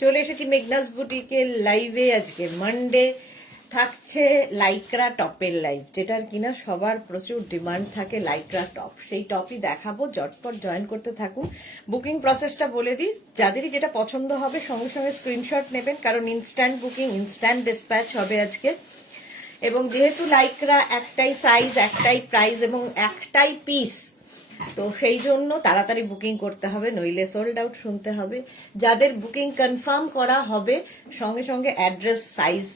চলে এসেছি মেঘনাস বুটিকের লাইভে। আজকে মানডে থাকছে লাইক্রা টপের লাইভ, যেটার কিনা সবার প্রচুর ডিমান্ড থাকে। লাইক্রা টপ, সেই টপই দেখাবো। জটপট জয়েন করতে থাকুন। বুকিং প্রসেসটা বলে দিই, যাদেরই যেটা পছন্দ হবে সঙ্গে সঙ্গে স্ক্রিনশট নেবেন, কারণ ইনস্ট্যান্ট বুকিং, ইনস্ট্যান্ট ডিসপ্যাচ হবে আজকে। এবং যেহেতু লাইক্রা একটাই সাইজ, একটাই প্রাইস এবং একটাই পিস, তো সেই জন্য তাড়াতাড়ি বুকিং করতে হবে, নইলে সোল্ড আউট শুনতে হবে। যাদের বুকিং কনফার্ম করা হবে সঙ্গে সঙ্গে address, size,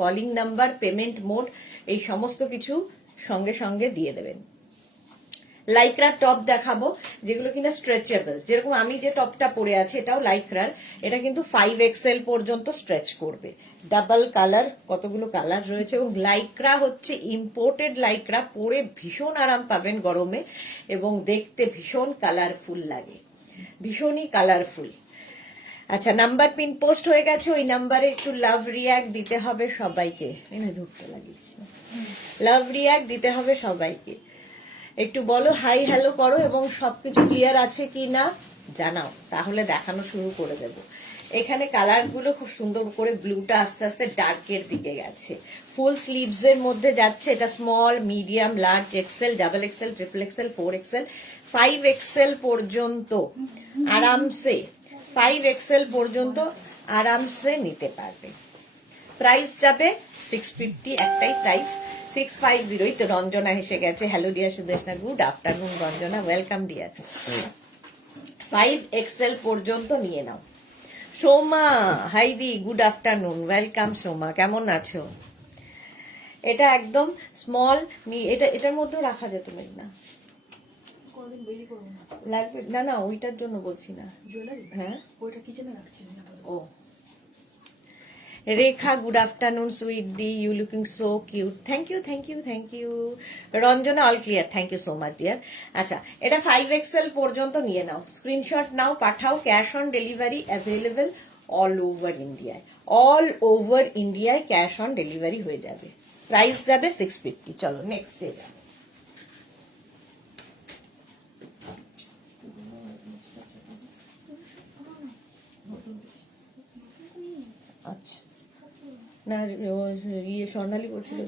calling number, payment mode, এই সমস্ত কিছু সঙ্গে সঙ্গে দিয়ে দেবেন। লাইক্রার টপ দেখাবো যেগুলো কিনা স্ট্রেচেবল। যেরকম আমি যে টপটা পরে আছি এটাও লাইক্রার, এটা কিন্তু 5XL পর্যন্ত স্ট্রেচ করবে। ডাবল কালার, কতগুলো কালার রয়েছে। এবং লাইক্রা হচ্ছে ইম্পোর্টেড লাইক্রা, পরে ভীষণ আরাম পাবেন গরমে এবং দেখতে ভীষণ কালারফুল লাগে, ভীষণই কালারফুল। আচ্ছা, নাম্বার পিন পোস্ট হয়ে গেছে, ওই নাম্বারে একটু লাভ রিয়াক্ট দিতে হবে সবাইকে। ধূপটা লাগিয়েছি, লাভ রিয়াক্ট দিতে হবে সবাইকে। একটু বলো, হাই হ্যালো করো এবং সবকিছু ক্লিয়ার আছে কি না জানাও, তাহলে দেখানো শুরু করে দেব। এখানে কালারগুলো খুব সুন্দর করে, ব্লুটা আস্তে আস্তে ডার্কের দিকে গেছে। ফুল স্লিভস এর মধ্যে যাচ্ছে। এটা small, medium, large, XL, double XL, triple XL, 4XL, 5XL পর্যন্ত আরামসে, 5XL পর্যন্ত আরামসে নিতে পারবে। প্রাইস যাবে 650, একটাই প্রাইস 650। তো রঞ্জনা এসে গেছে। Hello dear Sudeshna, good afternoon Ranjana, welcome dear. 5XL পর্যন্ত নিয়ে নাও। সোমা হাইদি, গুড আফটারনুন, ওয়েলকাম সোমা, কেমন আছো? এটা একদম স্মল, এটার মধ্যে রাখা যেত না, লাগবে না। না ওইটার জন্য বলছি না, হ্যাঁ ওইটা কি জন্য রাখছি। ও রেখা, গুড আফটারনুন সুইট দি, you looking so cute, thank you thank you thank you. Ranjana all clear, thank you so much dear. আচ্ছা, এটা 5XL পর্যন্ত নিয়ে নাও, স্ক্রিনশট নাও, পাঠাও। Cash on delivery available all over ইন্ডিয়ায়, অল ওভার ইন্ডিয়ায় ক্যাশ অন ডেলিভারি হয়ে যাবে। প্রাইস যাবে 650। চলো নেক্সট ডে যাবে। আচ্ছা না, ইয়ে স্বর্ণালী বলছিল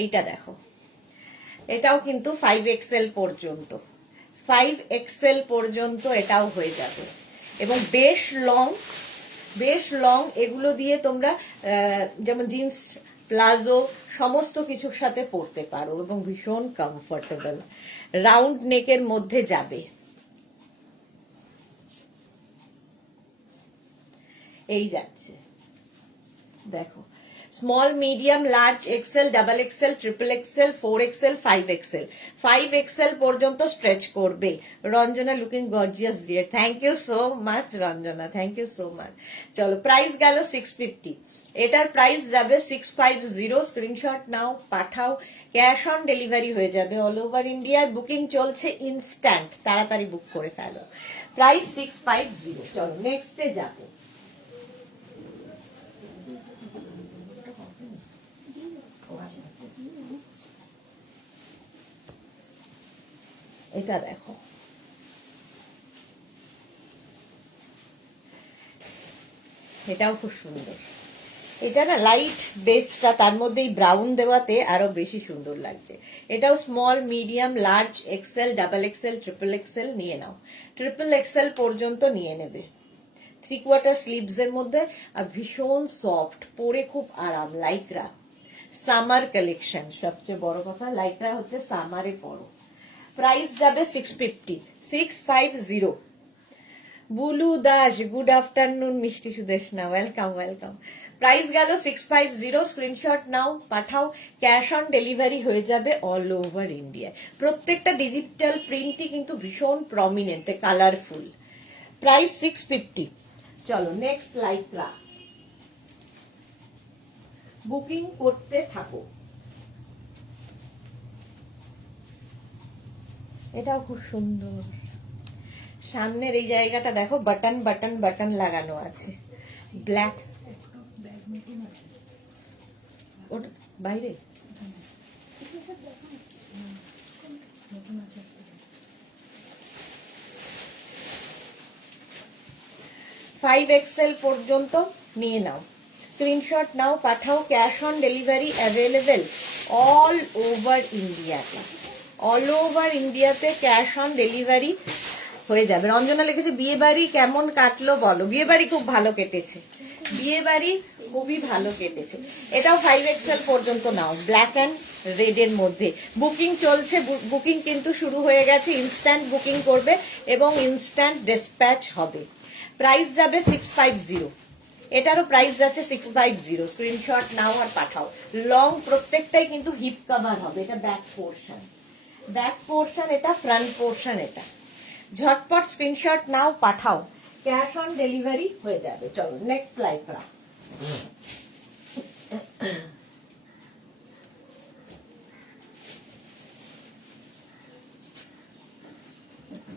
এইটা দেখো, এটাও কিন্তু 5XL পর্যন্ত, 5XL পর্যন্ত এটাও হয়ে যাবে এবং বেশ লং, বেশ লং। এগুলো দিয়ে তোমরা যেমন জিন্স, প্লাজো সমস্ত কিছুর সাথে পরতে পারো এবং ভীষণ কমফোর্টেবল। রাউন্ড নেকের মধ্যে যাবে। এই যাচ্ছে দেখো, small, medium, large, XL, double XL, triple XL, 4XL, 5XL, 5XL পর্যন্ত স্ট্রেচ করবে। Ranjana looking gorgeous dear, thank you so much Ranjana, thank you so much. চলো, প্রাইস গেল 650, এটার প্রাইস যাবে 650। স্ক্রিনশট নাও, পাঠাও, ক্যাশ অন ডেলিভারি হয়ে যাবে অল ওভার ইন্ডিয়ায়। বুকিং চলছে ইনস্ট্যান্ট, তাড়াতাড়ি বুক করে ফেলো। প্রাইস 650। চলো নেক্সটে যাবো। এটা দেখো, এটাও খুব সুন্দর। এটা না লাইট বেসটা, তার মধ্যে এই ব্রাউন দেওয়াতে আরো বেশি সুন্দর লাগছে। এটাও small, medium, large, XL, double XL, triple XL নিয়ে নাও। ট্রিপল এক্সেল পর্যন্ত নিয়ে নেবে। 3/4 স্লিভস এর মধ্যে আর ভীষণ সফট, পরে খুব আরাম। লাইক্রা সামার কালেকশন, সবচেয়ে বড় কথা লাইক্রা হচ্ছে সামারে পরো। প্রাইস যাবে 650, 650। বুলু দাস, গুড আফটারনুন মিষ্টি সুদেশনা, ওয়েলকাম ওয়েলকাম। প্রাইস গেল 650। স্ক্রিনশট নাও, পাঠাও, ক্যাশ অন ডেলিভারি হয়ে যাবে অল ওভার ইন্ডিয়া। প্রত্যেকটা ডিজিটাল প্রিন্টই কিন্তু ভীষণ প্রমিনেন্ট, কালারফুল। প্রাইস 650। চলো নেক্সট লাইক্রা, বুকিং করতে থাকো। এটাও খুব সুন্দর। সামনের এই জায়গাটা দেখো, বাটন বাটন বাটন লাগানো আছে, ব্ল্যাক। ওটা বাইরে, 5XL পর্যন্ত নিয়ে নাও, স্ক্রিনশট নাও, পাঠাও, cash on delivery available all over ইন্ডিয়াতে। অল ওভার ইন্ডিয়াতে ক্যাশ অন ডেলিভারি হয়ে যাবে। রঞ্জনা লিখেছে বিয়ে বাড়ি কেমন কাটলো বলো। বিয়ে বাড়ি খুব ভালো কেটেছে, বিয়ে বাড়ি খুবই ভালো কেটেছে। এটাও 5XL পর্যন্ত নাও, ব্ল্যাক অ্যান্ড রেড এর মধ্যে। বুকিং চলছে, বুকিং কিন্তু শুরু হয়ে গেছে। ইনস্ট্যান্ট বুকিং করবে এবং ইনস্ট্যান্ট ডিসপ্যাচ হবে। প্রাইস যাবে 650, এটারও প্রাইস যাচ্ছে 650। স্ক্রিনশট নাও আর পাঠাও। লং প্রত্যেকটাই কিন্তু হিপ কভার হবে। এটা ব্যাক পোর্শন, ব্যাক পোর্শন এটা, ফ্রন্ট পোর্শন এটা। ঝটপট স্ক্রিনশট নাও, পাঠাও, ক্যাশ অন ডেলিভারি হয়ে যাবে। চলো নেক্সট লাইকরা।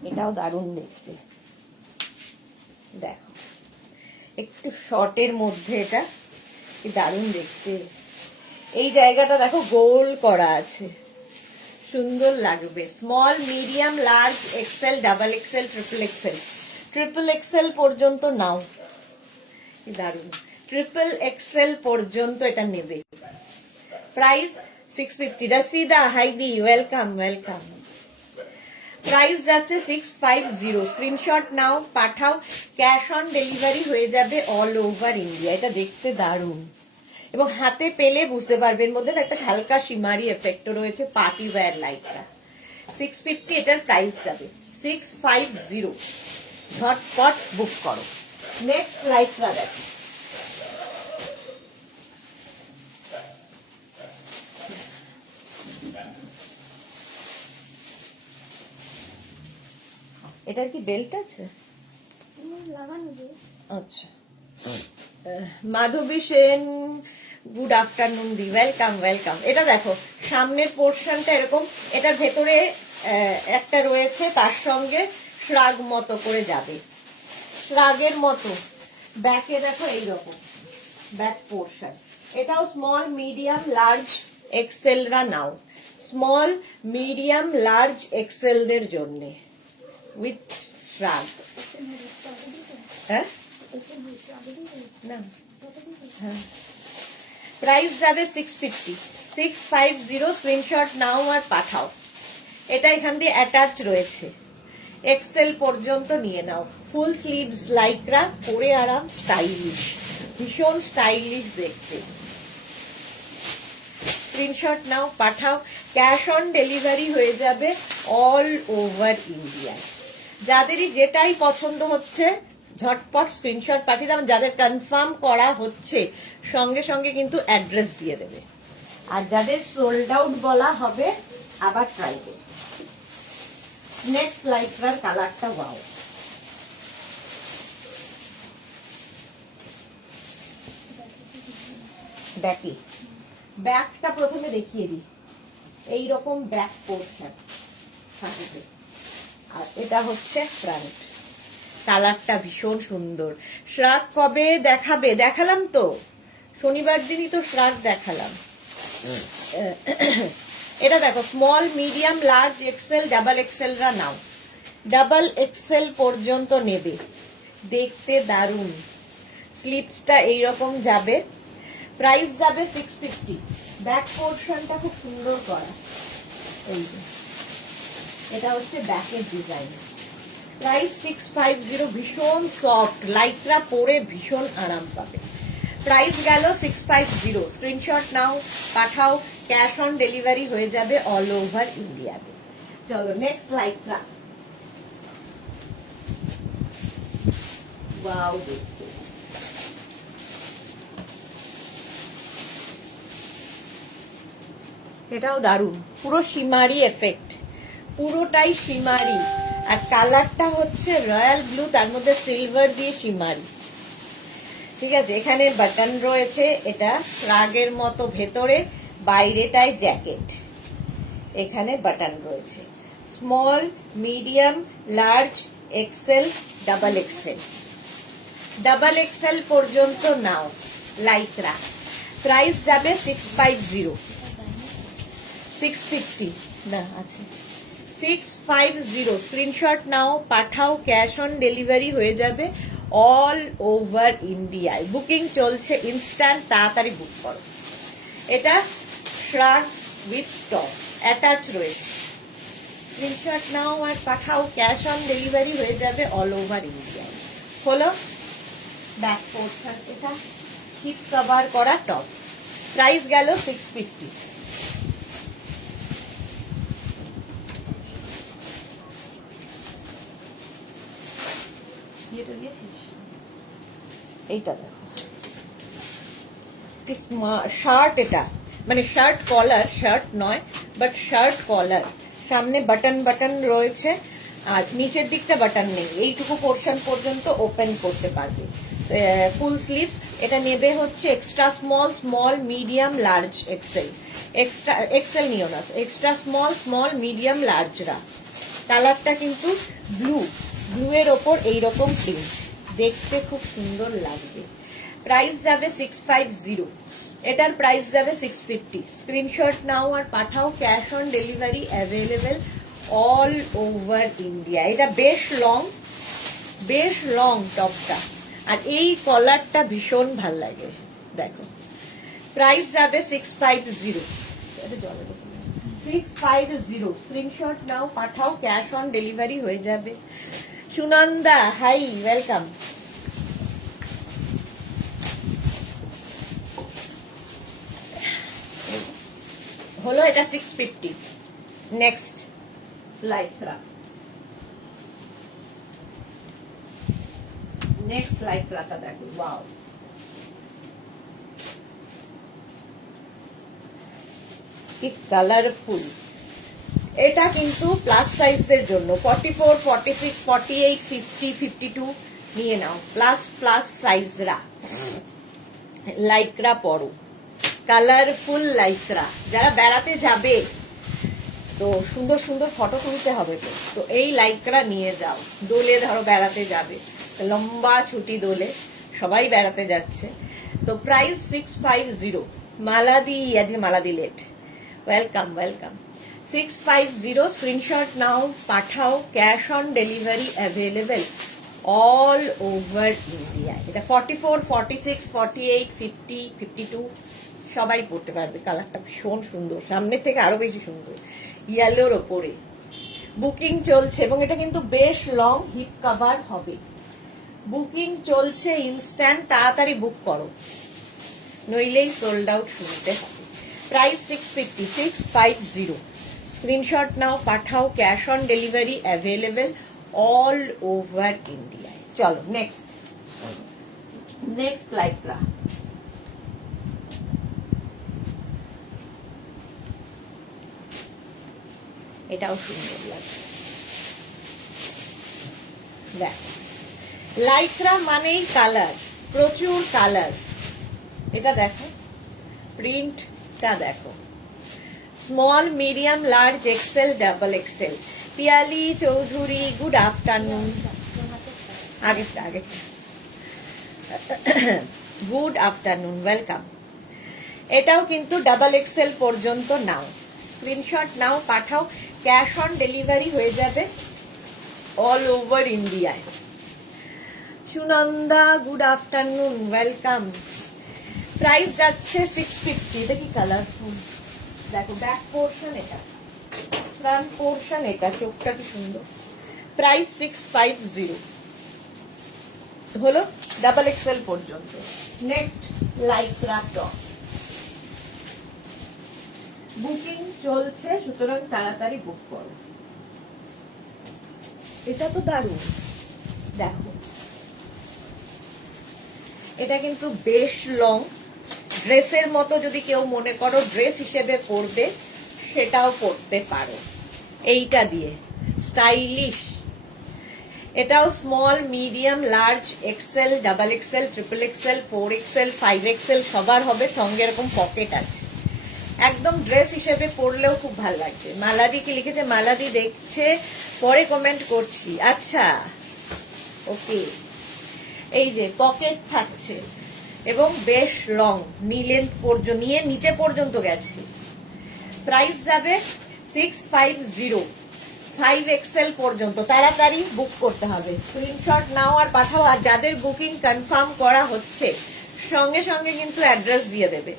এটাও দারুণ দেখতে, দেখো একটু শর্টের মধ্যে, এটা কি দারুণ দেখতে। এই জায়গাটা দেখো গোল করা আছে, সুন্দর লাগবে। Small, medium, large, XL, double XL, triple XL, triple XL পর্যন্ত নাও। কি দারুণ, ট্রিপল এক্সেল পর্যন্ত এটা নেবে। প্রাইস 650। রসিদা হাইদি ওয়েলকাম ওয়েলকাম। প্রাইস যাচ্ছে 650। স্ক্রিনশট নাও, পাঠাও, ক্যাশ অন ডেলিভারি হয়ে যাবে অল ওভার ইন্ডিয়া। এটা দেখতে দারুণ এবং হাতে পেলে বুঝতে পারবে এর মধ্যে একটা হালকা শিমারি এফেক্টও রয়েছে। পার্টি ওয়্যার লাইকটা 650, এটার প্রাইস যাবে 650। ঝটপট বুক করো। নেক্সট লাইকটা দেখো, এটার কি বেল্ট আছে? আচ্ছা, মাধবী সেন গুড আফটারনুন দি, ওয়েলকাম ওয়েলকাম। এটা দেখো সামনের পোর্শনটা এরকম, এটার ভেতরে একটা রয়েছে, তার সঙ্গে শ্রাগ মতো করে যাবে, শ্রাগের মতো। ব্যাকে দেখো এইরকম ব্যাক পোর্শন। এটাও স্মল, মিডিয়াম, লার্জ, এক্সেলরা নাও। স্মল, মিডিয়াম, লার্জ, এক্সেলদের জন্য উইথ শ্রাগ। হ্যাঁ না, হ্যাঁ। প্রাইস যাবে 650, 650। স্ক্রিনশট নাও আর পাঠাও। এটা এখান দিয়ে অ্যাটাচ রয়েছে, এক্সেল পর্যন্ত নিয়ে নাও। ফুল স্লিভস লাইকরা, পরে আরাম, স্টাইলিশ, ভীষণ স্টাইলিশ দেখতে। স্ক্রিনশট নাও, পাঠাও, ক্যাশ অন ডেলিভারি হয়ে যাবে অল ওভার ইন্ডিয়া। যাদেরই যেটাই পছন্দ হচ্ছে ঝটপট স্ক্রিনশট পাঠিয়ে দেবেন। যাদের কনফার্ম করা হচ্ছে সঙ্গে সঙ্গে কিন্তু অ্যাড্রেস দিয়ে দেবে। আর যাদের সোল্ড আউট বলা হবে আবার ট্রাই করবে। নেক্সট লাইকটার কালারটা ওয়াও, ব্যাকি। ব্যাকটা প্রথমে দেখিয়ে দিই, এইরকম ব্যাক পোর্শন থাকবে। আর এটা হচ্ছে ফ্রন্ট। কালারটা ভীষণ সুন্দর। শ্রাগ কবে দেখাবে? দেখালাম তো, শনিবার দিনই তো শ্রাগ দেখালাম। এটা দেখো small, medium, large, XL, double এক্সেলরা নাও। ডাবল এক্সেল পর্যন্ত নেবে। দেখতে দারুণ, স্লিপসটা এইরকম যাবে। প্রাইস যাবে 650। ব্যাক পোর্শনটা খুব সুন্দর করা, এই যে এটা হচ্ছে ব্যাকের ডিজাইন। প্রাইস 650। ভীষণ সফট, লাইকরা পরে ভীষণ আরাম পাবে। প্রাইস গেল 650। স্ক্রিনশট নাও, পাঠাও, ক্যাশ অন ডেলিভারি হয়ে যাবে অল ওভার ইন্ডিয়াতে। চলো নেক্সট লাইকরা। ওয়াও দেখতে, এটাও দারুণ, পুরো শিমারি এফেক্ট, পুরোটাই শিমারি। আর কালারটা হচ্ছে রয়্যাল ব্লু, তার মধ্যে সিলভার দিয়ে শিমারি। ঠিক আছে, এখানে বাটন রয়েছে, এটা শ্রাগের মতো ভেতরে, বাইরেটায় জ্যাকেট। এখানে বাটন রয়েছে। Small, medium, large, XL, double XL. Double XL পর্যন্ত নাও লাইকরা। প্রাইস যাবে 650, 650 না আছে 650। স্ক্রিনশট নাও, পাঠাও, ক্যাশ অন ডেলিভারি হয়ে যাবে অল ওভার ইন্ডিয়ায় বুকিং চলছে, ইনস্ট্যান্ট, তাড়াতাড়ি বুক করো। এটা শ্রাগ উইথ টপ অ্যাটাচ রয়েছে, স্ক্রিনশট নাও আর পাঠাও, ক্যাশ অন ডেলিভারি হয়ে যাবে অল ওভার ইন্ডিয়ায়। হলো ব্যাক পোর্শন, এটা হিপ কভার করা টপ, প্রাইস গেল 650। এইটা দেখো শার্ট, এটা মানে শার্ট কলার, শার্ট নয় বাট শার্ট কলার, সামনে বাটন বাটন রয়েছে আর নিচের দিকটা বাটন নেই, এইটুকু পোর্শন পর্যন্ত ওপেন করতে পারবে, ফুল স্লিভস। এটা নেবে হচ্ছে extra small, small, medium, large, XL. XL নিও না, এক্সট্রা স্মল, স্মল, মিডিয়াম, লার্জরা। কালারটা কিন্তু ব্লু, ব্লু এর ওপর এইরকম প্রিন্ট, দেখতে খুব সুন্দর লাগবে। প্রাইস যাবে 650, এটার প্রাইস যাবে 650। স্ক্রিনশট নাও আর পাঠাও, cash on delivery available all over India. এটা বেশ লং টপটা, আর এই কলারটা ভীষণ ভাল লাগে, দেখো। প্রাইস যাবে 650, 650। স্ক্রিনশট নাও পাঠাও, ক্যাশ অন ডেলিভারি হয়ে যাবে। Sunanda hi, welcome. হলো এটা 650। নেক্সট লাইক্রা, নেক্সট লাইক্রাটা দেখো, ওয়াও, কি কালারফুল। এটা কিন্তু প্লাস সাইজদের জন্য, 44, 46, 48, 50, 52 নিয়ে নাও, প্লাস সাইজরা লাইক্রা পরো, কালারফুল লাইক্রা। যারা বেড়াতে যাবে তো সুন্দর সুন্দর ফটো তুলতে হবে, তো এই লাইক্রা নিয়ে যাও। দোলে ধরো বেড়াতে যাবে, লম্বা ছুটি দোলে, সবাই বেড়াতে যাচ্ছে, তো প্রাইস 650। মালাদি, আজকে মালাদি লেট, ওয়েলকাম ওয়েলকাম। 650, স্ক্রিনশট নাও পাঠাও, cash on delivery available all over India. এটা 44, 46, 48, 50, 52 সবাই পড়তে পারবে। কালারটা ভীষণ সুন্দর, সামনে থেকে আরো বেশি সুন্দর, ইয়েলোর ওপরে। বুকিং চলছে এবং এটা কিন্তু বেশ লং হিপ কভার হবে। বুকিং চলছে, ইনস্ট্যান্ট, তাড়াতাড়ি বুক করো, নইলেই সোল্ড আউট শুনতে হবে। প্রাইস 650, 650। স্ক্রিনশট নাও পাঠাও, cash on delivery available all over ইন্ডিয়ায়। চলো নেক্সট লাইক্রা, এটাও সুন্দর লাগছে। দেখ, লাইক্রা মানেই কালার, প্রচুর কালার। এটা দেখো, প্রিন্টটা দেখো, small, medium, large, XL, double XL. Piyali Chowdhury, good afternoon. আগে গুড আফটারনুন, ওয়েলকাম। এটাও কিন্তু ডাবল এক্সেল পর্যন্ত নাও, স্ক্রিনশট নাও পাঠাও, ক্যাশ অন ডেলিভারি হয়ে যাবে অল ওভার ইন্ডিয়ায়। Sunanda, good afternoon, welcome. Price যাচ্ছে 650। এটা কি কালারফুল, দেখো ব্যাক পোর্শন এটা, ফ্রন্ট পোর্শন এটা, চোখটা কি সুন্দর। প্রাইস 650, হলো ডাবল এক্সেল পর্যন্ত। নেক্সট লাইক্রা টপ, বুকিং চলছে, সুতরাং তাড়াতাড়ি বুক করো। এটা তো দারুণ, দেখো এটা কিন্তু বেশ লং, ড্রেসের মতো যদি কেউ মনে করো ড্রেস হিসেবে পরবে, সেটাও পরতে পারো এইটা দিয়ে, স্টাইলিশ। এটাও small, medium, large, XL, double XL, triple XL, 4 XL, 5 XL সবার হবে, সঙ্গে এরকম পকেট আছে। একদম ড্রেস হিসেবে পরলেও খুব ভালো লাগবে। মালাদি কি লিখেছে, মালাদি দেখছে, পরে কমেন্ট করছি। আচ্ছা, ওকে। এই যে পকেট থাকছে এবং বেশ লং, নি লেন্থ পর্যন্ত, নিয়ে নিচে পর্যন্ত গেছে। প্রাইস যাবে 650। 5XL পর্যন্ত তাড়াতাড়ি বুক করতে হবে। স্ক্রিনশট নাও আর পাঠাও। আর যাদের বুকিং কনফার্ম করা হচ্ছে সঙ্গে সঙ্গে কিন্তু অ্যাড্রেস দিয়ে দেবে,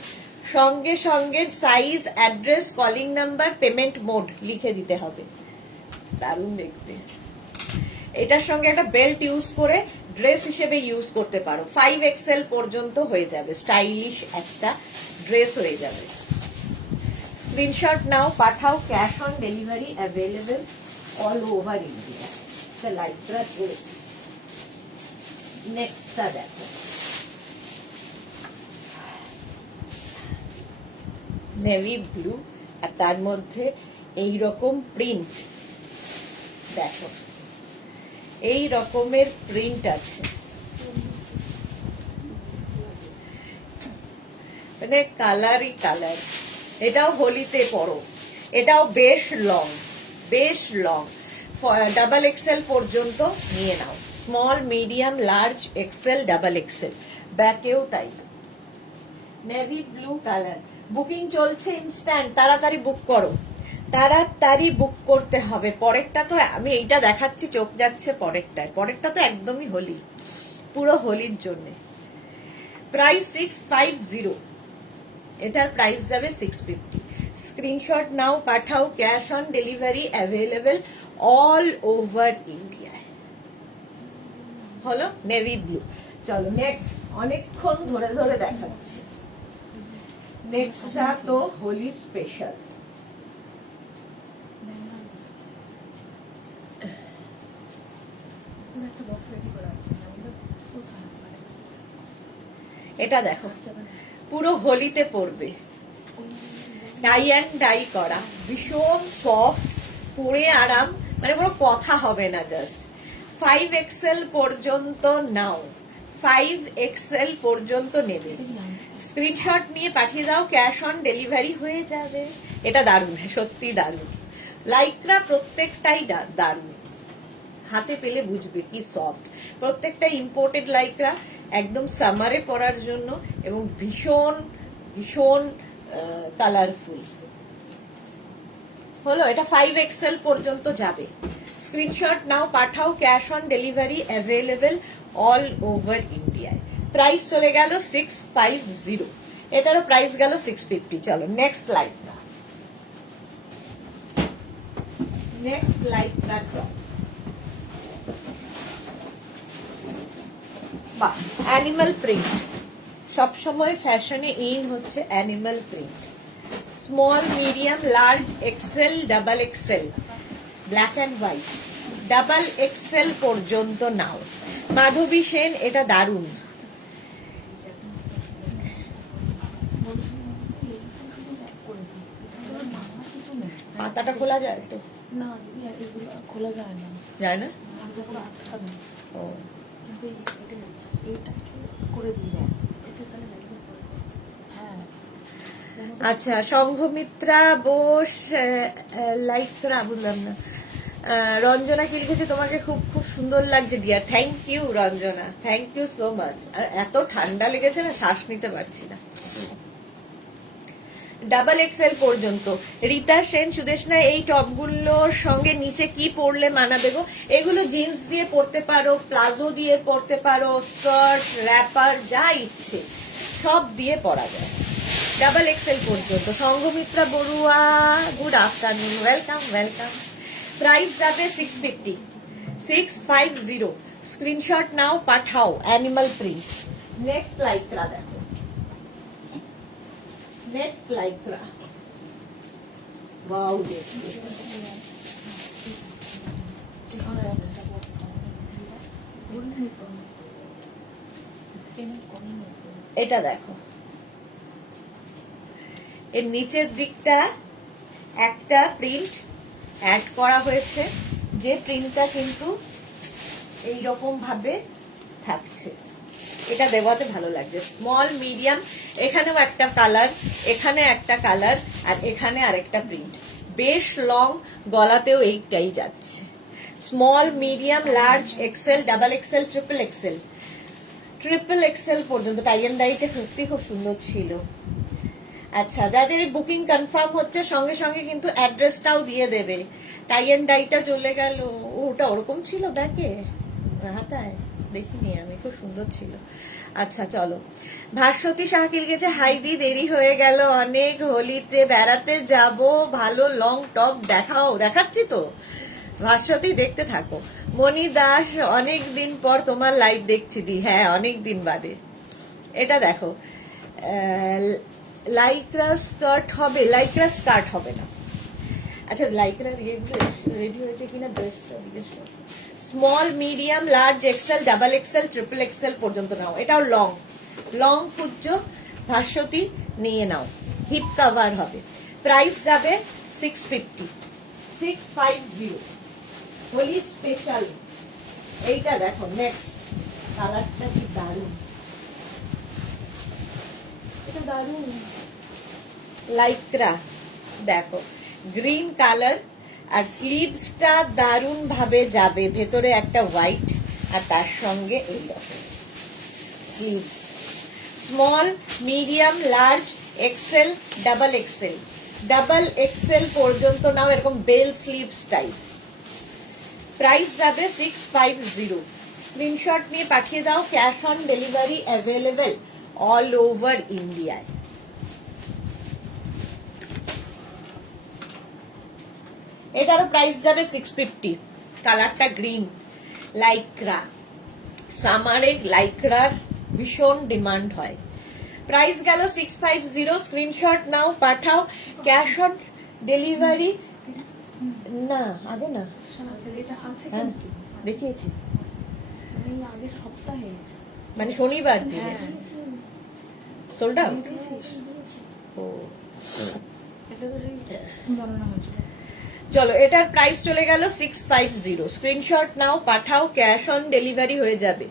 সঙ্গে সঙ্গে size, address, calling number, payment mode লিখে দিতে হবে। দারুণ দেখতে। এটার সঙ্গে একটা বেল্ট ইউজ করে ড্রেস হিসেবে ইউজ করতে পারো। 5XL পর্যন্ত হয়ে যাবে, স্টাইলিশ একটা ড্রেস হয়ে যাবে। স্ক্রিনশট নাও পাঠাও, cash on delivery available all over India. Lycra dress. নেক্সটটা দেখো, নেভি ব্লু আর তার মধ্যে এই রকম প্রিন্ট। দেখো এই রকমের প্রিন্ট আছে, মানে কালারই কালার। এটাও হোলিতে পরো, এটাও বেশ লং, বেশ লং। XXL পর্যন্ত নিয়ে নাও, small, medium, large, XL, XXL। ব্যাকেও তাই। Navy blue colour. বুকিং চলছে ইনস্ট্যান্ট, তাড়াতাড়ি বুক করো, তাড়াতাড়ি বুক করতে হবে। পরেরটা তো আমি এইটা দেখাচ্ছি, চোখ যাচ্ছে পরেরটায়। পরেরটা তো একদমই হোলি, পুরো হোলির জন্য। প্রাইস 650, এটার প্রাইস যাবে 650। স্ক্রিনশট নাও পাঠাও, cash on delivery available all over India. হলো নেভি ব্লু। চলো নেক্সট, অনেকক্ষণ ধরে ধরে দেখাচ্ছি। নেক্সটটা তো হোলি স্পেশাল। এটা দেখো পুরো হোলিতে পরবে, টাই অ্যান্ড ডাই করা, ভীষণ সফট, পরে আরাম, মানে কোনো কথা হবে না। জাস্ট 5XL পর্যন্ত নাও, 5XL পর্যন্ত নেবে। স্ক্রিনশট নিয়ে পাঠিয়ে দাও, ক্যাশ অন ডেলিভারি হয়ে যাবে। এটা দারুণ, সত্যি দারুণ। লাইক্রা প্রত্যেকটাই দারুণ, হাতে পেলে বুঝবে কি সফট। প্রত্যেকটা ইম্পোর্টেড লাইক্রা, একদম সামারে পরার জন্য, এবং ভীষণ ভীষণ কালারফুল। হলো, এটা 5XL পর্যন্ত যাবে। স্ক্রিনশট নাও পাঠাও, cash on delivery available all over ইন্ডিয়ায়। প্রাইস চলে গেল 650, এটারও প্রাইস গেল 650। চলো next Lycra. Next Lycra top. বাহ, অ্যানিমাল প্রিন্ট। সবসময় ফ্যাশনে ইন হচ্ছে animal print. Small, medium, large, XL, XXL, black and white. XXL পর্যন্ত নাও। মাধবী সেন, এটা দারুণ। পাতাটা খোলা যায় তো? না, খোলা যায় না। যায় না? ও, আচ্ছা। সংঘমিত্রা বোস লাইক্রা, বুঝলাম না। রঞ্জনা কি লিখেছে, তোমাকে খুব খুব সুন্দর লাগছে dear. Thank you Ranjana, thank you so much. আর এত ঠান্ডা লেগেছে না, শ্বাস নিতে পারছি না। XXL পর্যন্ত। রীতা সেন, সুদেশনা, এই টপগুলোর সঙ্গে নিচে কি পরলে মানাবে গো? এগুলো জিন্স দিয়ে পরতে পারো, প্লাজো দিয়ে পরতে পারো, স্কার্ট, র্যাপার, যা ইচ্ছে সব দিয়ে পরা যায়। XXL পর্যন্ত। Sanghamitra Barua, good afternoon, welcome welcome. Price যাবে 650, 650। স্ক্রিনশট নাও পাঠাও, অ্যানিমাল প্রিন্ট। নেক্সট লাইক্রা দেখো, নেক্সট লাইক্রা। ওয়াও, দেখো এটা দেখো, এর নিচের দিকটা একটা প্রিন্ট অ্যাড করা হয়েছে, যে প্রিন্টটা কিন্তু এইরকম ভাবে থাকছে। এটা দেওয়াতে ভালো লাগছে। স্মল, মিডিয়াম, এখানেও একটা কালার, এখানে একটা কালার, আর এখানে আরেকটা প্রিন্ট। বেশ লং, গলাতেও এইটাই যাচ্ছে। Small, medium, large, XL, XXL, XXL পর্যন্ত। টাই এন্ড ডাইতে সত্যি খুব সুন্দর ছিল। আচ্ছা, যাদের বুকিং কনফার্ম হচ্ছে সঙ্গে সঙ্গে কিন্তু অ্যাড্রেসটাও দিয়ে দেবে। টাই এন্ড ডাইটা চলে গেল, ওটা ওরকম ছিল ব্যাগে হাতায়, দেখিনি আমি, খুব সুন্দর ছিল। আচ্ছা চলো, ভাস্বতী শাকিল গেছে, হাইদি দেরি হয়ে গেল অনেক, হোলিতে বেড়াতে যাব, ভালো লং টপ দেখাও। দেখাচ্ছি তো ভাস্বতী, দেখতে থাকো। মনি দাস, অনেক দিন পর তোমার লাইভ দেখছি দি। হ্যাঁ, অনেক দিন বাদে। এটা দেখো, লাইক্রা স্কার্ট হবে, লাইক্রা স্কার্ট হবে না। আচ্ছা, লাইক্রা রেডি হয়েছে কিনা ড্রেসটা জিজ্ঞেস করো। Small, medium, large, XL, double XL, triple XL পর্যন্ত নাও। এটাও লং, লং খুঁজছো ভাস্বতী, নিয়ে নাও। হিপ কাভার হবে। প্রাইস যাবে 650, 650, হোলি স্পেশাল। এইটা দেখো, নেক্সট কালারটা কি দারুণ, এটা দারুণ। লাইক্রা দেখো, গ্রিন কালার, আর স্লিভসটা দারুণ ভাবে যাবে, ভেতরে একটা হোয়াইট আর তার সঙ্গে এই রকম sleeves. Small, medium, large, XL, double XL, double XL পর্যন্ত নাও, এরকম বেল স্লিভস টাইপ। প্রাইস যাবে 650। স্ক্রিনশট নিয়ে পাঠিয়ে দাও, cash on delivery available all over ইন্ডিয়ায়। এটারও প্রাইস যাবে 650। কালারটা গ্রিন, লাইক্রা। সামারে লাইক্রার ভীষণ ডিমান্ড হয়। প্রাইস গেল 650। স্ক্রিনশট নাও, পাঠাও, ক্যাশ অন ডেলিভারি। না, আগে না, এটা আছে হ্যাঁ কিন্তু দেখিয়েছি, মানে আগের সপ্তাহে মানে শনিবার দিনে সোল্ড আউট। ও, এটা তো বানানো হয়েছিল। চলো, এটার প্রাইস চলে গেল 650। স্ক্রিনশট নাও, পাঠাও, ক্যাশ অন ডেলিভারি হয়ে যাবে।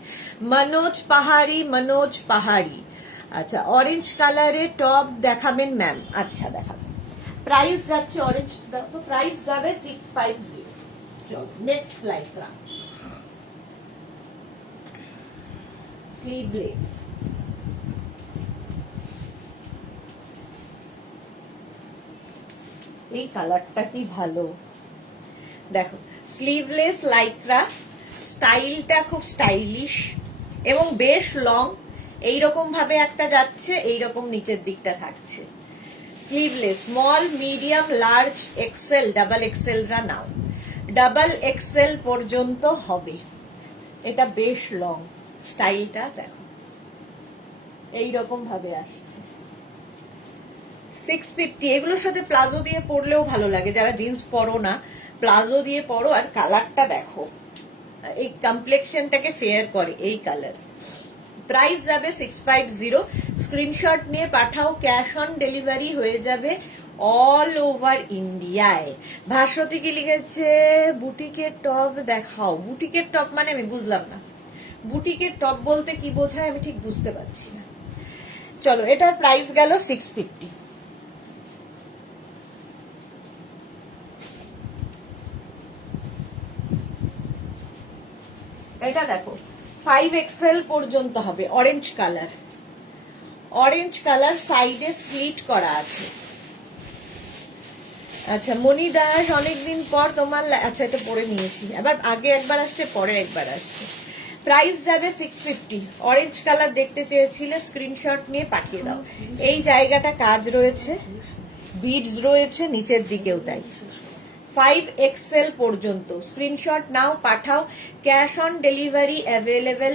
মনোজ পাহাড়ি, মনোজ পাহাড়ি। আচ্ছা, অরেঞ্জ কালারে টপ দেখাবেন ম্যাম? আচ্ছা দেখাবেন। প্রাইস যাচ্ছে, অরেঞ্জ দেখো, প্রাইস যাবে 650। চলো নেক্সট লাইক্রা স্লিভলেস। এই কালারটা কি ভালো, দেখো, স্লিভলেস লাইক্রা, স্টাইলটা খুব স্টাইলিশ এবং বেশ লং। এইরকম ভাবে একটা যাচ্ছে, এইরকম নিচের দিকটা থাকছে। Sleeveless, small, medium, large, XL, double এক্সেলরা নাও। ডাবল এক্সেল পর্যন্ত হবে। এটা বেশ লং, স্টাইলটা দেখো এইরকম ভাবে আসছে। 650। এগুলোর সাথে প্লাজো দিয়ে পরলেও ভালো লাগে, যারা জিন্স পরো না প্লাজো দিয়ে পরো। আর কালারটা দেখো, এই কমপ্লেক্সনটাকে ফেয়ার করে এই কালার। প্রাইস যাবে 650। স্ক্রিনশট নিয়ে পাঠাও, ক্যাশ অন ডেলিভারি হয়ে যাবে অল ওভার ইন্ডিয়ায়। ভাস্বতী কি লিখেছে, বুটিকের টপ দেখাও। বুটিকের টপ মানে আমি বুঝলাম না, বুটিকের টপ বলতে কি বোঝায় আমি ঠিক বুঝতে পারছি না। চলো, এটার প্রাইস গেল 650। এটা দেখো, 5XL পর্যন্ত হবে। অরেঞ্জ কালার, অরেঞ্জ কালার, সাইডে স্লিট করা আছে। আচ্ছা, মনি দাস, অনেকদিন পর তোমার আচ্ছা এটা পরে নিয়েছি, আবার আগে একবার আসছে, পরে একবার আসছে। প্রাইস যাবে 650। অরেঞ্জ কালার দেখতে চেয়েছিলে, স্ক্রিনশট নিয়ে পাঠিয়ে দাও। এই জায়গাটা কাজ রয়েছে, বিডস রয়েছে, নিচের দিকেও তাই। 5XL পর্যন্ত। স্ক্রিনশট নাও, পাঠাও, cash on delivery available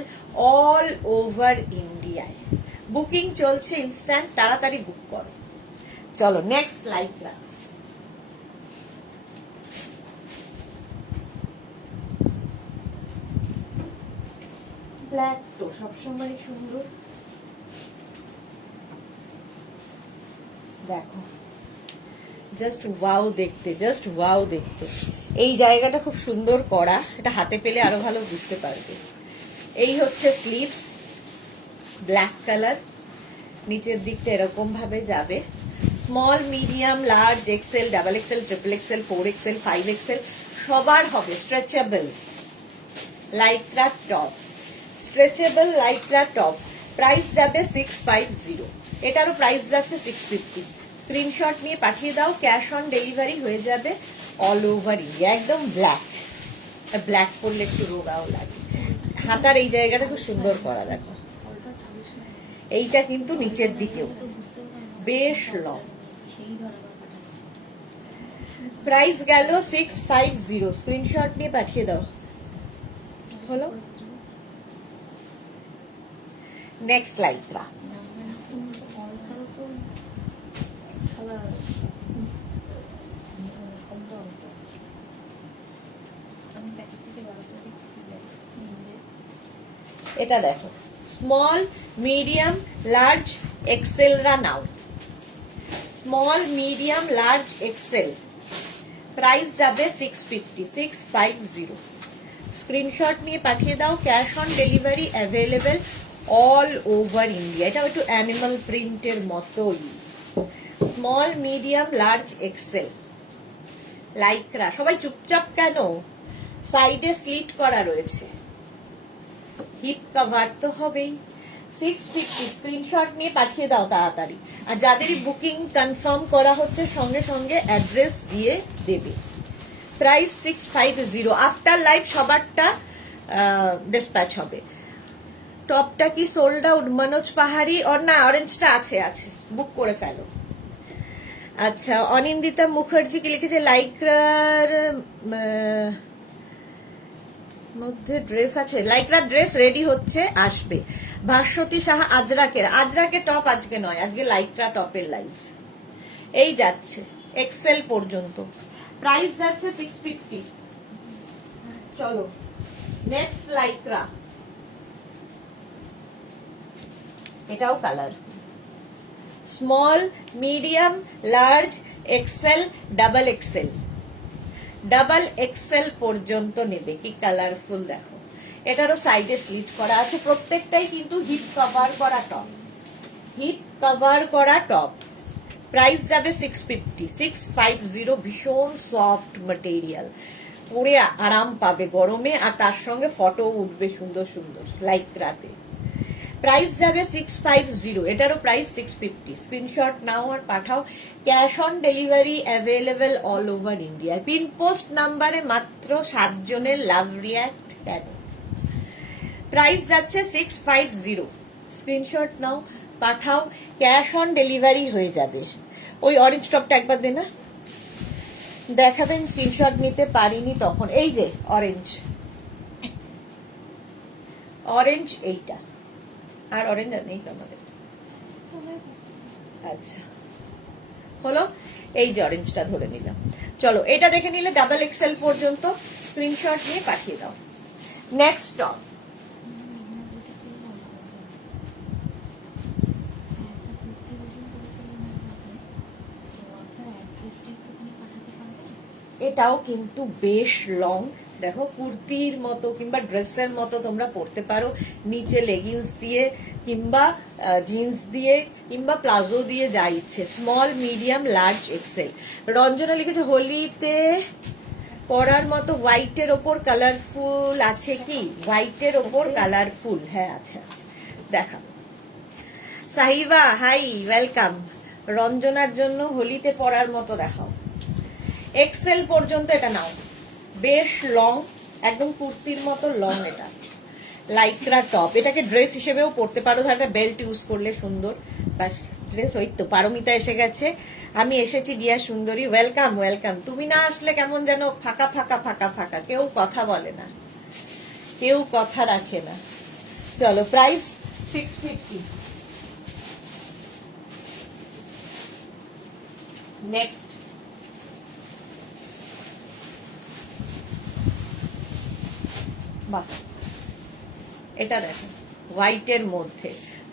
all over ইন্ডিয়ায়। বুকিং চলছে ইনস্ট্যান্ট, তাড়াতাড়ি বুক করো। চলো নেক্সট লাইক্রা। ব্ল্যাক তো সবসময় সুন্দর, দেখো জাস্ট ওয়াও দেখতে, জাস্ট ওয়াও দেখতে। এই জায়গাটা খুব সুন্দর করা, এটা হাতে পেলে আরো ভালো বুঝতে পারবে। এই হচ্ছে স্লিভস, ব্ল্যাক কালার, নিচের দিকটা এরকম ভাবে যাবে। Small, medium, large, XL, double XL, triple XL, 4XL, 5XL সবার হবে। Stretchable Lycra top, stretchable Lycra top. Price যাবে 650, এটারও প্রাইস যাচ্ছে 650। স্ক্রিনশট নিয়ে পাঠিয়ে দাও, ক্যাশ অন ডেলিভারি হয়ে যাবে অল ওভার ইন্ডিয়া। একদম ব্ল্যাক, ব্ল্যাক পরলে একটু রোগাও লাগে। হাতার এই জায়গাটা খুব সুন্দর করা, দেখো অল্টা 40 না এইটা কিন্তু নিচের দিকেও তো বুঝতে পারলাম বেশ লং। সেই ধরে আবার পাঠাচ্ছে প্রাইস গেল 650, স্ক্রিনশট নিয়ে পাঠিয়ে দাও। হলো নেক্সট লাইকরা। অল্টারও তো সাদা শব্দ হতো আমি প্যাকেট থেকে বেরোতে দিচ্ছি এটা দেখো স্মল মিডিয়াম লার্জ এক্সেলরা নাও, small medium large XL, price যাবে 650, স্ক্রিনশট নিয়ে পাঠিয়ে দাও, cash on delivery available all over India. এটা একটু অ্যানিমাল প্রিন্টের মতোই, small medium large XL lycra. সবাই চুপচাপ কেন? সাইডে স্লিট করা রয়েছে, হিপ কভার তো হবেই। 650, স্ক্রিনশট নিয়ে পাঠিয়ে দাও তাড়াতাড়ি। আর যাদেরই বুকিং কনফার্ম করা হচ্ছে সঙ্গে সঙ্গে অ্যাড্রেস দিয়ে দেবে। প্রাইস 650, আফটার লাইভ সবারটা ডিসপ্যাচ হবে। টপটা কি সোল্ড আউট মনোজ পাহাড়ি? ওর না, অরেঞ্জটা আছে, আছে, বুক করে ফেলো। আচ্ছা, অনিন্দিতা মুখার্জি কি লিখেছে, লাইক্রার মধ্যে ড্রেস আছে, লাইক্রা ড্রেস রেডি হচ্ছে, আসবে। ভাস্বতী সাহা আজরাকের টপ আজকে নয়, আজকে লাইক্রা টপের লাইভ। এই যাচ্ছে এক্সেল পর্যন্ত, প্রাইস যাচ্ছে 650। চলো নেক্সট লাইক্রা, এটাও colour, small medium large XL double XL, double XL পর্যন্ত নেবে। কি কালারফুল দেখো, এটারও সাইডে স্লিট করা আছে, প্রত্যেকটাই কিন্তু হিপ কভার করা টপ, হিপ কভার করা টপ। প্রাইস যাবে 650, ভীষণ সফট ম্যাটেরিয়াল, পরে আরাম পাবে গরমে, আর তার সঙ্গে ফটো উঠবে সুন্দর সুন্দর লাইক্রাতে। প্রাইস যাবে 650, এটারও প্রাইস 650, স্ক্রিনশট নাও আর পাঠাও, cash on delivery available all over India. Pin post নাম্বারে মাত্র 7 জনের লাভ রিয়াক্ট কেন? প্রাইস যাচ্ছে 650, স্ক্রিনশট নাও পাঠাও, ক্যাশ অন ডেলিভারি হয়ে যাবে। ওই অরেঞ্জ টপটা একবার দে না, দেখাবেন, স্ক্রিনশট নিতে পারিনি তখন। এই যে অরেঞ্জ, অরেঞ্জ এইটা, আর অরেঞ্জ নেই তো আমাদের। আচ্ছা হলো, এই যে অরেঞ্জটা ধরে নিলাম। চলো এটা দেখে নিলে ডাবল এক্সেল পর্যন্ত, স্ক্রিনশট নিয়ে পাঠিয়ে দাও। নেক্সট টপ, এটাও কিন্তু বেশ লং, দেখো কুর্তির মতো কিংবা ড্রেসের মতো তোমরা পরতে পারো, নিচে লেগিংস দিয়ে কিংবা জিন্স দিয়ে কিংবা প্লাজো দিয়ে, যা ইচ্ছে। Small medium large Excel. Ranjana লিখেছে হোলিতে পরার মতো হোয়াইটের ওপর কালারফুল আছে কি? হোয়াইটের ওপর কালারফুল, হ্যাঁ আছে আছে, দেখা। Sahiba high, welcome. রঞ্জনার জন্য হোলিতে পরার মতো দেখাও, এক্সেল পর্যন্ত এটা নাও, বেশ লং, একদম কুর্তির মতো লং। এটা লাইক্রা টপ, এটাকে ড্রেস হিসেবেও পরতে পারো, একটা বেল্ট ইউজ করলে সুন্দর। ব্যাস ড্রেস। ওই তো পারমিতা এসে গেছে, আমি এসেছি ডিয়ার সুন্দরী, ওয়েলকাম ওয়েলকাম। তুমি না আসলে কেমন যেন ফাঁকা ফাঁকা ফাঁকা ফাঁকা, কেউ কথা বলে না, কেউ কথা রাখে না। চলো প্রাইস 650। নেক্সট বাহ, এটা দেখো হোয়াইটের মধ্যে,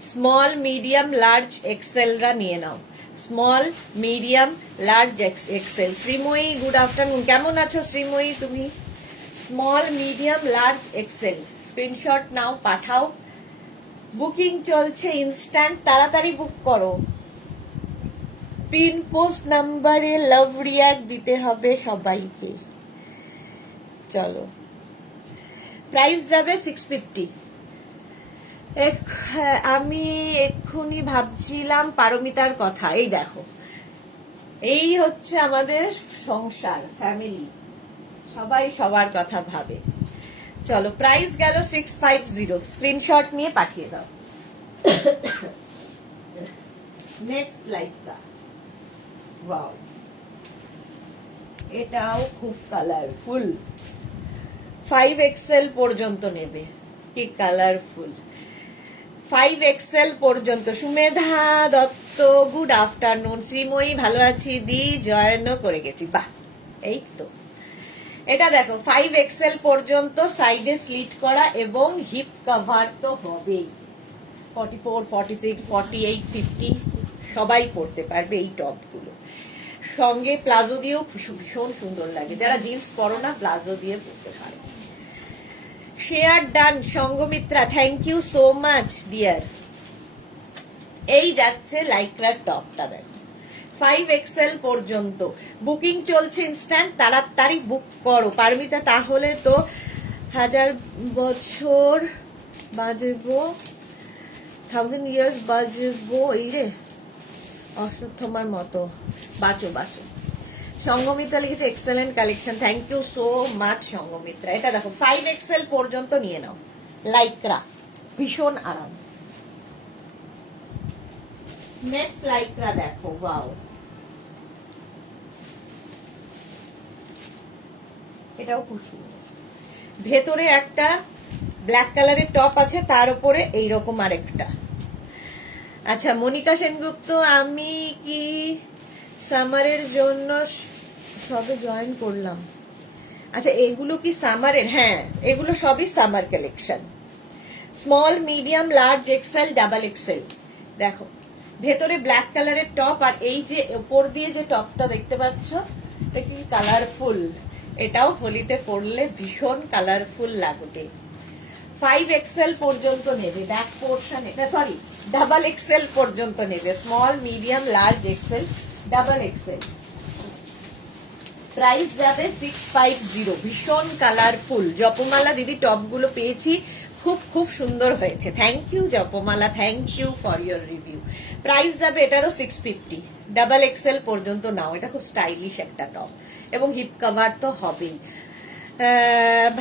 স্মল মিডিয়াম লার্জ এক্সেলরা নিয়ে নাও, small medium large XL. Sreemoyee good afternoon, কেমন আছো শ্রীময়ী তুমি? Small medium large XL, screenshot নাও পাঠাও, বুকিং চলছে ইনস্ট্যান্ট, তাড়াতাড়ি বুক করো। পিন পোস্ট নাম্বারে লাভ রিয়াক্ট দিতে হবে সবাইকে। চলো প্রাইস যাবে 650, আমি এক্ষুনি ভাবছিলাম পারমিতার কথা। এই দেখো, এই হচ্ছে আমাদের সংসার, ফ্যামিলি, সবাই সবার কথা ভাবে। চলো, প্রাইস গেল 650, স্ক্রিনশট নিয়ে পাঠিয়ে দাও। নেক্সট লাইটটা, ওয়াও, এটাও খুব কালারফুল। 5XL পর্যন্ত নেবে, কি কালারফুল। 5XL পর্যন্ত। Sumedha Dutta, good afternoon. শ্রীময়ী, ভালো আছি দি, জয়েনও করে গেছি, বাহ, এই তো। এটা দেখো, 5XL পর্যন্ত, সাইডে স্লিট করা এবং হিপ কভার তো হবেই। 44, 46, 48, 50 সবাই পরতে পারবে এই টপগুলো। সঙ্গে প্লাজো দিয়েও ভীষণ সুন্দর লাগে, যারা জিন্স পরো না প্লাজো দিয়ে পরতে পারে। Share done Sanghamitra, thank you so much dear. এই যাচ্ছে লাইক্রার টপটা, দেখো 5XL পর্যন্ত বুকিং চলছে, ইনস্ট্যান্ট, তাড়াতাড়ি বুক করো পারমিতা, তাহলে তো 1000 বছর বাজবো, 1000 ইয়ার্স বাজবো, এই রে অশ্বত্থমার মতো, বাঁচো বাঁচো। সঙ্গমিত্রা লিখেছে excellent collection, thank you so much Sanghamitra. এটা দেখো 5XL পর্যন্ত নিয়ে নাও, লাইক্রা, ভীষণ আরাম। নেক্সট লাইক্রা দেখো, ওয়াও, এটাও খুব সুন্দর। ভেতরে একটা ব্ল্যাক কালারের টপ আছে, তার উপরে এইরকম আরেকটা। আচ্ছা, মনিকা সেনগুপ্ত, আমি কি সামারের জন্য সবে জয়েন করলাম। আচ্ছা, এগুলো কি সামারের? হ্যাঁ, এগুলো সবই summer collection. Small, medium, large, XL, double XL. দেখো, ভেতরে ব্ল্যাক কালারের টপ, আর এই যে উপর দিয়ে যে টপটা দেখতে পাচ্ছ, এটা কি কালারফুল। এটাও হোলিতে পরলে ভীষণ কালারফুল লাগবে। 5XL পর্যন্ত নেবে, ব্যাক পোর্শন, এটা সরি ডাবল এক্সেল পর্যন্ত নেবে, small, medium, large, XL, double XL. Price যাবে 650, ভীষণ কালারফুল। জপমালা দিদি টপগুলো পেয়েছি, খুব খুব সুন্দর হয়েছে, thank you Japamala, thank you for your review. Price যাবে এটারও 650, ডাবল এক্সেল পর্যন্ত নাও, এটা খুব স্টাইলিশ একটা টপ এবং হিপ কভার তো হবেই।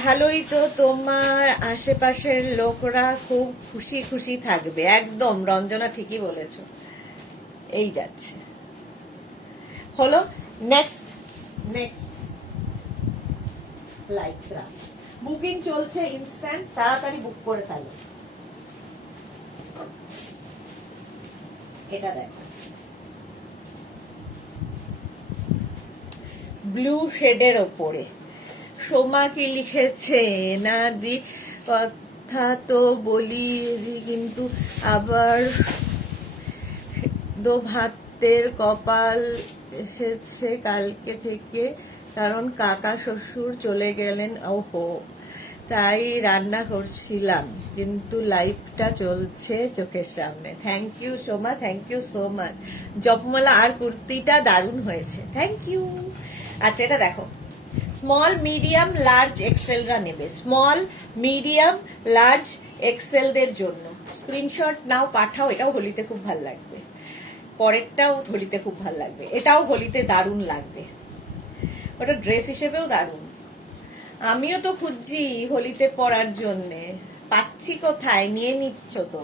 ভালোই তো, তোমার আশেপাশের লোকরা খুব খুশি খুশি থাকবে, একদম রঞ্জনা ঠিকই বলেছো। এই যাচ্ছে, হলো। নেক্সট লাইক্রা বুকিং চলছে, ইনস্ট্যান্ট, তাড়াতাড়ি বুক করে ফেলো। এটা দেখো, ব্লু শেডের ওপরে। সোমা কি লিখেছে, না দি কথা তো বলি কিন্তু আবার দো ভাতের কপাল এসেছে কালকে থেকে, কারণ কাকা শ্বশুর চলে গেলেন, ওহো, তাই রান্না করছিলাম, কিন্তু লাইভটা চলছে চোখের সামনে। Thank you Soma, thank you so much. Japamala, আর কুর্তিটা দারুণ হয়েছে, থ্যাংক ইউ। আচ্ছা, এটা দেখো, স্মল, মিডিয়াম, লার্জ, এক্সেলরা নেবে, স্মল, মিডিয়াম, লার্জ, এক্সেলদের জন্য স্ক্রিনশট নাও, পাঠাও। এটাও হোলিতে খুব ভালো লাগবে, পরেরটাও হোলিতে খুব ভালো লাগবে, এটাও হোলিতে দারুণ লাগবে, ওটা ড্রেস হিসেবেও দারুণ। আমিও তো খুঁজছি হোলিতে পরার জন্যে, পাচ্ছি কোথায়, নিয়ে নিচ্ছ তো।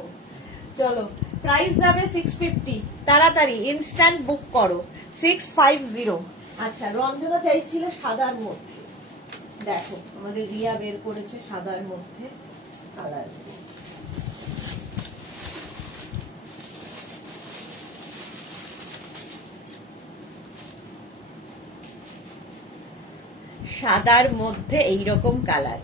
চলো, প্রাইস যাবে 650, তাড়াতাড়ি ইনস্ট্যান্ট বুক করো, 650। আচ্ছা, রঞ্জনা চাইছিল সাদার মধ্যে, দেখো আমাদের রিয়া বের করেছে সাদার মধ্যে কালার। সাদার মধ্যে এইরকম কালার।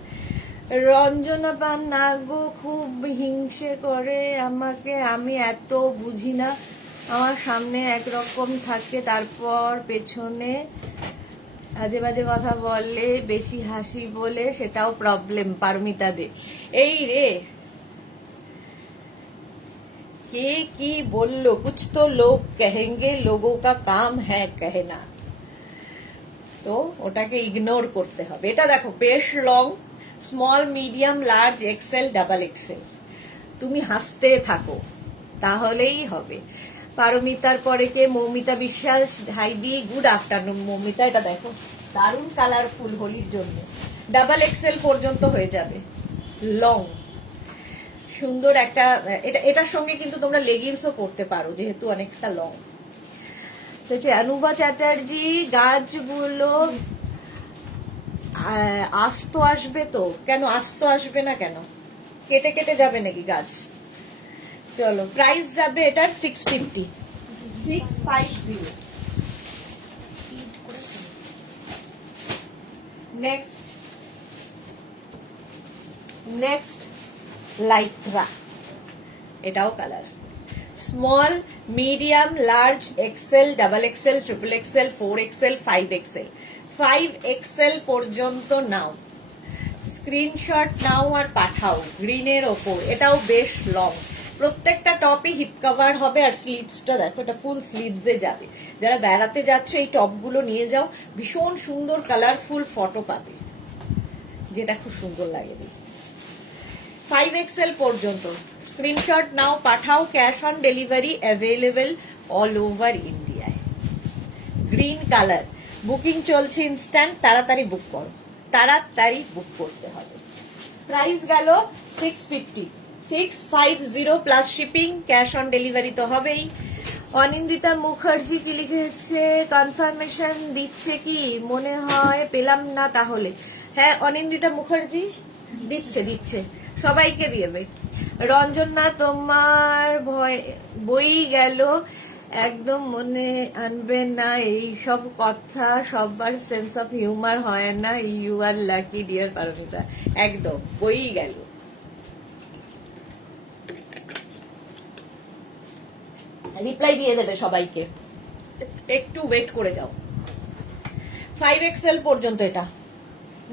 রঞ্জনা পান, না গো, খুব হিংসে করে আমাকে, আমি এত বুঝি না, আমার সামনে একরকম থাকে, তারপর পেছনে আজে বাজে কথা বলে, বেশি হাসি বলে, সেটাও প্রবলেম। পারমিতা দে, এই রে, কে কি বললো, কুছ তো লোক কহেঙ্গে, লোগোं का काम है कहना, তো ওটাকে ইগনোর করতে হবে। এটা দেখো, বেশ long, small, medium, large, XL, double XL, তুমি হাসতে থাকো, তাহলেই হবে। পারমিতার পরে কে? মৌমিতা বিশ্বাস। হাই দি, গুড আফটারনুন মৌমিতা। এটা দেখো, দারুণ কালারফুল, হোলির জন্য। ডাবল এক্সেল পর্যন্ত হয়ে যাবে, লং, সুন্দর একটা। এটার সঙ্গে কিন্তু তোমরা লেগিংসও পরতে পারো, যেহেতু অনেকটা লং। হচ্ছে অনুভা চ্যাটার্জি, গাছগুলো আস্ত আসবে তো? কেন আস্ত আসবে না কেন? কেটে কেটে যাবে নাকি গাছ? চলো, প্রাইস যাবে এটার 650। 650। ফিট করেছে। নেক্সট লাইক্রা, এটাও colour. Small, medium, large, XL, double XL, triple XL, 4XL, 5XL। 5XL পর্যন্ত নাও, স্ক্রিনশট নাও আর পাঠাও। গ্রিনের ওপর, এটাও বেশ লং। প্রত্যেকটা টপে হিপ কভার হবে, আর স্লিভসটা দেখো, এটা ফুল স্লিভসে যাবে। যারা বেড়াতে যাচ্ছ এই টপগুলো নিয়ে যাও, ভীষণ সুন্দর কালারফুল ফটো পাবে, যেটা খুব সুন্দর লাগে দেখতে। 5XL পর্যন্ত স্ক্রিনশট নাও, পাঠাও। Cash on delivery available all over ইন্ডিয়ায়। গ্রিন কালার, বুকিং চলছে ইনস্ট্যান্ট, তাড়াতাড়ি বুক করো, তাড়াতাড়ি বুক করতে হবে। প্রাইস গেল 650। 650 plus shipping, cash on delivery তো হবেই। অনিন্দিতা মুখার্জি কি লিখেছে? কনফার্মেশন দিচ্ছে কি? মনে হয় পেলাম না তাহলে। হ্যাঁ, অনিন্দিতা মুখার্জি দিচ্ছে, সবাইকে দিবে। রঞ্জনা, তোমার বই গেল, একদম মনে আনবে না এই সব কথা, সবার সেন্স অফ হিউমার হয় না। You are lucky dear Paramita, একদম বই গেল। রিপ্লাই দিয়ে দেবে সবাইকে, একটু ওয়েট করে যাও। 5XL পর্যন্ত এটা।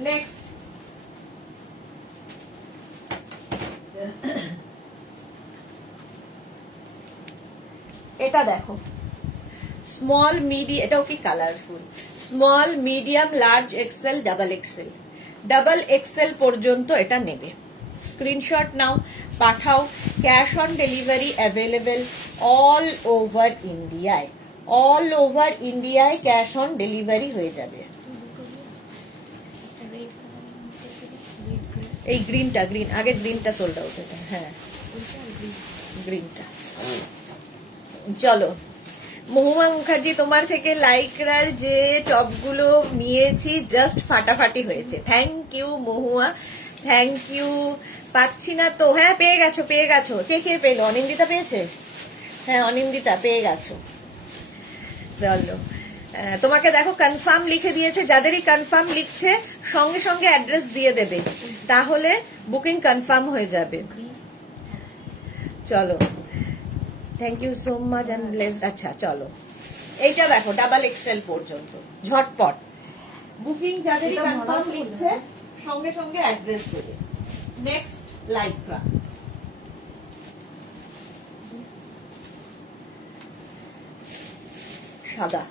নেক্সট, এটা দেখো, স্মল মিডিয়াম, এটাও কি colourful. Small, medium, large, XL, double XL. Double XL পর্যন্ত এটা নেবে। স্ক্রিনশট নাও, পাঠাও। Cash on delivery available all over ইন্ডিয়ায়। অল ওভার ইন্ডিয়ায় ক্যাশ অন ডেলিভারি হয়ে যাবে। রেড কালার, এই গ্রিনটা, আগে গ্রিনটা সোল্ড আউট হতো। হ্যাঁ, গ্রিনটা। চলো, মহুমা মুখার্জি, তোমার থেকে লাইকরার যে টপগুলো নিয়েছি জাস্ট ফাটাফাটি হয়েছে। Thank you Mahua, thank you. পাচ্ছি না তো? হ্যাঁ, পেয়ে গেছো। কে পেলো? অনিন্দিতা পেয়েছে? হ্যাঁ, অনিন্দিতা পেয়ে গেছো। চলো, তোমাকে দেখো কনফার্ম লিখে দিয়েছে। যাদেরই কনফার্ম লিখছে সঙ্গে সঙ্গে অ্যাড্রেস দিয়ে দেবে, তাহলে বুকিং কনফার্ম হয়ে যাবে। চলো, thank you so much and blessed. আচ্ছা, চলো, এইটা দেখো, ডাবল এক্সেল পর্যন্ত ঝটপট বুকিং। যাদেরই কনফার্ম লিখছে সঙ্গে সঙ্গে অ্যাড্রেস দেবে। নেক্সট লাইক্রা, সাদা।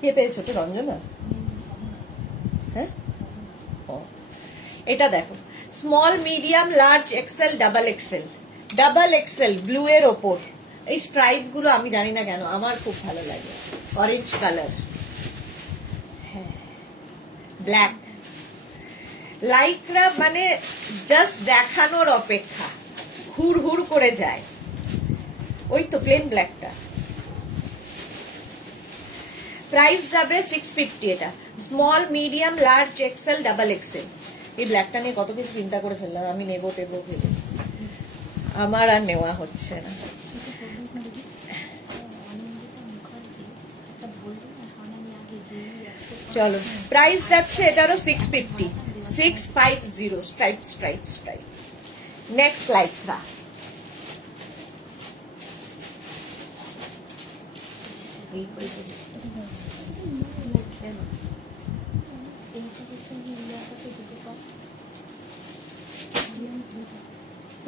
কে পেয়েছো? তো রঞ্জনা। হ্যাঁ, ও, এটা দেখো, small, medium, large, XL, double XL. Double XL blue এর ওপর। এই স্ট্রাইপ গুলো আমি জানি না কেন আমার খুব ভালো লাগে। অরেঞ্জ কালার, হ্যাঁ, ব্ল্যাক। লাইক্রা মানে জাস্ট দেখানোর অপেক্ষা, হুড় হুড় করে যায়। ওই তো প্লেন ব্ল্যাকটা। প্রাইস যাবে 650। এটা small, medium, large, XL, double XL. এই ব্ল্যাকটা নিয়ে কত কিছু চিন্তা করে ফেললাম আমি, নেবো ভেবে আমার আর নেওয়া হচ্ছে না। চলো, প্রাইস যাচ্ছে এটারও 650। 650 স্ট্রাইপ। নেক্সট লাইক্রা,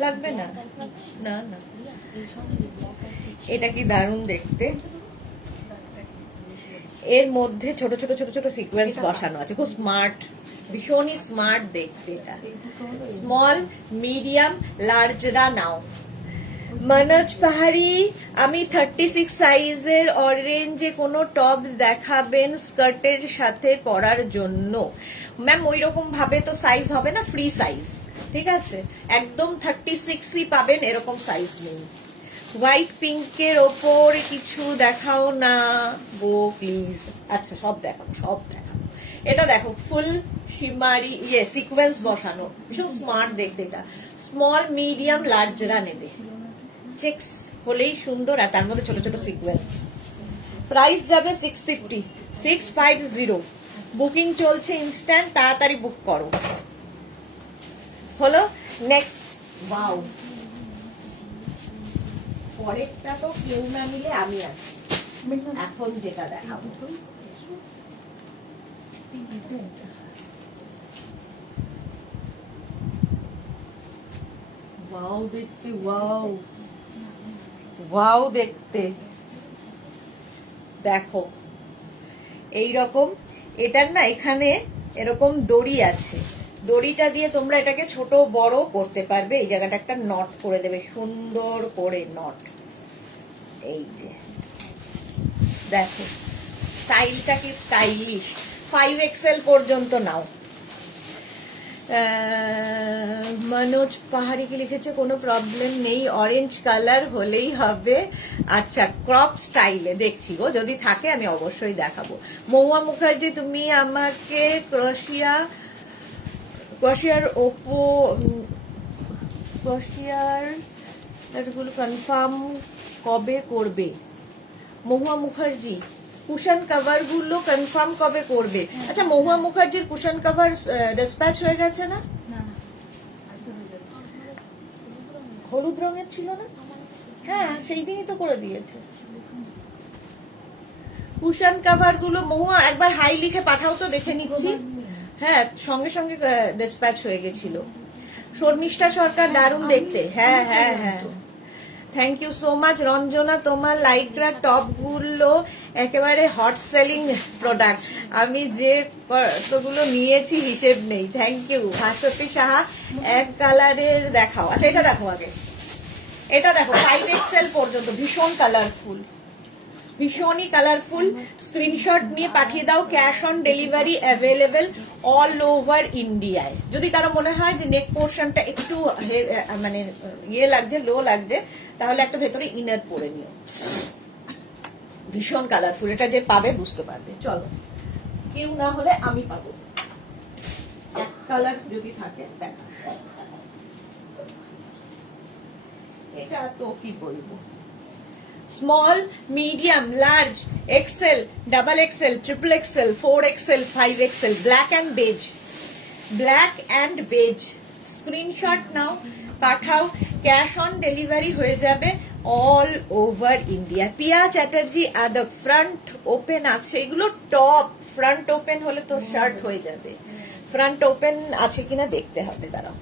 লাগবে না, না না, এটা কি দারুণ দেখতে। এর মধ্যে ছোট ছোট সিকোয়েন্স বসানো আছে, খুব স্মার্ট ভীষণই স্মার্ট দেখতে এটা। স্মল মিডিয়াম লার্জরা নাও। মনোজ পাহাড়ি, আমি 36 সাইজের অরেঞ্জে কোনো টপ দেখাবেন স্কার্টের সাথে পরার জন্য। ম্যাম ওই রকম ভাবে তো সাইজ হবে না, ফ্রি সাইজ, ঠিক আছে? একদম 36ই পাবেন, এরকম সাইজ নেই। হোয়াইট পিঙ্কের ওপর কিছু দেখাও না গো প্লিজ। আচ্ছা সব দেখাবো, সব দেখাবো। এটা দেখো ফুল শিমারি সিকোয়েন্স বসানো, ভীষণ স্মার্ট দেখতে এটা। স্মল মিডিয়াম লার্জরা নেবে, চেকস হলেই সুন্দর, আর তার মধ্যে ছোট ছোট সিকোয়েন্স। প্রাইস যাবে 650। বুকিং চলছে ইনস্ট্যান্ট, তাড়াতাড়ি বুক করো। হলো নেক্সট। ওয়াও, পরেরটা তো কেউ না নিলে আমি আছি। এখন যেটা দেখাবো, ওয়াও দেখতে, ওয়াও ওয়াও দেখতে। দেখো এইরকম, এটার না এখানে এরকম দড়ি আছে, দড়িটা দিয়ে তোমরা এটাকে ছোট বড় করতে পারবে। এই জায়গাটা একটা নট করে দেবে, সুন্দর করে নট। এই যে দেখো স্টাইলটা কি স্টাইলিশ। 5XL পর্যন্ত নাও। মনোজ পাহাড়ি কি লিখেছে, কোনো প্রবলেম নেই, অরেঞ্জ কালার হলেই হবে। আচ্ছা ক্রপ স্টাইলে দেখছি গো, যদি থাকে আমি অবশ্যই দেখাবো। মহুয়া মুখার্জি, তুমি আমাকে ক্রোশিয়ার ওপো ক্রোশিয়ার কনফার্ম কবে করবে? মহুয়া মুখার্জি, কুশন কভার গুলো কনফার্ম কবে করবে? আচ্ছা মহুয়া মুখার্জির কুশন কভার ডিসপ্যাচ হয়ে গেছে না? হলুদ রঙের ছিল না? হ্যাঁ সেই দিনই তো করে দিয়েছে। কুশন কভার গুলো মহুয়া একবার হাই লিখে পাঠাও তো, দেখে নিচ্ছি। হ্যাঁ সঙ্গে সঙ্গে ডিসপ্যাচ হয়ে গেছিল। শর্মিষ্ঠা সরকার, দারুণ দেখতে। হ্যাঁ হ্যাঁ হ্যাঁ, thank you so much. Ranjana, তোমার লাইক্রা টপ গুলো একেবারে হট সেলিং প্রোডাক্ট, আমি যে কতগুলো নিয়েছি হিসেব নেই। Thank you. ভাস্বতী সাহা, এক কালারের দেখাও। আচ্ছা এটা দেখো আগে, এটা দেখো 5XL পর্যন্ত, ভীষণ কালারফুল, ভীষণই কালারফুল। স্ক্রিনশট নিয়ে পাঠিয়ে দাও। Cash on delivery available all over ইন্ডিয়ায়। যদি কারো মনে হয় যে নেক পোর্শনটা একটু মানে ইয়ে লাগছে, লো লাগছে, তাহলে একটা ভেতরে ইনার পরে নিও। ভীষণ কালারফুল, এটা যে পাবে বুঝতে পারবে। চলো, কেউ না হলে আমি পাবো। এক কালার যদি থাকে দেখা, এটা তো কি বলবো। Small, medium, large, XL, double XL, triple XL, 4XL, 5XL, black and beige, black and beige. Screenshot নাও, পাঠাও। ক্যাশ অন ডেলিভারি হয়ে যাবে all over India. Piya Chatterjee Adak, front open আছে, এগুলো টপ। ফ্রন্ট ওপেন হলে তো শার্ট হয়ে যাবে। ফ্রন্ট ওপেন আছে কিনা দেখতে হবে, দাঁড়াও।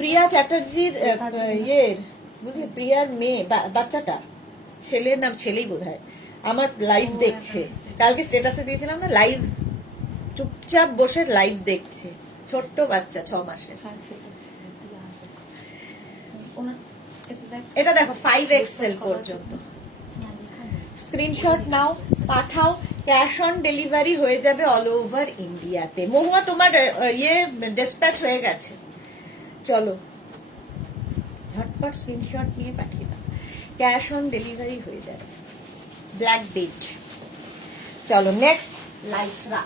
প্রিয়া চ্যাটার্জির ইয়ের বুঝলি, প্রিয়ার মেয়ে বাচ্চাটা, ছেলের নাম, ছেলেই বোধ হয়, আমার লাইভ দেখছে। কালকে স্ট্যাটাসে দিয়েছিলাম না, লাইভ চুপচাপ বসে লাইভ দেখছে, ছোট্ট বাচ্চা 6 মাসের। এটা দেখো 5XL পর্যন্ত। স্ক্রিনশট নাও, পাঠাও। ক্যাশ অন ডেলিভারি হয়ে যাবে অল ওভার ইন্ডিয়াতে। মহুয়া তোমার ইয়ে ডিসপ্যাচ হয়ে গেছে। চলো ঝটপট স্ক্রিনশট নিয়ে পাঠিয়ে দাও, ক্যাশ অন ডেলিভারি হয়ে যাবে। Black beige. চলো নেক্সট, লাইক্রা।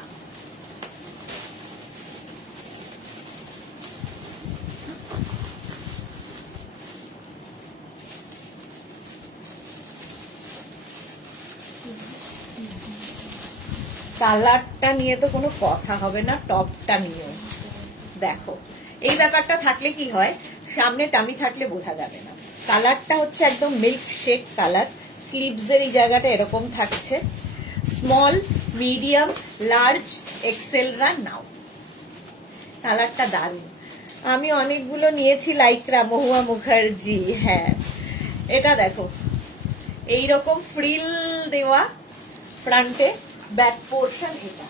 কালারটা নিয়ে তো কোনো কথা হবে না, টপটা নিয়ে দেখো। এই ব্যাপারটা থাকলে কি হয়, সামনে টামি থাকলে বোঝা যাবে না। কালারটা হচ্ছে একদম মিল্ক শেক কালার। স্লিভসের এই জায়গাটা এরকম থাকছে। স্মল, মিডিয়াম, লার্জ, এক্সেলরা নাও। কালারটা দারুণ। আমি অনেকগুলো নিয়েছি লাইক্রা, মহুয়া মুখার্জি। হ্যাঁ এটা দেখো, এইরকম ফ্রিল দেওয়া ফ্রন্টে, ব্যাক পোর্শন এটা।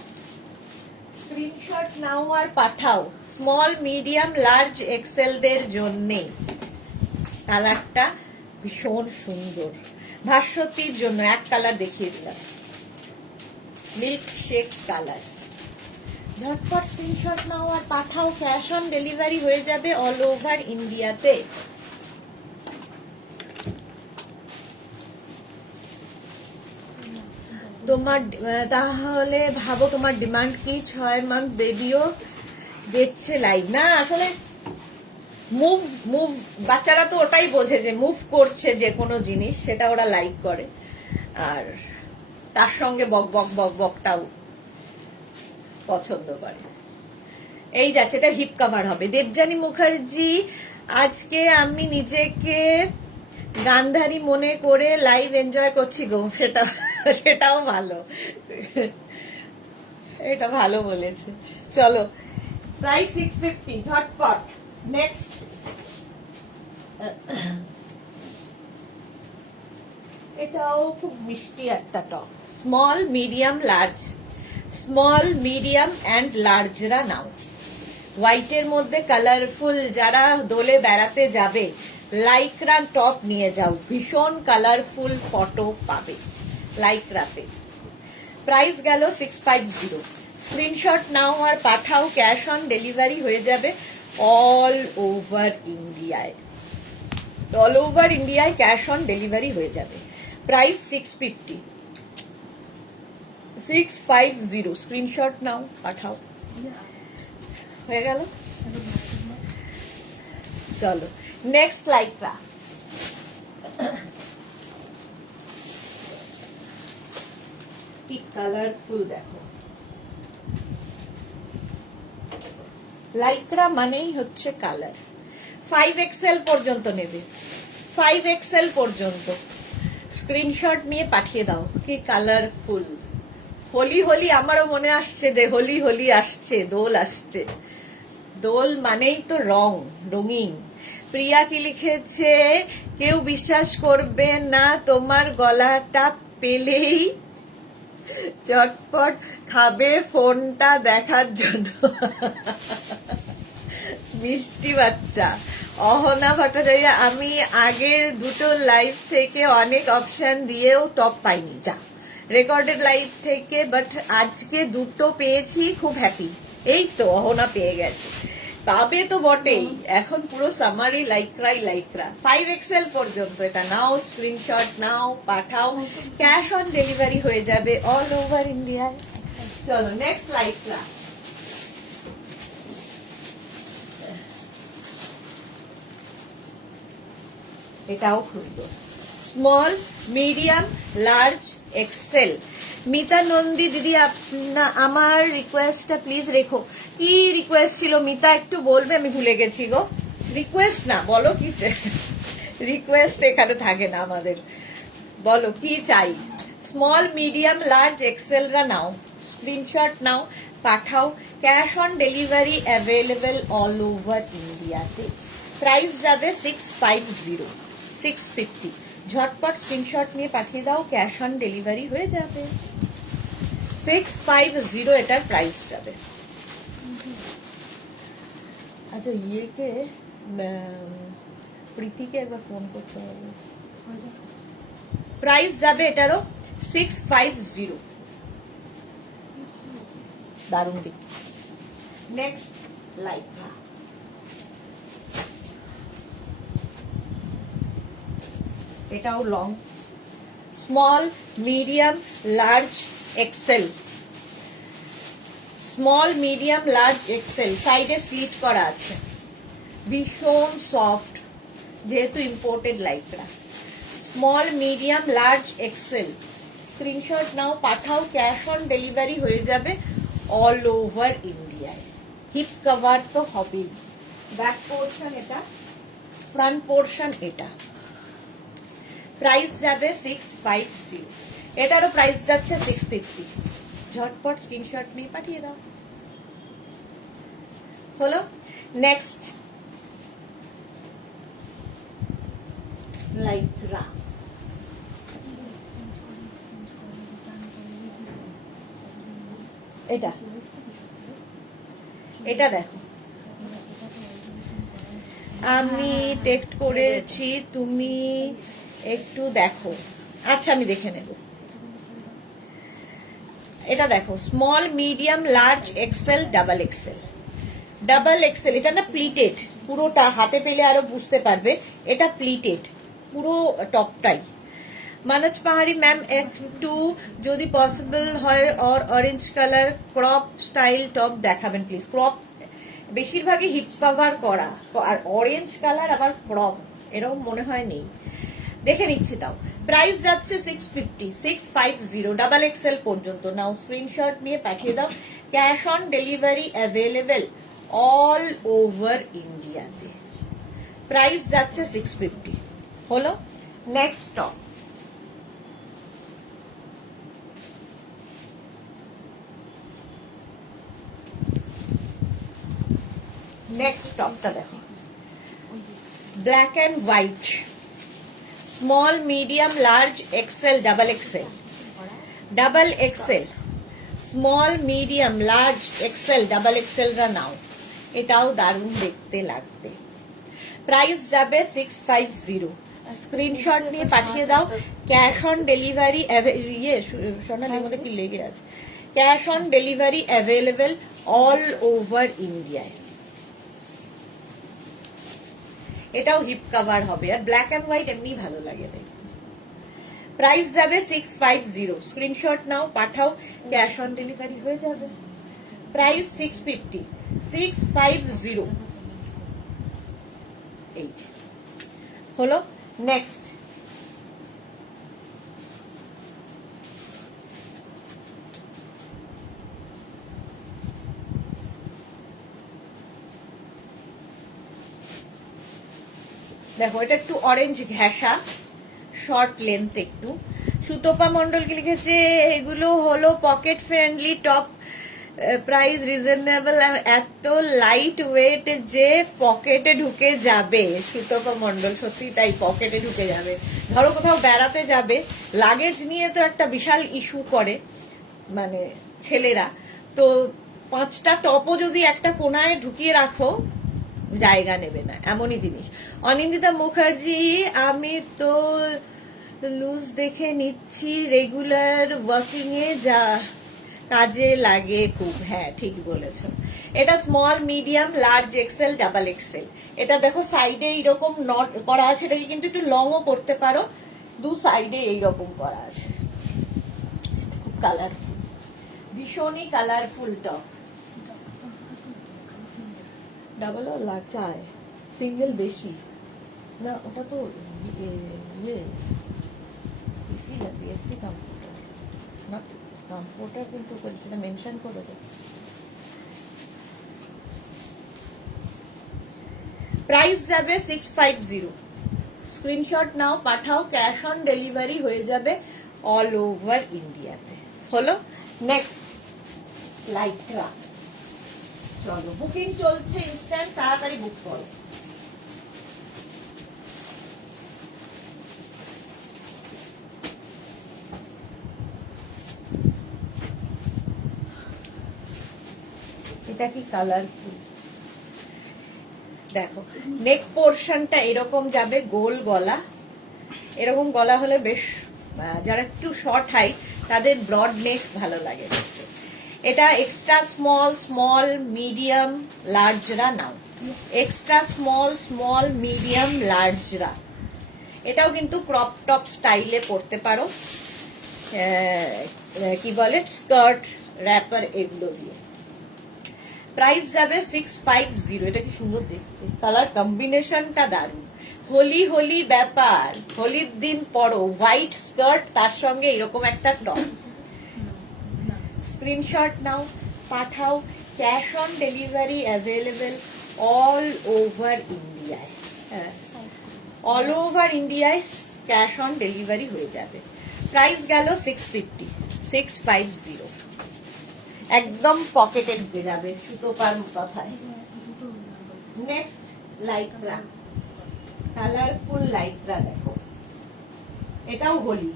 স্ক্রিনশট নাও আর পাঠাও স্মল মিডিয়াম লার্জ এক্সেলদের জন্যে। কালারটা ভীষণ সুন্দর, ভাস্বতীর জন্য এক কালার দেখিয়ে দিলাম, মিল্ক শেক কালার। ঝটপট স্ক্রিনশট নাও আর পাঠাও, ক্যাশ অন ডেলিভারি হয়ে যাবে অল ওভার ইন্ডিয়াতে। তোমার তাহলে ভাবো তোমার ডিমান্ড কি? 6 মান্থ বেবিও দেখছে লাইভ না, আসলে মুভ মুভ বাচ্চারা তো ওটাই বোঝে যে মুভ করছে যে কোনো জিনিস, সেটা ওরা লাইক করে, আর তার সঙ্গে বক বক বক বকটাও পছন্দ করে। এই যাচ্ছে, এটা হিপ কভার হবে। দেবযানী মুখার্জি, আজকে আমি নিজেকে গান্ধারী মনে করে লাইভ এনজয় করছি গো। সেটাও ভালো, এটা ভালো বলেছে। চলো, প্রাইস 650, ঝটপট নেক্সট। এটাও খুব মিষ্টি একটা top, small medium large, small medium and লার্জরা নাও। হোয়াইটের মধ্যে কালারফুল, যারা দোলে বেড়াতে যাবে লাইক্রা টপ নিয়ে যাও, ভীষণ কালারফুল ফটো পাবে লাইক্রাতে। প্রাইস গেল 650। স্ক্রিনশট নাও আর পাঠাও, ক্যাশ অন ডেলিভারি হয়ে যাবে অল ওভার ইন্ডিয়ায়। অল ওভার ইন্ডিয়ায় ক্যাশ অন ডেলিভারি হয়ে যাবে। প্রাইস 650, 650। স্ক্রিনশট নাও পাঠাও, হয়ে গেল। চলো নেক্সট লাইক্রা। কি কালারফুল দেখো, লাইক্রা মানেই হচ্ছে কালার। 5XL পর্যন্ত নেবে, 5XL পর্যন্ত। স্ক্রিনশট নিয়ে পাঠিয়ে দাও, কি কালারফুল। হোলি হোলি আমারও মনে আসছে যে হোলি হোলি আসছে, দোল আসছে। দোল মানেই তো রং, রঙিন। প্রিয়া কি লিখেছে, কেউ বিশ্বাস করবে না তোমার গলাটা পেলেই চটপট খাবে ফোনটা দেখার জন্য। মিষ্টি বাচ্চা। অহনা ভট্টাচার্য, আমি আগের দুটো লাইভ থেকে অনেক অপশন দিয়েও টপ পাইনি, যা রেকর্ডেড লাইভ থেকে, বাট আজকে দুটো পেয়েছি, খুব হ্যাপি। এই তো অহনা পেয়ে গেছে, পাবে তো বটেই। এখন পুরো সামারি লাইক্রাই লাইক্রা, 5XL পর্যন্ত। এটা নাও, স্ক্রিনশট নাও পাঠাও, ক্যাশ অন ডেলিভারি হয়ে যাবে অল ওভার ইন্ডিয়ায়। চলো নেক্সট লাইক্রা। এটাও সুন্দর, small medium large Excel. Mita Nandi দিদি, আমার রিকোয়েস্টটা প্লিজ রেখো। কি রিকোয়েস্ট ছিল মিতা, একটু বলবে? আমি ভুলে গেছি গো। রিকোয়েস্ট না, বলো কি রিকোয়েস্ট এখানে থাকে না আমাদের, বলো কি চাই। স্মল মিডিয়াম লার্জ এক্সেলরা নাও, স্ক্রিনশট নাও পাঠাও, cash on delivery available all over ইন্ডিয়াতে। প্রাইস যাবে 650, 650। ঝটপট স্ক্রিনশট নিয়ে পাঠিয়ে দাও, ক্যাশ অন ডেলিভারি হয়ে যাবে। 650 এটার প্রাইস যাবে। আচ্ছা, ইয়েকে প্রীতিকে একবার ফোন করতে হবে। প্রাইস যাবে এটারও 650। দারুণ দিক। Next Lycra. এটাও long, small medium large XL, small medium large XL. সাইডে স্লিট করা আছে, ভীষণ সফট, যেহেতু imported lycra. Small medium large XL. Screenshot নাও পাঠাও, ক্যাশ অন ডেলিভারি হয়ে যাবে অল ওভার ইন্ডিয়ায়। হিপ কভার তো হবেই। ব্যাক পোর্শন এটা, ফ্রন্ট পোর্শন এটা। প্রাইস যাবে 650। এটারও প্রাইস যাচ্ছে 650। ঝটপট স্ক্রিনশট নিয়ে পাঠিয়ে দাও। হলো নেক্সট লাইক্রা। এটা এটা দেখো, আমি টেক্সট করেছি, তুমি একটু দেখো। আচ্ছা, আমি দেখে নেব। এটা দেখো, small, medium, large, XL, double XL. Double XL, এটা না প্লিটেড, পুরোটা হাতে পেলে আরো বুঝতে পারবে। এটা প্লিটেড পুরো টপটাই। মানজ পাহাড়ি ম্যাম, একটু যদি পসিবল হয় orange colour crop style top দেখাবেন প্লিজ। ক্রপ বেশিরভাগই হিপ কভার করা, আর অরেঞ্জ কালার আবার ক্রপ এরকম মনে হয় নেই, দেখে নিচ্ছি তাও। প্রাইস যাচ্ছে 650 ডাবল এক্সেল পর্যন্ত। নাও স্ক্রিনশট নিয়ে পাঠিয়ে দাও। Cash on delivery available all over ইন্ডিয়াতে। প্রাইস যাচ্ছে 650। হলো, নেক্সট টপ। নেক্সট টপটা দেখো, black and white, small, medium, large, XL, double XL. Double XL, small, medium, large, XL, double এক্সেলরা নাও। এটাও দারুণ দেখতে লাগবে। প্রাইস যাবে 650। স্ক্রিনশট নিয়ে পাঠিয়ে দাও। ক্যাশ অন ডেলিভারি, সোনালির মধ্যে কি লেগে আছে, cash on delivery available all over ইন্ডিয়ায়। এটাও হিপ কভার হবে, আর ব্ল্যাক অ্যান্ড হোয়াইট এমনি ভালো লাগে দেখতে। প্রাইস যাবে 650। স্ক্রিনশট নাও, পাঠাও, ক্যাশ অন ডেলিভারি হয়ে যাবে। প্রাইস 650, 650। এই হলো, নেক্সট। দেখো, এটা একটু অরেঞ্জ ঘেঁষা, শর্ট লেন্থ একটু। সুতপা মন্ডলকে লিখেছে এগুলো হলো pocket friendly top, price reasonable, এত লাইট ওয়েট যে পকেটে ঢুকে যাবে। সুতপা মন্ডল, সত্যি তাই, পকেটে ঢুকে যাবে। ধরো কোথাও বেড়াতে যাবে, লাগেজ নিয়ে তো একটা বিশাল ইস্যু করে মানে ছেলেরা, তো 5টা টপও যদি একটা কোনায় ঢুকিয়ে রাখো জায়গা নেবে না, এমনই জিনিস। অনিন্দিতা মুখার্জি, আমি তো লুজ দেখে নিচ্ছি, রেগুলার ওয়ার্কিং এ যা কাজে লাগে খুব। হ্যাঁ, ঠিক বলেছো। এটা small, medium, large, XL, double XL. এটা দেখো সাইডে এইরকম নট করা আছে, এটাকে কিন্তু একটু লংও করতে পারো। দু সাইডে এইরকম করা আছে, খুব কালারফুল, ভীষণই কালারফুল টপ। ডাবল চায়, সিঙ্গেল বেশি না, ওটা তো এসি লাগবে, এসি কমফোর্টার না, কমফোর্টার কিন্তু সেটা মেনশন করে দেবে। প্রাইস যাবে 650। স্ক্রিনশট নাও, পাঠাও, ক্যাশ অন ডেলিভারি হয়ে যাবে অল ওভার ইন্ডিয়াতে। হলো, নেক্সট লাইক্রা। চলো, বুকিং চলছে ইনস্ট্যান্ট, তাড়াতাড়ি বুক করো। এটা কি কালারফুল দেখো। নেক পোর্শনটা এরকম যাবে, গোল গলা, এরকম গলা হলে বেশ, যারা একটু শর্ট হাইট তাদের ব্রড নেক ভালো লাগে দেখতে। এটা এক্সট্রা স্মল, স্মল, মিডিয়াম, লার্জরা নাও। এক্সট্রা স্মল, স্মল, মিডিয়াম, লার্জরা। এটাও কিন্তু ক্রপ টপ স্টাইলে পরতে পারো, কি বলে স্কার্ট, র্যাপার এগুলো দিয়ে। প্রাইস যাবে 650। এটা কি সুন্দর দেখতে, কালার কম্বিনেশনটা দারুণ। হোলি হোলি ব্যাপার, হোলির দিন পরো, হোয়াইট স্কার্ট তার সঙ্গে এরকম একটা টপ। স্ক্রিনশট নাও, পাঠাও, cash on delivery available all over ইন্ডিয়ায়। অল ওভার ইন্ডিয়ায় ক্যাশ অন ডেলিভারি হয়ে যাবে। প্রাইস গেল 650, 650। একদম পকেটে ঢুকে যাবে সুতোপার কথায়। নেক্সট লাইক্রা, কালারফুল লাইক্রা দেখো, এটাও হোলি,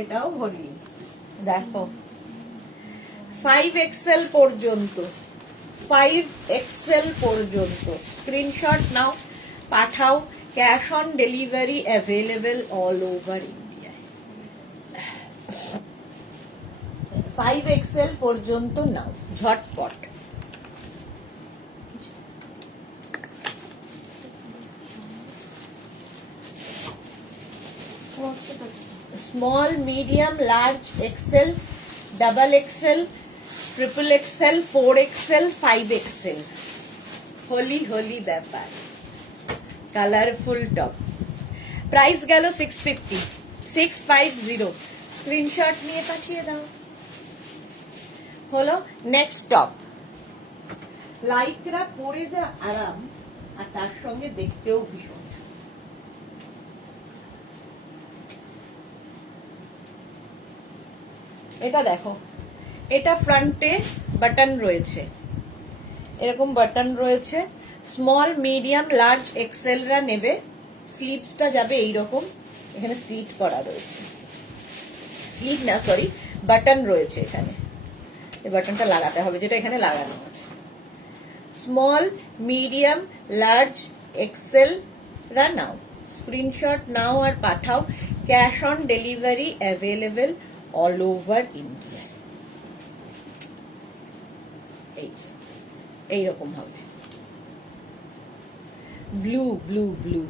এটাও হোলি দেখো। 5 এক্সেল পর্যন্ত, 5XL পর্যন্ত স্ক্রিনশট নাও, পাঠাও। Cash on delivery available all over India. 5XL পর্যন্ত নাও, ঝটপট। Small, medium, large, XL, double XL, triple XL, 4XL, 5XL। Holi Holi ব্যাপার, কালারফুল টপ। প্রাইস গেল 650, 650। স্ক্রিনশট নিয়ে পাঠিয়ে দাও। হলো নেক্সট টপ। লাইকরা পরে যা আরাম, আর তার সঙ্গে দেখতেও ভীষণ। এটা দেখো, এটা ফ্রন্টে বাটন রয়েছে, এরকম বাটন রয়েছে। স্মল, মিডিয়াম, লার্জ, এক্সেলরা নেবে। স্লিভসটা যাবে এইরকম, এখানে স্লিট করা রয়েছে, স্লিভ না সরি, বাটন রয়েছে এখানে। এই বাটনটা লাগাতে হবে, যেটা এখানে লাগানো আছে। স্মল, মিডিয়াম, লার্জ, এক্সেল রা নাও, স্ক্রিনশট নাও আর পাঠাও। Cash on delivery available all over India. এইরকম হবে, ব্লু ব্লু ব্লু।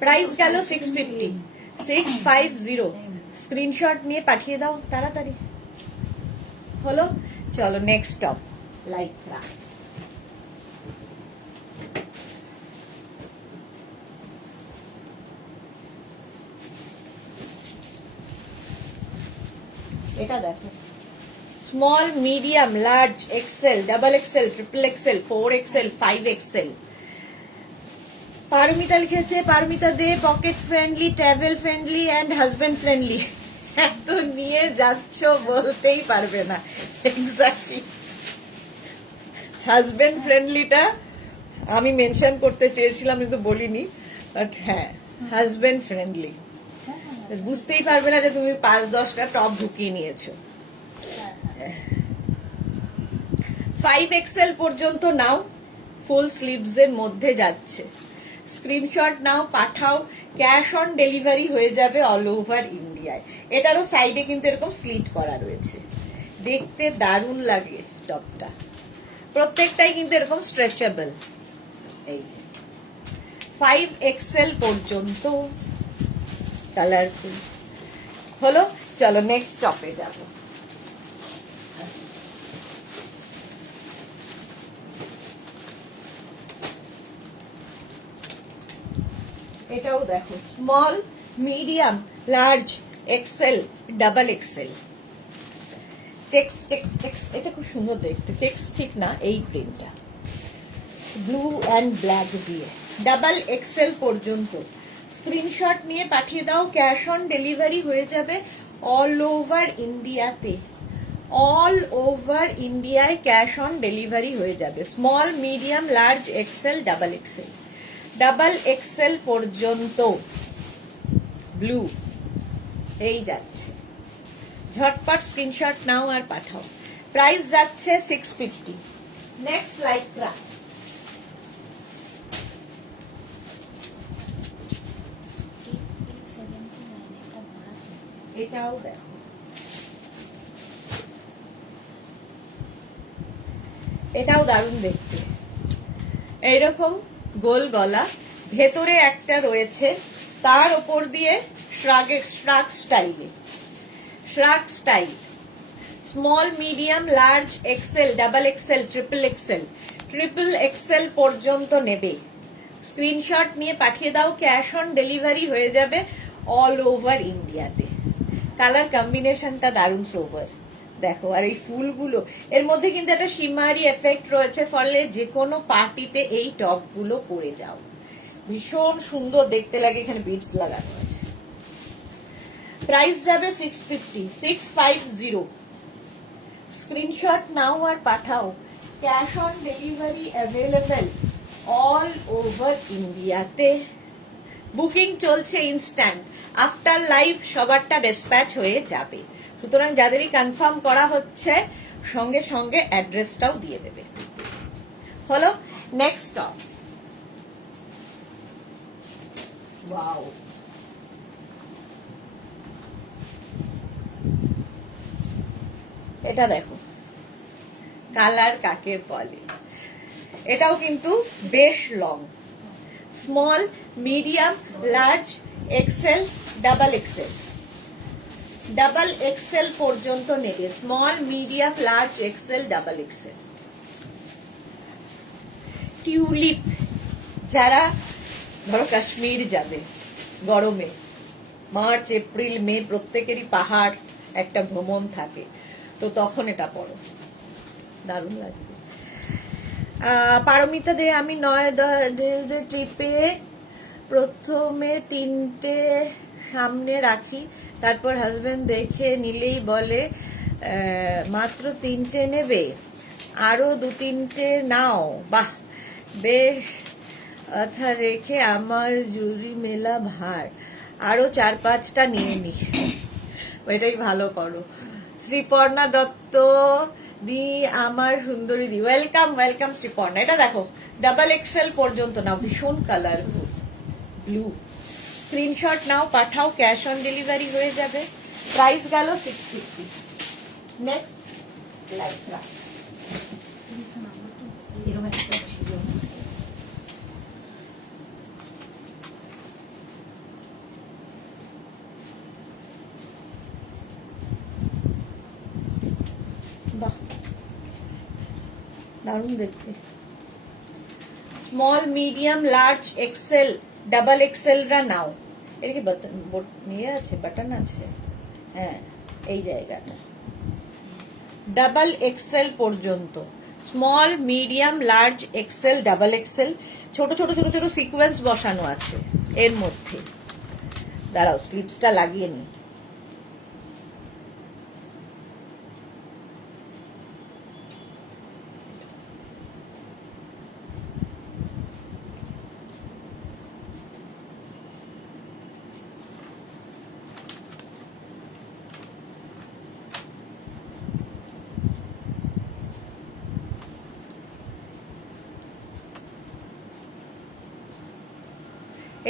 প্রাইস গেল 650, 650। স্ক্রিনশট নিয়ে পাঠিয়ে দাও তাড়াতাড়ি। হলো, চলো নেক্সট টপ। লাইকরা, এটা দেখো, small, medium, large, XL, double XL, triple XL, 4XL, 5XL। Paromita লিখেছে, Paromita Dey pocket friendly, travel friendly and husband friendly. এত নিয়ে যাচ্ছ বলতেই পারবে না। এক্স্যাক্টলি, হাজবেন্ড ফ্রেন্ডলিটা আমি মেনশন করতে চেয়েছিলাম কিন্তু বলিনি, বাট হ্যাঁ হাজবেন্ড ফ্রেন্ডলি। বুঝতেই পারবে না যে তুমি 5-10টা টপ ঢুকিয়ে নিয়েছো। 5XL পর্যন্ত নাও, ফুল স্লিভস এর মধ্যে যাচ্ছে। স্ক্রিনশট নাও, পাঠাও। ক্যাশ অন ডেলিভারি হয়ে যাবে অল ওভার ইন্ডিয়ায়। এটারও সাইডে কিন্তু এরকম স্লিট করা রয়েছে, দেখতে দারুণ লাগে টপটা। প্রত্যেকটাই কিন্তু এরকম স্ট্রেচেবল। এই 5XL পর্যন্ত কালারফুল। হলো, চলো নেক্সট টপে যাবো। এটাও দেখো, small, medium, large, XL, double XL. Checks checks checks, এটা খুব সুন্দর দেখতে। চেক্স ঠিক না, এই প্রিন্টটা ব্লু অ্যান্ড ব্ল্যাক দিয়ে। ডাবল এক্সেল পর্যন্ত স্ক্রিনশট নিয়ে পাঠিয়ে দাও। ক্যাশ অন ডেলিভারি হয়ে যাবে অল ওভার ইন্ডিয়াতে। অল ওভার ইন্ডিয়ায় ক্যাশ অন ডেলিভারি হয়ে যাবে। Small, medium, large, XL, double XL. Double XL blue ব্লু এই যাচ্ছে। ঝটপট স্ক্রিনশট নাও আর পাঠাও। প্রাইস যাচ্ছে 650। নেক্সট লাইকরা, এটাও দেখো, এটাও দারুণ দেখতে। এইরকম গোল গলা, ভেতরে একটা রয়েছে, তার ওপর দিয়ে শ্রাগ স্টাইলে, shrug style. Small, medium, large, XL, double XL, triple XL. Triple XL পর্যন্ত নেবে। স্ক্রিনশট নিয়ে পাঠিয়ে দাও। ক্যাশ অন ডেলিভারি হয়ে যাবে অল ওভার ইন্ডিয়াতে। কালার কম্বিনেশনটা দারুণ সোবার দেখো। আর এই ফুলগুলো, এর মধ্যে কিন্তু একটা শিমারি এফেক্ট রয়েছে, ফলে যে কোনো পার্টিতে এই টপগুলো পরে যাও, ভীষণ সুন্দর দেখতে লাগে। এখানে বিটস লাগানো আছে। প্রাইস যাবে 650, 650। স্ক্রিনশট নাও আর পাঠাও। Cash on delivery available all over ইন্ডিয়াতে। বুকিং চলছে ইনস্ট্যান্ট। আফটার লাইভ সবারটা ডিসপ্যাচ হয়ে যাবে। সুতরাং যাদেরই কনফার্ম করা হচ্ছে সঙ্গে সঙ্গে অ্যাড্রেসটাও দিয়ে দেবে। হলো নেক্সট টপ। ওয়াও, এটা দেখো কালার কাকে বলে। এটাও কিন্তু বেশ long, small, medium, large, XL, double XL. Double XL পর্যন্ত নেবে, small, medium, large, XL, double XL. Tulip, যারা ধরো কাশ্মীর যাবে গরমে, মার্চ এপ্রিল মে প্রত্যেকেরই পাহাড় একটা ভ্রমণ থাকে, তো তখন এটা পড়ো, দারুণ লাগবে। পারমিতা দে, আমি 9 ট্রিপে প্রথমে 3টে সামনে রাখি, তারপর হাজবেন্ড দেখে নিলেই বলে মাত্র 3টে নেবে, আরো 2-3টে নাও। বাহ, বেশ। আচ্ছা, রেখে আমার জুড়ি মেলা ভার, আরো 4-5টা নিয়ে নি। ওইটাই ভালো করো। শ্রীপর্ণা দত্ত দি, আমার সুন্দরী দি, ওয়েলকাম ওয়েলকাম শ্রীপর্ণা। এটা দেখো ডাবল এক্সেল পর্যন্ত নাও, ভীষণ কালারফুল ব্লু। স্ক্রিনশট নাও, পাঠাও, ক্যাশ অন ডেলিভারি হয়ে যাবে। প্রাইস গেল 650। নেক্সট লাইক্রা, এরকম একটা ছিল। বাহ, দারুণ দেখতে। Small, medium, large, XL, double এক্সেলরা নাও। এর কি বাটন নিয়ে আছে, বাটন আছে? হ্যাঁ, এই জায়গাটা। ডাবল এক্সেল পর্যন্ত, small, medium, large, XL, double XL. ছোট ছোট ছোট ছোট সিকোয়েন্স বসানো আছে এর মধ্যে। দাঁড়াও, স্লিপসটা লাগিয়ে নি।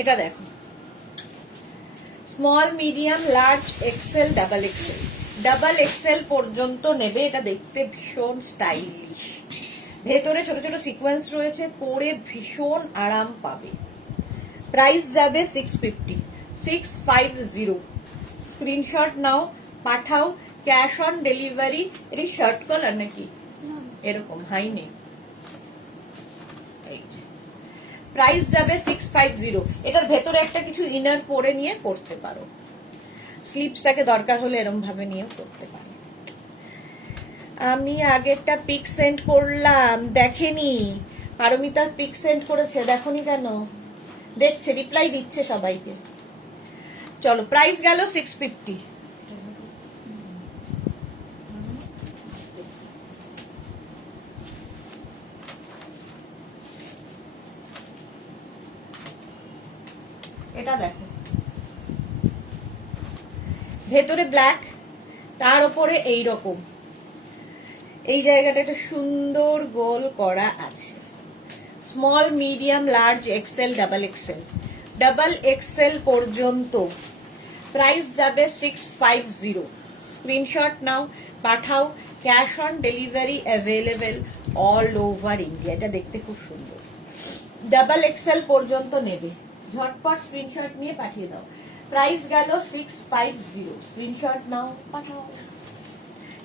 এটা দেখো, small, medium, large, XL, double XL. Double XL পর্যন্ত নেবে। এটা দেখতে ভীষণ স্টাইলিশ, ভেতরে ছোট ছোট সিকোয়েন্স রয়েছে, পরে ভীষণ আরাম পাবে। প্রাইস যাবে 650। স্ক্রিনশট নাও, পাঠাও, ক্যাশ অন ডেলিভারি। এটি শার্ট কালার নাকি এরকম হাই নেই। প্রাইস যাবে 650। এটার ভেতরে একটা কিছু ইনার পরে নিয়ে পড়তে পারো, স্লিপসটাকে দরকার হলে এরম ভাবে নিয়েও করতে পারো। আমি আগেরটা পিক সেন্ড করলাম, দেখেনি। পারমিতা পিক সেন্ড করেছে, দেখোনি কেন? দেখছে, রিপ্লাই দিচ্ছে সবাইকে। চলো, প্রাইস গেল 650। এটা দেখো, ভেতরে ব্ল্যাক, তার উপরে এই রকম এই জায়গাটা একটা সুন্দর গোল করা আছে। Small, medium, large, XL, double XL. Double XL পর্যন্ত। প্রাইস যাবে 650। স্ক্রিনশট নাও, পাঠাও, cash on delivery available all over India. এটা দেখতে খুব সুন্দর। ডাবল এক্সেল পর্যন্ত নেবে, ঝটপট স্ক্রিনশট নিয়ে পাঠিয়ে দাও। প্রাইস গেল 650। স্ক্রিনশট নাও, পাঠাও।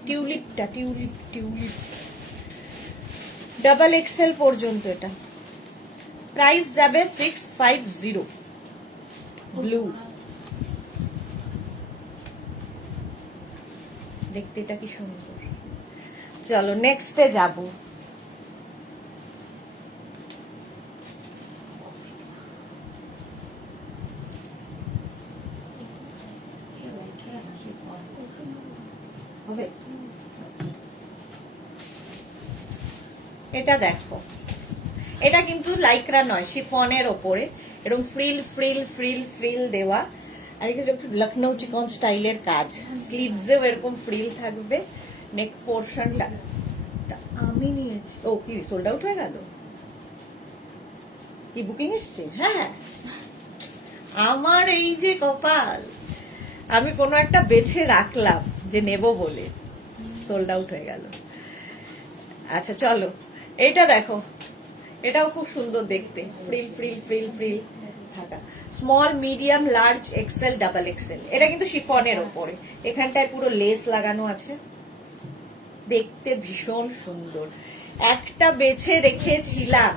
টিউলিপটা, টিউলিপ টিউলিপ ডাবল এক্সেল পর্যন্ত। এটা প্রাইস যাবে 650। ব্লু, দেখতে এটা কি সুন্দর। চলো নেক্সটে যাব। হবে, এটা দেখো, এটা কিন্তু লাইক্রা নয়, শিফনের ওপরে এরকম ফ্রিল ফ্রিল ফ্রিল ফ্রিল দেওয়া, আর এটা একটু লখনৌ চিকন স্টাইলের কাজ। স্লিভসেও এরকম ফ্রিল থাকবে, নেক পোর্শনটা আমি নিয়েছি। ও কি সোল্ড আউট হয়ে গেল? কি বুকিং এসছে? হ্যাঁ, আমার এই যে কপাল, আমি কোনো একটা বেছে রাখলাম যে নেব বলে, সোল্ড আউট হয়ে গেল। আচ্ছা চলো, এটা দেখো, এটাও খুব সুন্দর দেখতে, ফ্রিল ফ্রিল ফ্রিল ফ্রিল থাকা। Small medium large XL double XL. এটা কিন্তু শিফনের ওপরে, এখানটায় পুরো লেস লাগানো আছে, দেখতে ভীষণ সুন্দর। একটা বেছে রেখেছিলাম,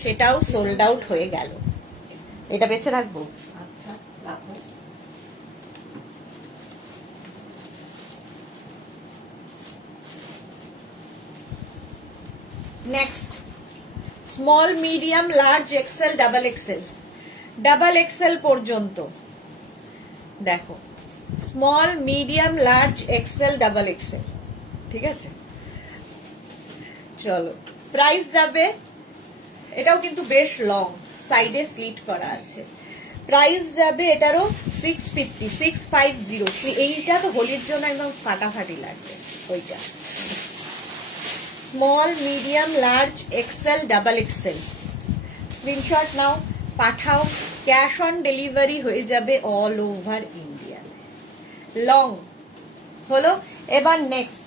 সেটাও সোল্ড আউট হয়ে গেল। এটা বেছে রাখবো? আচ্ছা রাখো। Next, small medium large XL double XL. Double XL পর্যন্ত দেখো, small medium large XL double Excel, ঠিক আছে। চলো, প্রাইস যাবে, এটাও কিন্তু বেশ লং, সাইডে স্লিট করা আছে। প্রাইস যাবে এটারও 650, 650। এইটা তো হোলির জন্য একদম ফাটাফাটি লাগবে। ওইটা small medium large XL double XL. Screenshot নাও, পাঠাও, ক্যাশ অন ডেলিভারি হয়ে যাবে অল ওভার ইন্ডিয়া। লং হলো। এবার নেক্সট,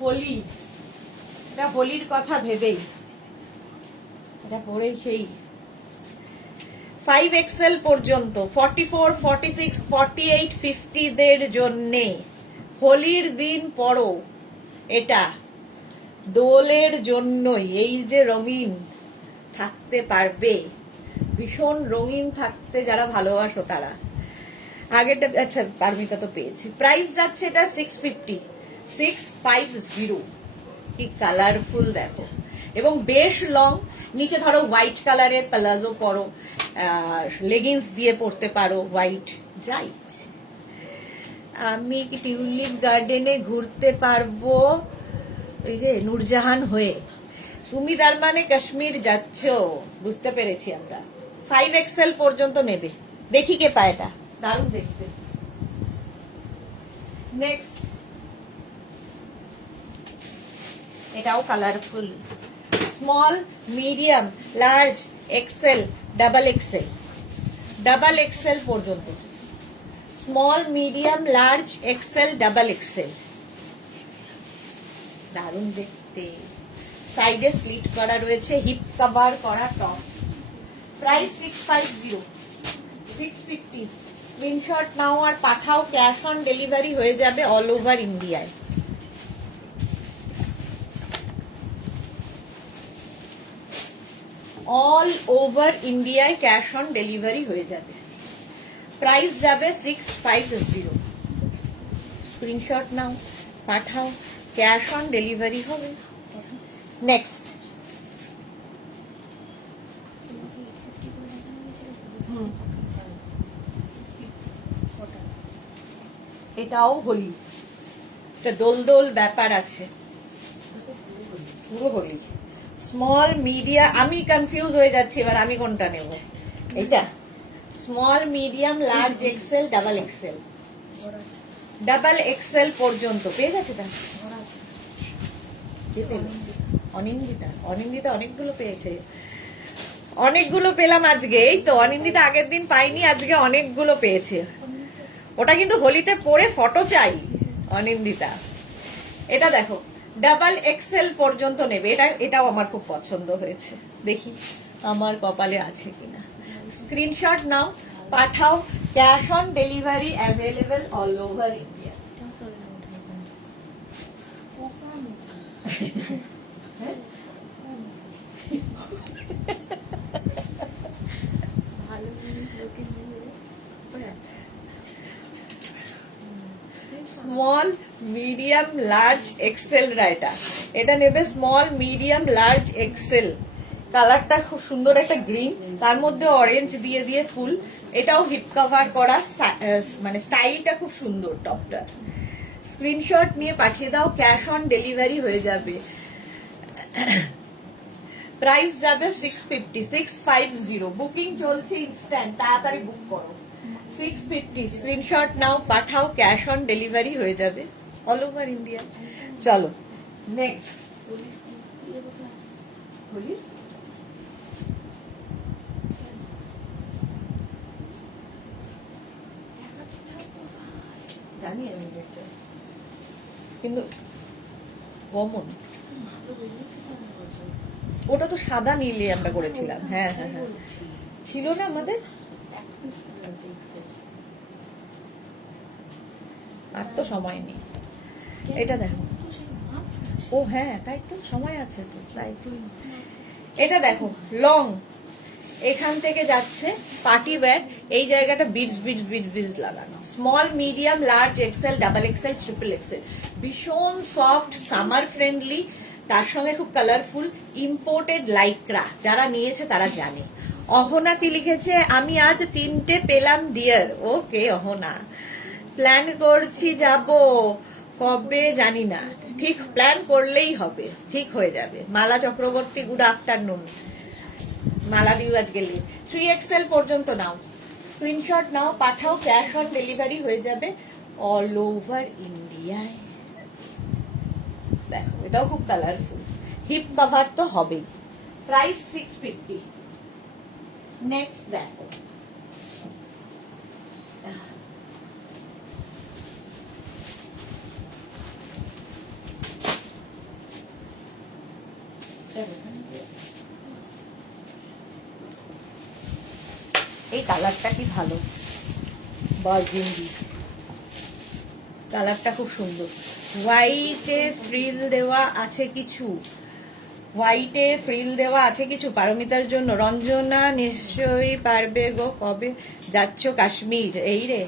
হোলি। এটা হোলির কথা ভেবেই এটা পরে সেই 5 এক্সেল পর্যন্ত, 44, 46, 48, 50 দের জন্যে হোলির দিন পরো এটা, দোলের জন্যই। এই যে রঙিন থাকতে পারবে, ভীষণ রঙিন থাকতে যারা ভালোবাসো তারা। আগেরটা আচ্ছা পারমিতা তো পেয়েছি। প্রাইস যাচ্ছে এটা 650, 650। কি কালারফুল দেখো, এবং বেশ লং। নিচে ধরো হোয়াইট কালারের প্লাজো পরো, লেগিংস দিয়ে পরতে পারো, হোয়াইট যা ইচ্ছে। আমি কি টিউলিপ গার্ডেনে ঘুরতে পারবো এই যে নূরজাহান হয়ে? তুমি তার মানে কাশ্মীর যাচ্ছ, বুঝতে পেরেছি আমরা। 5 এক্সেল পর্যন্ত নেবে, দেখি কে পায়। এটা দারুণ দেখতে। নেক্সট, এটাও colourful. Small medium large XL double XL, double XL পর্যন্ত। Small medium large XL double XL, দারুণ দেখতে। সাইডে স্লিট করা রয়েছে, হিপ কভার করা টপ। প্রাইস 650, 650। স্ক্রিনশট নাও আর পাঠাও, ক্যাশ অন ডেলিভারি হয়ে যাবে অল ওভার ইন্ডিয়ায়। অল ওভার ইন্ডিয়ায় ক্যাশ অন ডেলিভারি হয়ে যাবে। প্রাইস যাবে 650। স্ক্রিনশট নাও, পাঠাও, ক্যাশ অন ডেলিভারি হবে। নেক্সট, এটাও হোলি, এটা দোল দোল ব্যাপার আছে, পুরো হোলি। স্মল মিডিয়া, আমি কনফিউজ হয়ে যাচ্ছি এবার, আমি কোনটা নেব? এটা small medium large XL double XL, double XL পর্যন্ত পেয়ে গেছে। তা অনিন্দিতা, অনিন্দিতা অনেকগুলো পেয়েছে, অনেকগুলো পেলাম আজকে। এই তো অনিন্দিতা আগের দিন পাইনি, আজকে অনেকগুলো পেয়েছে। ওটা কিন্তু হোলিতে পরে ফটো চাই অনিন্দিতা। এটা দেখো, ডাবল এক্সেল পর্যন্ত নেবে। এটাও আমার খুব পছন্দ হয়েছে, দেখি আমার কপালে আছে কিনা। স্ক্রিনশট নাও, পাঠাও, cash on delivery available all over India. Small medium large Excel, এটা নেবে স্মল মিডিয়াম লার্জ এক্সেল। কালারটা খুব সুন্দর, একটা গ্রিন, তার মধ্যে অরেঞ্জ দিয়ে দিয়ে ফুল। এটাও হিপ কভার করা, মানে স্টাইলটা খুব সুন্দর টপটা। স্ক্রিনশট নিয়ে পাঠিয়ে দাও, ক্যাশ অন ডেলিভারি হয়ে যাবে। প্রাইস যাবে 650, 650। বুকিং চলছে ইনস্ট্যান্ট, তাড়াতাড়ি বুক করো। 650 স্ক্রিনশট নাও, পাঠাও, ক্যাশ অন ডেলিভারি হয়ে যাবে অল ওভার ইন্ডিয়া। চলো নেক্সট। জানি আমি এটা, কিন্তু কমন ওটা তো সাদা নীলে আমরা করেছিলাম। হ্যাঁ হ্যাঁ হ্যাঁ, ছিল না আমাদের, আর তো সময় নেই। এটা দেখো, ও হ্যাঁ তাই তো, সময় আছে তো, তাই তো। এটা দেখো লং, এখান থেকে যাচ্ছে পার্টি ওয়্যার, এই জায়গাটা বিটস বিটস বিটস বিটস লাগানো। Small, medium, large, XL, double XL, triple XL, ভীষণ সফট, সামার ফ্রেন্ডলি, তার সঙ্গে খুব কালারফুল, ইম্পোর্টেড লাইক্রা। যারা নিয়েছে তারা জানে। অহনা কি লিখেছে, আমি আজ 3টে পেলাম ডিয়ার। ওকে অহনা, প্ল্যান করছি যাব, কবে জানি না, ঠিক প্ল্যান করলেই হবে, ঠিক হয়ে যাবে। Mala Chakraborty, good afternoon. মালা দিও আজকে 3XL পর্যন্ত নাও, স্ক্রিনশট নাও, পাঠাও, ক্যাশ অন ডেলিভারি হয়ে যাবে অল ওভার ইন্ডিয়ায়। দেখো এটাও খুব কালারফুল, হিপ কভার তো হবেই। প্রাইস 650। নেক্সট দেখো, এই কালারটা কি ভালো, বার্গেন্ডি কালারটা খুব সুন্দর। হোয়াইটে ফ্রিল দেওয়া আছে কিছু, হোয়াইটে ফ্রিল দেওয়া আছে কিছু পারমিতার জন্য। রঞ্জনা নিশ্চয়ই পারবে গো, কবে যাচ্ছ কাশ্মীর? এই রে,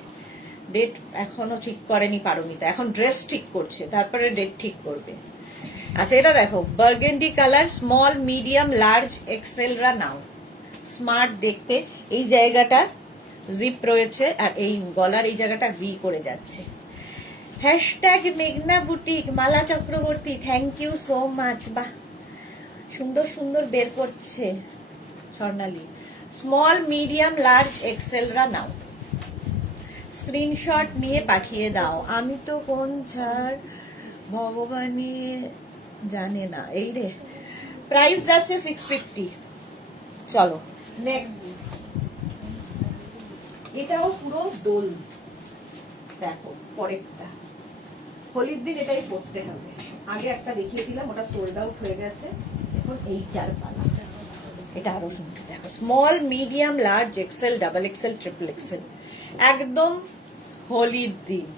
ডেট এখনো ঠিক করেনি পারমিতা, এখন ড্রেস ঠিক করছে, তারপরে ডেট ঠিক করবে। আচ্ছা এটা দেখো, burgundy colour, small, medium, large, এক্সেলরা নাও। স্মার্ট দেখতে, এই জায়গাটা জিপ রয়েছে আর এই গলার এই জায়গাটা ভি করে যাচ্ছে। হ্যাশট্যাগ মেঘনা boutique, Mala Chakraborty, thank you so much. বাহ, সুন্দর সুন্দর বের করছে স্বর্ণালী। স্মল, মিডিয়াম, লার্জ, এক্সেলরা নাও, স্ক্রিনশট নিয়ে পাঠিয়ে দাও। আমি তো কোন ছাড় ভগবানই জানে না। এই রে, প্রাইস যাচ্ছে 650। চলো নেক্সট, এটাও পুরো দোল। দেখো পরেরটা, হোলির দিন এটাই পড়তে হবে। আগে একটা দেখিয়েছিলাম, ওটা সোল্ড আউট হয়ে গেছে, এখন এইটার পালা। এটা আরো সুন্দর, দেখো small, medium, large, XL, double XL, triple XL, একদম হোলির দিন।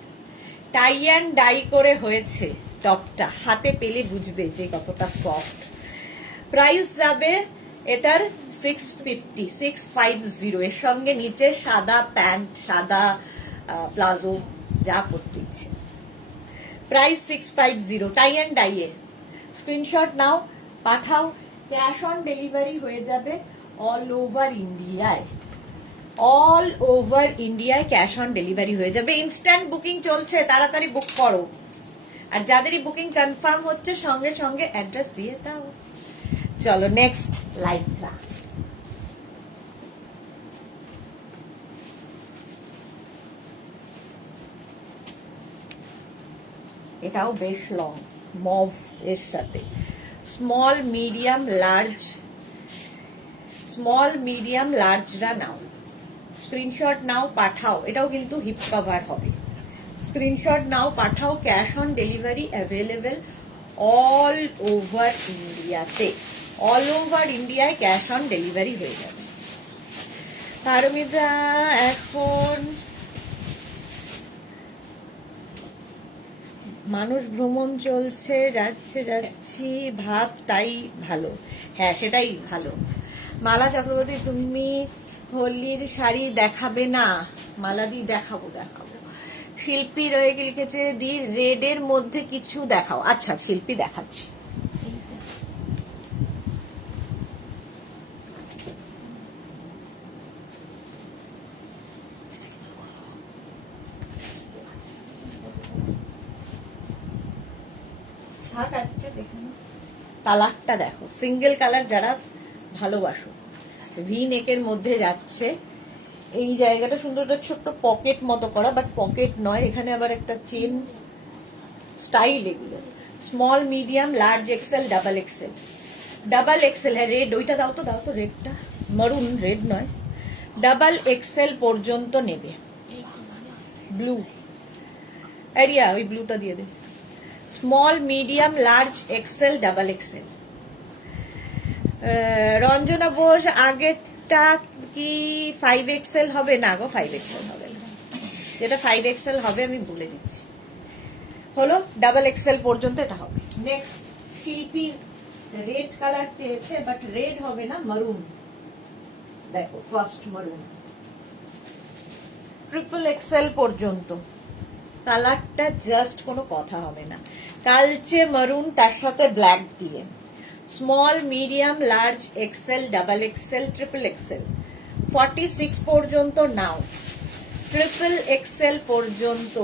টাই অ্যান্ড ডাই করে হয়েছে টপটা, হাতে পেলে বুঝবে যে কতটা সফট। প্রাইস যাবে এটার 650, 650। এর সঙ্গে নিচে সাদা প্যান্ট, সাদা প্লাজো, যা পড়তে ইচ্ছে। প্রাইস 650, টাই অ্যান্ড ডাইয়ে। স্ক্রিনশট নাও, পাঠাও, ক্যাশ অন ডেলিভারি হয়ে যাবে অল ওভার ইন্ডিয়ায়। অল ওভার ইন্ডিয়ায় ক্যাশ অন ডেলিভারি হয়ে যাবে। ইনস্ট্যান্ট বুকিং চলছে, তাড়াতাড়ি বুক করো। আর যাদেরই বুকিং কনফার্ম হচ্ছে সঙ্গে সঙ্গে অ্যাড্রেস দিয়ে দাও। চলো নেক্সট, লাইক্রা। এটাও বেশ লং, মভ এর সাথে। Small, medium, large, small, medium, লার্জরা নাও, স্ক্রিনশট নাও, পাঠাও। এটাও কিন্তু হিপ কভার হবে। স্ক্রিনশট নাও, পাঠাও, cash on delivery available all over ইন্ডিয়াতে। অল ওভার ইন্ডিয়ায় ক্যাশ অন ডেলিভারি হয়ে যাবে। পারমিতা এখন মানুষ ভ্রমণ চলছে, যাচ্ছি ভাব, তাই ভালো। হ্যাঁ সেটাই ভালো। মালা চক্রবর্তী, তুমি হোলির শাড়ি দেখাবে না? মালাদি দেখাবো দেখাবো। শিল্পী রয়ে লিখেছে, দি রেডের মধ্যে কিছু দেখাও। আচ্ছা শিল্পী দেখাচ্ছি। কালারটা দেখো, সিঙ্গেল কালার যারা ভালোবাসো, ভি নেকের মধ্যে যাচ্ছে, এই জায়গাটা সুন্দর একটা ছোট্ট পকেট মতো করা, বাট পকেট নয়, এখানে আবার একটা চেন স্টাইল। এগুলো small medium large XL double XL. Double Excel, হ্যাঁ রেড, ওইটা দাও তো রেডটা, মারুন, রেড নয়। ডাবল এক্সেল পর্যন্ত নেবে। ব্লু এরিয়া, ওই ব্লুটা দিয়ে দে। Small medium large XL double XL. Ranjana Bose, আগেরটা কি 5XL হবে? না গো, 5XL হবে না। যেটা 5XL হবে আমি বলে দিচ্ছি, হলো ডাবল এক্সেল পর্যন্ত এটা হবে। নেক্সট, শিল্পী রেড কালার চেয়েছে, বাট রেড হবে না, মারুন। দেখো ফার্স্ট মারুন, ট্রিপল এক্সেল পর্যন্ত। কালারটা জাস্ট কোনো কথা হবে না, কালচে মারুন, তার সাথে ব্ল্যাক দিলেন। Small medium large XL double XL triple XL 46 পর্যন্ত নাও, ট্রিপল এক্সেল পর্যন্ত।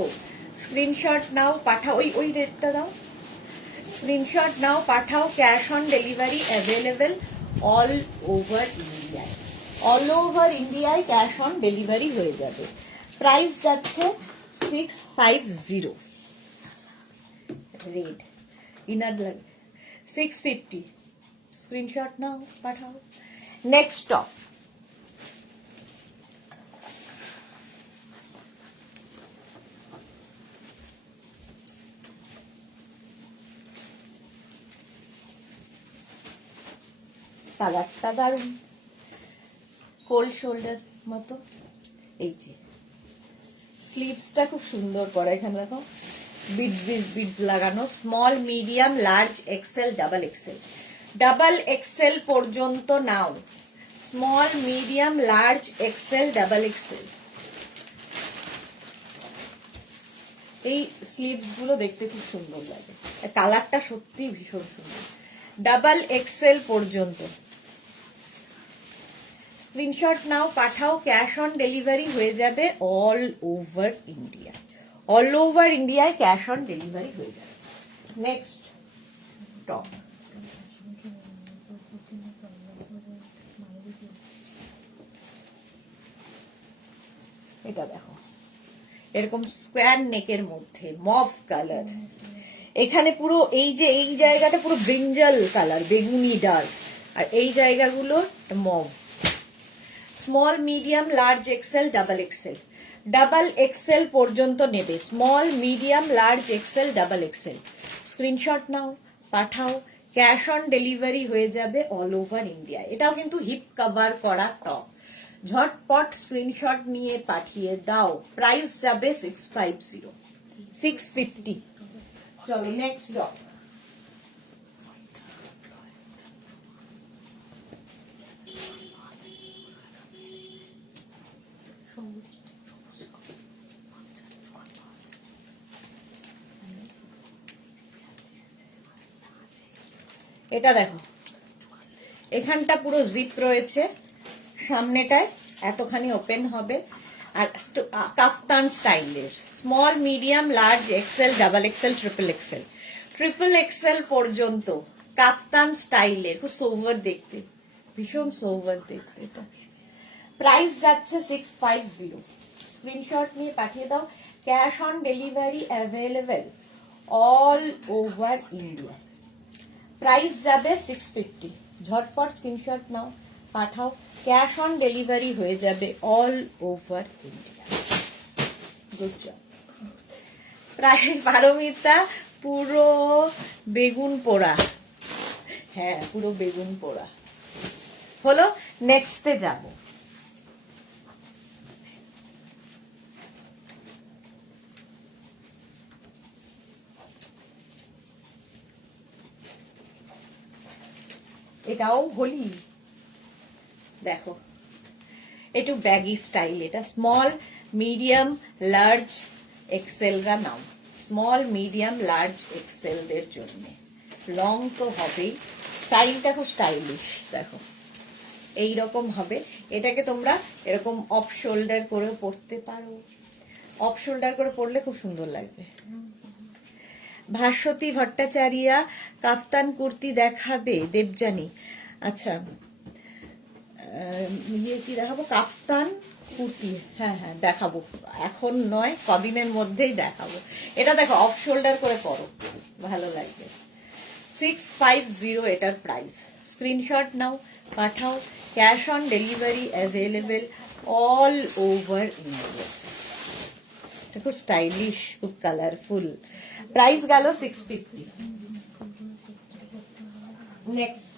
স্ক্রিনশট নাও, পাঠাও। ওই রেটটা দাও, স্ক্রিনশট নাও, পাঠাও। Cash on delivery available all over ইন্ডিয়ায়। অল ওভার ইন্ডিয়ায় ক্যাশ অন ডেলিভারি হয়ে যাবে। প্রাইস যাচ্ছে 650। রেড ইনার লাগে 650। স্ক্রিনশট নাও, পাঠাও। নেক্সট টপ, কালারটা দারুন, কোল্ড শোল্ডার মতো। এই যে স্লিভসটা খুব সুন্দর করা, এখানে দেখো বিডস লাগানো। Small medium large XL double XL. Double XL পর্যন্ত নাও, small medium large XL double XL. এই স্লিভস গুলো দেখতে খুব সুন্দর লাগে, কালারটা সত্যি ভীষণ সুন্দর। ডাবল এক্সেল পর্যন্ত। স্ক্রিনশট নাও, পাঠাও। ক্যাশ অন ডেলিভারি হয়ে যাবে all over India. All over ইন্ডিয়ায় ক্যাশ অন ডেলিভারি হয়ে যাবে। নেক্সট টপ, এটা দেখো, এরকম স্কোয়ার নেকের মধ্যে মভ কালার। এখানে পুরো এই যে এই জায়গাটা পুরো ব্রিঞ্জাল কালার, বেগুনি ডার্ক, আর এই জায়গাগুলো mauve. Small medium large XL double XL. Double XL পর্যন্ত নেবে, small medium large XL double XL. Screenshot নাও, পাঠাও। ক্যাশ অন ডেলিভারি হয়ে যাবে অল ওভার ইন্ডিয়া। এটাও কিন্তু হিপ কভার করা টপ। ঝটপট স্ক্রিনশট নিয়ে পাঠিয়ে দাও। প্রাইস যাবে 650। চলো নেক্সট টপ, এটা দেখো, এখানটা পুরো জিপ রয়েছে, সামনেটায় এতখানি ওপেন হবে, আর কাফতান স্টাইলের। Small medium large XL double XL triple XL. Triple XL পর্যন্ত কাফতান স্টাইলের, খুব সোভার দেখতে, ভীষণ সোভার দেখতে। এটা প্রাইস যাচ্ছে 650। স্ক্রিনশট নিয়ে পাঠিয়ে দাও। Cash on delivery available all over India. Price যাবে 650। ঝটপট স্ক্রিনশট নাও, পাঠাও। ক্যাশ অন ডেলিভারি হয়ে যাবে all over India. Good job. প্রায় পারমিতা পুরো বেগুন পোড়া, হ্যাঁ পুরো বেগুন পোড়া। হলো, নেক্সটে যাব। এটাও হোলি, দেখো একটু ব্যাগি স্টাইল। এটা স্মল মিডিয়াম লার্জ এক্সেলরা নাও, স্মল মিডিয়াম লার্জ এক্সেলদের জন্য। লং তো হবেই, স্টাইলটা খুব স্টাইলিশ, দেখো এইরকম হবে। এটাকে তোমরা এরকম অফ শোল্ডার করে পরতে পারো, অফ শোল্ডার করে পরলে খুব সুন্দর লাগবে। ভাস্বতী ভট্টাচার্যা কাফতান কুর্তি দেখাবে দেবযানী। আচ্ছা, ইয়ে কি দেখাবো, কাফতান কুর্তি, হ্যাঁ হ্যাঁ দেখাবো, এখন নয় কদিনের মধ্যেই দেখাবো। এটা দেখো অফ শোল্ডার করে পরো, ভালো লাগবে। 650 এটার প্রাইস। স্ক্রিনশট নাও, পাঠাও। Cash on delivery available all over India. খুব স্টাইলিশ, খুব কালারফুল। প্রাইস গেল 650। নেক্সট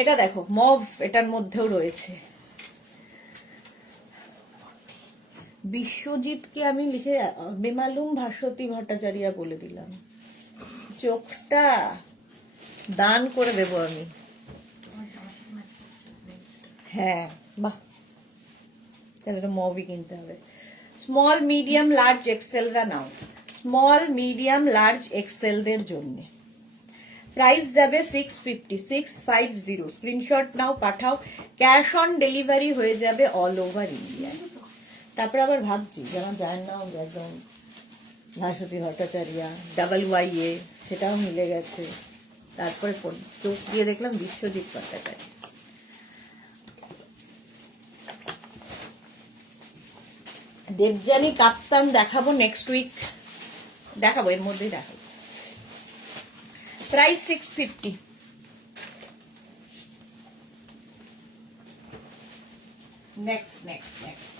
এটা দেখো মভ, এটার মধ্যেও রয়েছে। বিশ্বজিৎকে আমি লিখে বেমালুম ভাস্বতী ভট্টাচার্য বলে দিলাম। চোখটা দান করে দেব আমি। হ্যাঁ বাহ, তাহলে তো মভই কিনতে হবে। স্মল মিডিয়াম লার্জ এক্সেলরা নাও, স্মল মিডিয়াম লার্জ এক্সেলদের জন্য। প্রাইস যাবে 650। স্ক্রিনশট নাও, পাঠাও। ক্যাশ অন ডেলিভারি হয়ে যাবে অল ওভার ইন্ডিয়া। তারপরে আবার ভাবছি যেমন জানেন না একদম ভাস্বতী ভট্টাচার্য WYA, সেটাও মিলে গেছে। তারপরে চোখ দিয়ে দেখলাম বিশ্বজিৎ ভট্টাচার্য। দেবযানী কাপ্তান দেখাবো নেক্সট উইক, দেখাবো এর মধ্যেই দেখাবো। প্রাইস 650। নেক্সট নেক্সট নেক্সট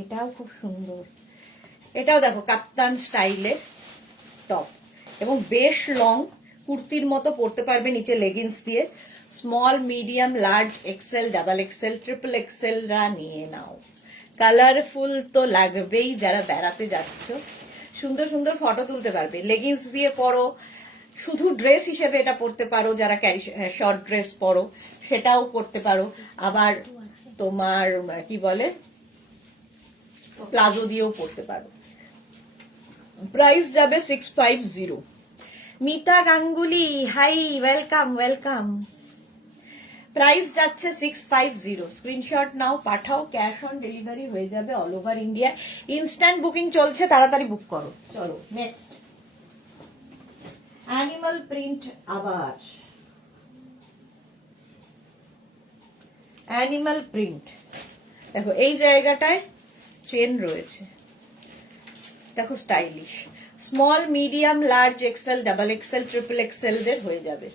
এটাও খুব সুন্দর। এটাও দেখো কাপ্তান স্টাইলের টপ, এবং বেশ লং, কুর্তির মতো পরতে পারবে নিচে লেগিংস দিয়ে। Small medium large XL double XL triple XL রা নিয়ে নাও। কালারফুল তো লাগবেই, যারা বেড়াতে যাচ্ছ সুন্দর সুন্দর ফটো তুলতে পারবে। লেগিংস দিয়ে পরো, শুধু ড্রেস হিসেবে এটা পরতে পারো, যারা শর্ট ড্রেস পরো সেটাও পরতে পারো। আবার তোমার কি বলে প্লাজো দিয়েও পরতে পারো। প্রাইস যাবে 650। Mita Ganguly, hi, welcome welcome. Price যাচ্ছে 650। স্ক্রিনশট নাও, পাঠাও। ক্যাশ অন ডেলিভারি হয়ে যাবে all over India. Instant booking চলছে, তাড়াতাড়ি বুক করো। চলো নেক্সট অ্যানিমাল প্রিন্ট। আবার অ্যানিমাল প্রিন্ট, দেখো এই জায়গাটায় চেন রয়েছে, দেখো stylish. Small medium large XL double XL triple XL দের হয়ে যাবে।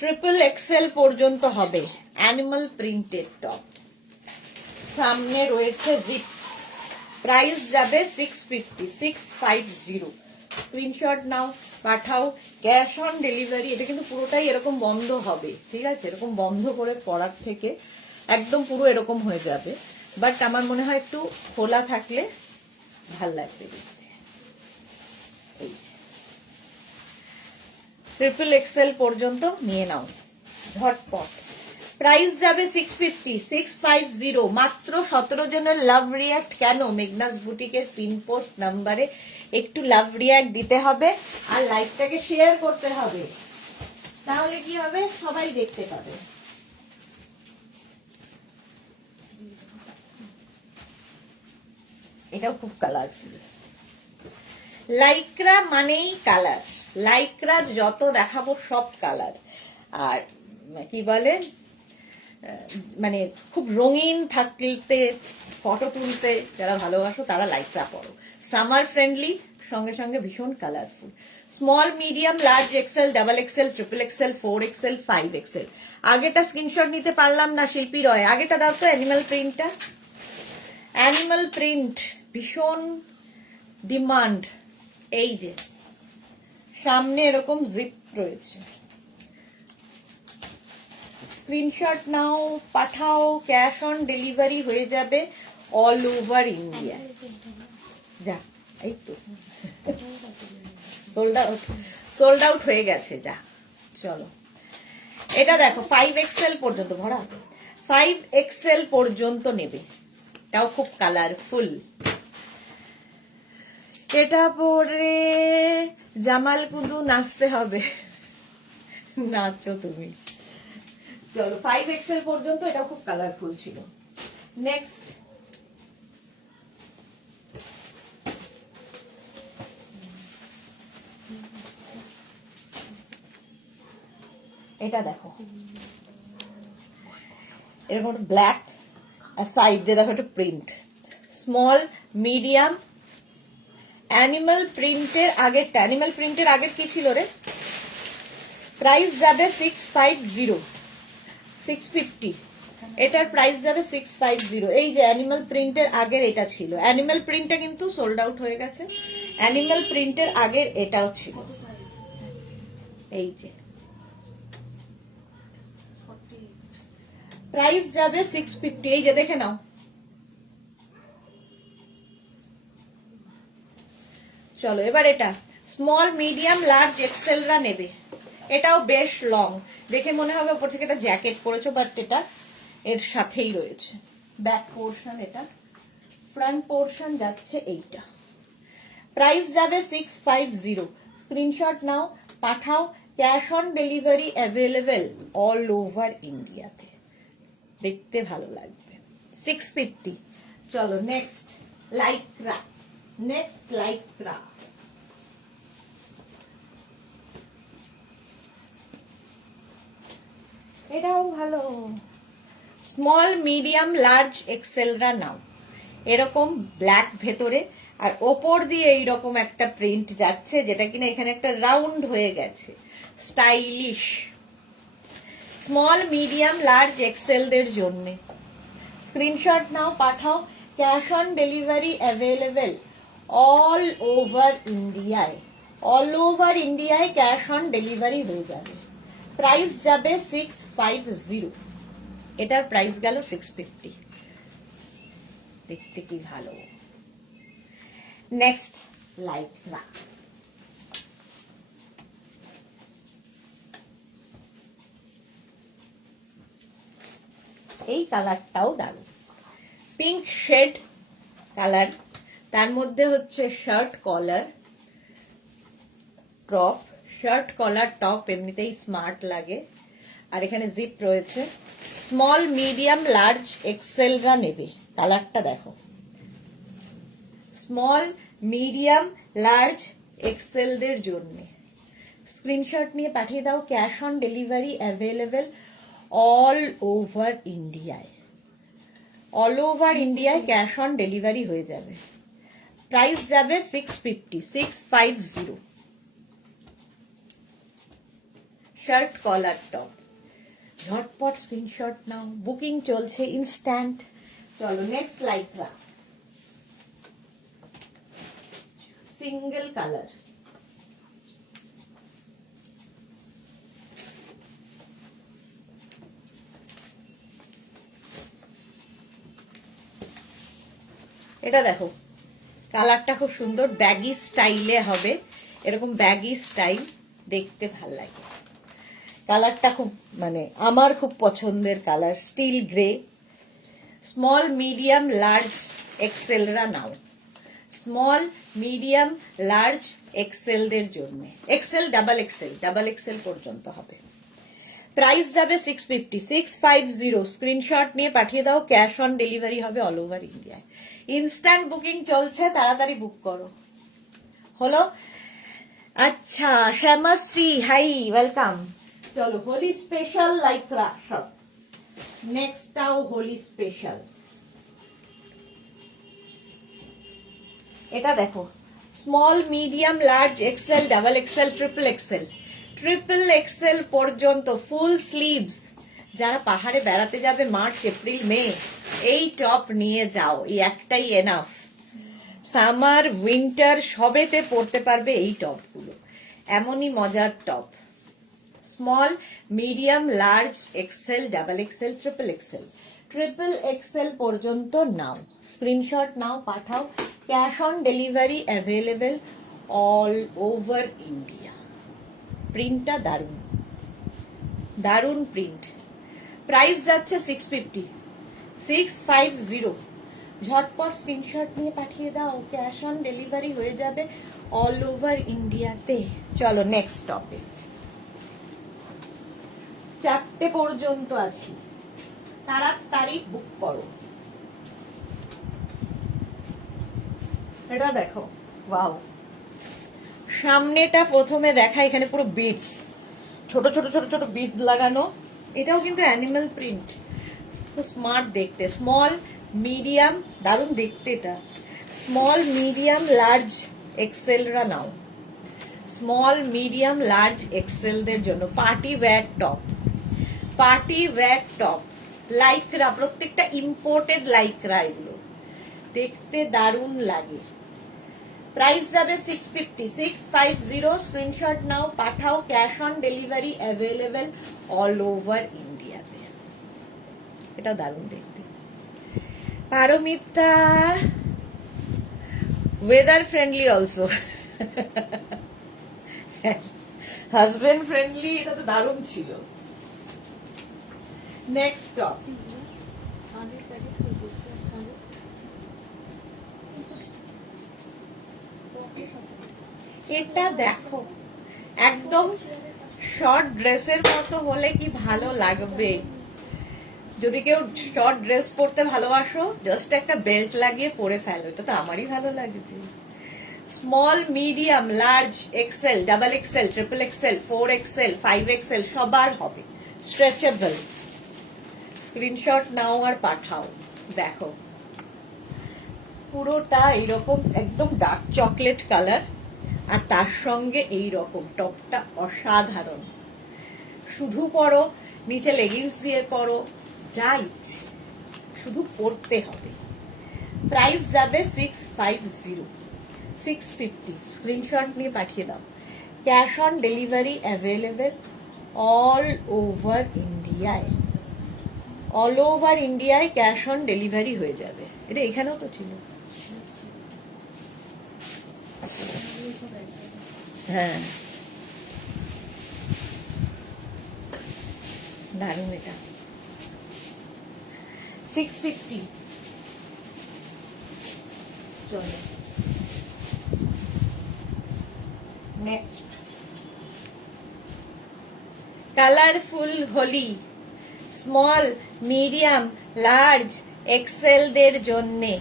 ট্রিপল এক্সেল পর্যন্ত হবে অ্যানিমাল প্রিন্টেড টপ। সামনে রয়েছে জিপ। প্রাইস যাবে 650। স্ক্রিনশট নাও, পাঠাও। Cash on delivery. এটা কিন্তু পুরোটাই এরকম বন্ধ হবে, ঠিক আছে? এরকম বন্ধ করে পরার থেকে একদম পুরো এরকম হয়ে যাবে, বাট আমার মনে হয় একটু খোলা থাকলে ভাল লাগবে দেখতে। ট্রিপল এক্সেল পর্যন্ত নিয়ে নাও ঝটপট। প্রাইস যাবে 650। মাত্র 17 জনের লাভ রিয়াক্ট। কেন? মেঘনাস বুটিকের পিন পোস্ট নাম্বারে একটু লাভ রিয়াক্ট দিতে হবে আর লাইভটাকে শেয়ার করতে হবে, তাহলে কি হবে, সবাই দেখতে পাবে। এটাও খুব কালারফুল। লাইক্রা মানেই কালার, লাইক্রার যত দেখাবো সব কালার। আর কি বলে, মানে খুব রঙিন থাকতে, ফটো তুলতে যারা ভালোবাসো তারা লাইক্রা পরো। সামার ফ্রেন্ডলি, সঙ্গে সঙ্গে ভীষণ colourful. Small medium large XL double XL triple XL 4XL 5XL। আগেটা স্ক্রিনশট নিতে পারলাম না, শিল্পী রয় আগেটা দাও তো। অ্যানিমাল প্রিন্টটা, অ্যানিমাল প্রিন্ট ভীষণ ডিমান্ড। এই যে সামনে এরকম জিপ রয়েছে। স্ক্রিনশট নাও, পাঠাও। ক্যাশ অন ডেলিভারি হয়ে যাবে অল ওভার ইন্ডিয়া। যা, এই তো সোল্ড আউট হয়ে গেছে। যা, চলো এটা দেখো 5XL পর্যন্ত ভরা, 5XL পর্যন্ত নেবে। এটাও খুব কালারফুল। এটা পরে জামাল কুদু নাচতে হবে। নাচো তুমি, চলো 5XL পর্যন্ত এটাও খুব কালারফুল ছিল। নেক্সট এটা দেখো, এরকম ব্ল্যাক আর সাইড দিয়ে দেখো একটা প্রিন্ট, স্মল মিডিয়াম অ্যানিমাল প্রিন্টের আগেরটা, অ্যানিমাল প্রিন্টের আগের কি ছিল রে? প্রাইস যাবে 650, 650, এটার প্রাইস যাবে 650। এই যে অ্যানিমাল প্রিন্টের আগের এটা ছিল, অ্যানিমাল প্রিন্টটা কিন্তু সোল্ড আউট হয়ে গেছে, অ্যানিমাল প্রিন্টের আগের এটাও ছিল, কত সাইজ? এই যে 48। প্রাইস যাবে 650, এই যে দেখে নাও। চলো এবার এটা স্মল মিডিয়াম লার্জ এক্সেলরা নেবে, এটাও বেশ লং, দেখে মনে হবে উপর থেকে একটা জ্যাকেট পরেছো, বাট এটা এর সাথেই রয়েছে। ব্যাক পোর্শন এটা, ফ্রন্ট পোর্শন যাচ্ছে এইটা। প্রাইস যাবে 650, স্ক্রিনশট নাও, পাঠাও, cash on delivery available all over ইন্ডিয়াতে, দেখতে ভালো লাগবে। 650। চলো নেক্সট লাইক্রা, নেক্সট লাইক্রা, এটাও ভালো। স্মল মিডিয়াম লার্জ এক্সেলরা নাও, এরকম ব্ল্যাক ভেতরে আর ওপর দিয়ে এইরকম একটা প্রিন্ট যাচ্ছে, যেটা কিনা এখানে একটা রাউন্ড হয়ে গেছে, স্টাইলিশ। স্মল মিডিয়াম লার্জ এক্সেলদের জন্য স্ক্রিনশট নাও, পাঠাও, cash on delivery available all over ইন্ডিয়ায়, অল ওভার ইন্ডিয়ায় ক্যাশ অন ডেলিভারি হয়ে যাবে। প্রাইস যাবে 650, এটার প্রাইস গেল 650, দেখতে কি ভালো। নেক্সট লাইক্রা, এই কালারটাও দারুণ, পিঙ্ক শেড কালার, তার মধ্যে হচ্ছে shirt collar top, shirt collar top এমনিতেই স্মার্ট লাগে, আর এখানে জিপ রয়েছে। স্মল মিডিয়াম লার্জ এক্সেলরা নেবে, কালারটা দেখো, স্মল মিডিয়াম লার্জ এক্সেলদের জন্য স্ক্রিনশট নিয়ে পাঠিয়ে দাও, cash on delivery available all over ইন্ডিয়ায়, অল ওভার ইন্ডিয়ায় ক্যাশ অন ডেলিভারি হয়ে যাবে। প্রাইস যাবে 650, 650। শার্ট কলার টপ, ঝটপট স্ক্রিনশট নাও, বুকিং চলছে ইনস্ট্যান্ট। চলো নেক্সট লাইক্রা, সিঙ্গেল কালার, এটা দেখো, কালারটা খুব সুন্দর, ব্যাগি স্টাইলে হবে, এরকম ব্যাগি স্টাইল দেখতে ভাল লাগে। কালারটা খুব মানে আমার খুব পছন্দের colour, steel grey. Small medium large এক্সেলরা নাও, স্মল মিডিয়াম লার্জ এক্সেলদের জন্য, XL double XL, double XL পর্যন্ত হবে। প্রাইস যাবে 650, 650। স্ক্রিনশট নিয়ে পাঠিয়ে দাও, ক্যাশ অন ডেলিভারি হবে অল ওভার ইন্ডিয়ায়, ইনস্ট্যান্ট বুকিং চলছে, তাড়াতাড়ি বুক করো। হলো? আচ্ছা, শ্যামাশ্রী হাই, ওয়েলকাম। চলো হোলি স্পেশাল লাইক্রা সব, নেক্সটটাও হোলি স্পেশাল। এটা দেখো, small medium large XL double XL triple XL, triple XL পর্যন্ত ফুল স্লিভস। যারা পাহাড়ে বেড়াতে যাবে মার্চ এপ্রিল মে, এই টপ নিয়ে যাও, এই একটাই এনাফ। সামার উইন্টার সবেতে পরতে পারবে এই টপগুলো, এমনই মজার top. Small medium large XL double XL triple XL, triple XL পর্যন্ত নাও, স্ক্রিনশট নাও, পাঠাও, cash on delivery available all over India. প্রিন্টটা দারুণ, দারুণ প্রিন্ট। প্রাইস যাচ্ছে 650, 650। ঝটপট স্ক্রিনশট নিয়ে পাঠিয়ে দাও, ক্যাশ অন ডেলিভারি হয়ে যাবে অল ওভার ইন্ডিয়াতে। চলো নেক্সট টপিক, 4টে পর্যন্ত আছি, তাড়াতাড়ি বুক করো। এটা দেখো, ওয়াও, সামনেটা প্রথমে দেখা, এখানে পুরো বিটস, ছোট ছোট ছোট ছোট বিট লাগানো। এটাও কিন্তু অ্যানিমাল প্রিন্ট, খুব স্মার্ট দেখতে। স্মল মিডিয়াম, দারুণ দেখতে এটা। স্মল মিডিয়াম লার্জ এক্সেলরা নাও, স্মল মিডিয়াম লার্জ এক্সেলদের জন্য। Party wear top, party wear top, lycra, প্রত্যেকটা ইম্পোর্টেড লাইকরা, এগুলো দেখতে দারুণ লাগে। প্রাইস যাবে 650, 650। স্ক্রিনশট নাও, পাঠাও। Cash on delivery available all over ইন্ডিয়াতে। এটা দারুণ দেখতে। Paramita, weather friendly also, husband friendly. এটা তো দারুণ ছিল। নেক্সট টপ, শাড়ির প্যাকেট হয়ে গেছে, শাড়ি এটা দেখো, একদম শর্ট ড্রেসের মতো হলে কি ভালো লাগবে। যদি কেউ শর্ট ড্রেস পরতে ভালোবাসো, জাস্ট একটা বেল্ট লাগিয়ে পরে ফেলো। এটা তো আমারই ভালো লাগছে। Small medium large XL, double XL, triple XL, 4XL, 5XL সবার হবে। স্ট্রেচেবল। স্ক্রিনশট নাও আর পাঠাও। দেখো, পুরোটা এইরকম একদম ডার্ক চকলেট কালার, আর তার সঙ্গে এই রকম টপটা অসাধারণ। শুধু পরো, নিচে লেগিংস দিয়ে পরো, যা ইচ্ছে, শুধু পরতে হবে। প্রাইস যাবে 650, 650। স্ক্রিনশট নিয়ে পাঠিয়ে দাও। Cash on delivery available all over ইন্ডিয়ায়, অল ওভার ইন্ডিয়ায় ক্যাশ অন ডেলিভারি হয়ে যাবে। এটা এখানেও তো ছিল। হ্যাঁ, দারুণ এটা। 650। চলো next, colourful Holi, small medium large এক্সেলদের জন্যে,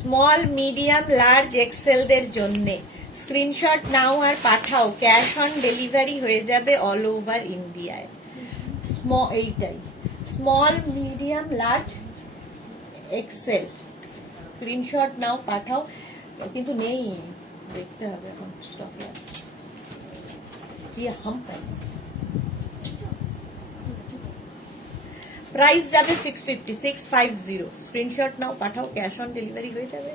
স্মল মিডিয়াম লার্জ এক্সেলদের জন্যে। স্ক্রিনশট নাও আর পাঠাও। ক্যাশ অন ডেলিভারি হয়ে যাবে অল ওভার ইন্ডিয়ায়। এইটাই small medium large XL. Screenshot নাও, পাঠাও। কিন্তু নেই, দেখতে হবে এখন, স্টক আছে। প্রাইস যাবে 650, 650। স্ক্রিনশট নাও, পাঠাও। ক্যাশ অন ডেলিভারি হয়ে যাবে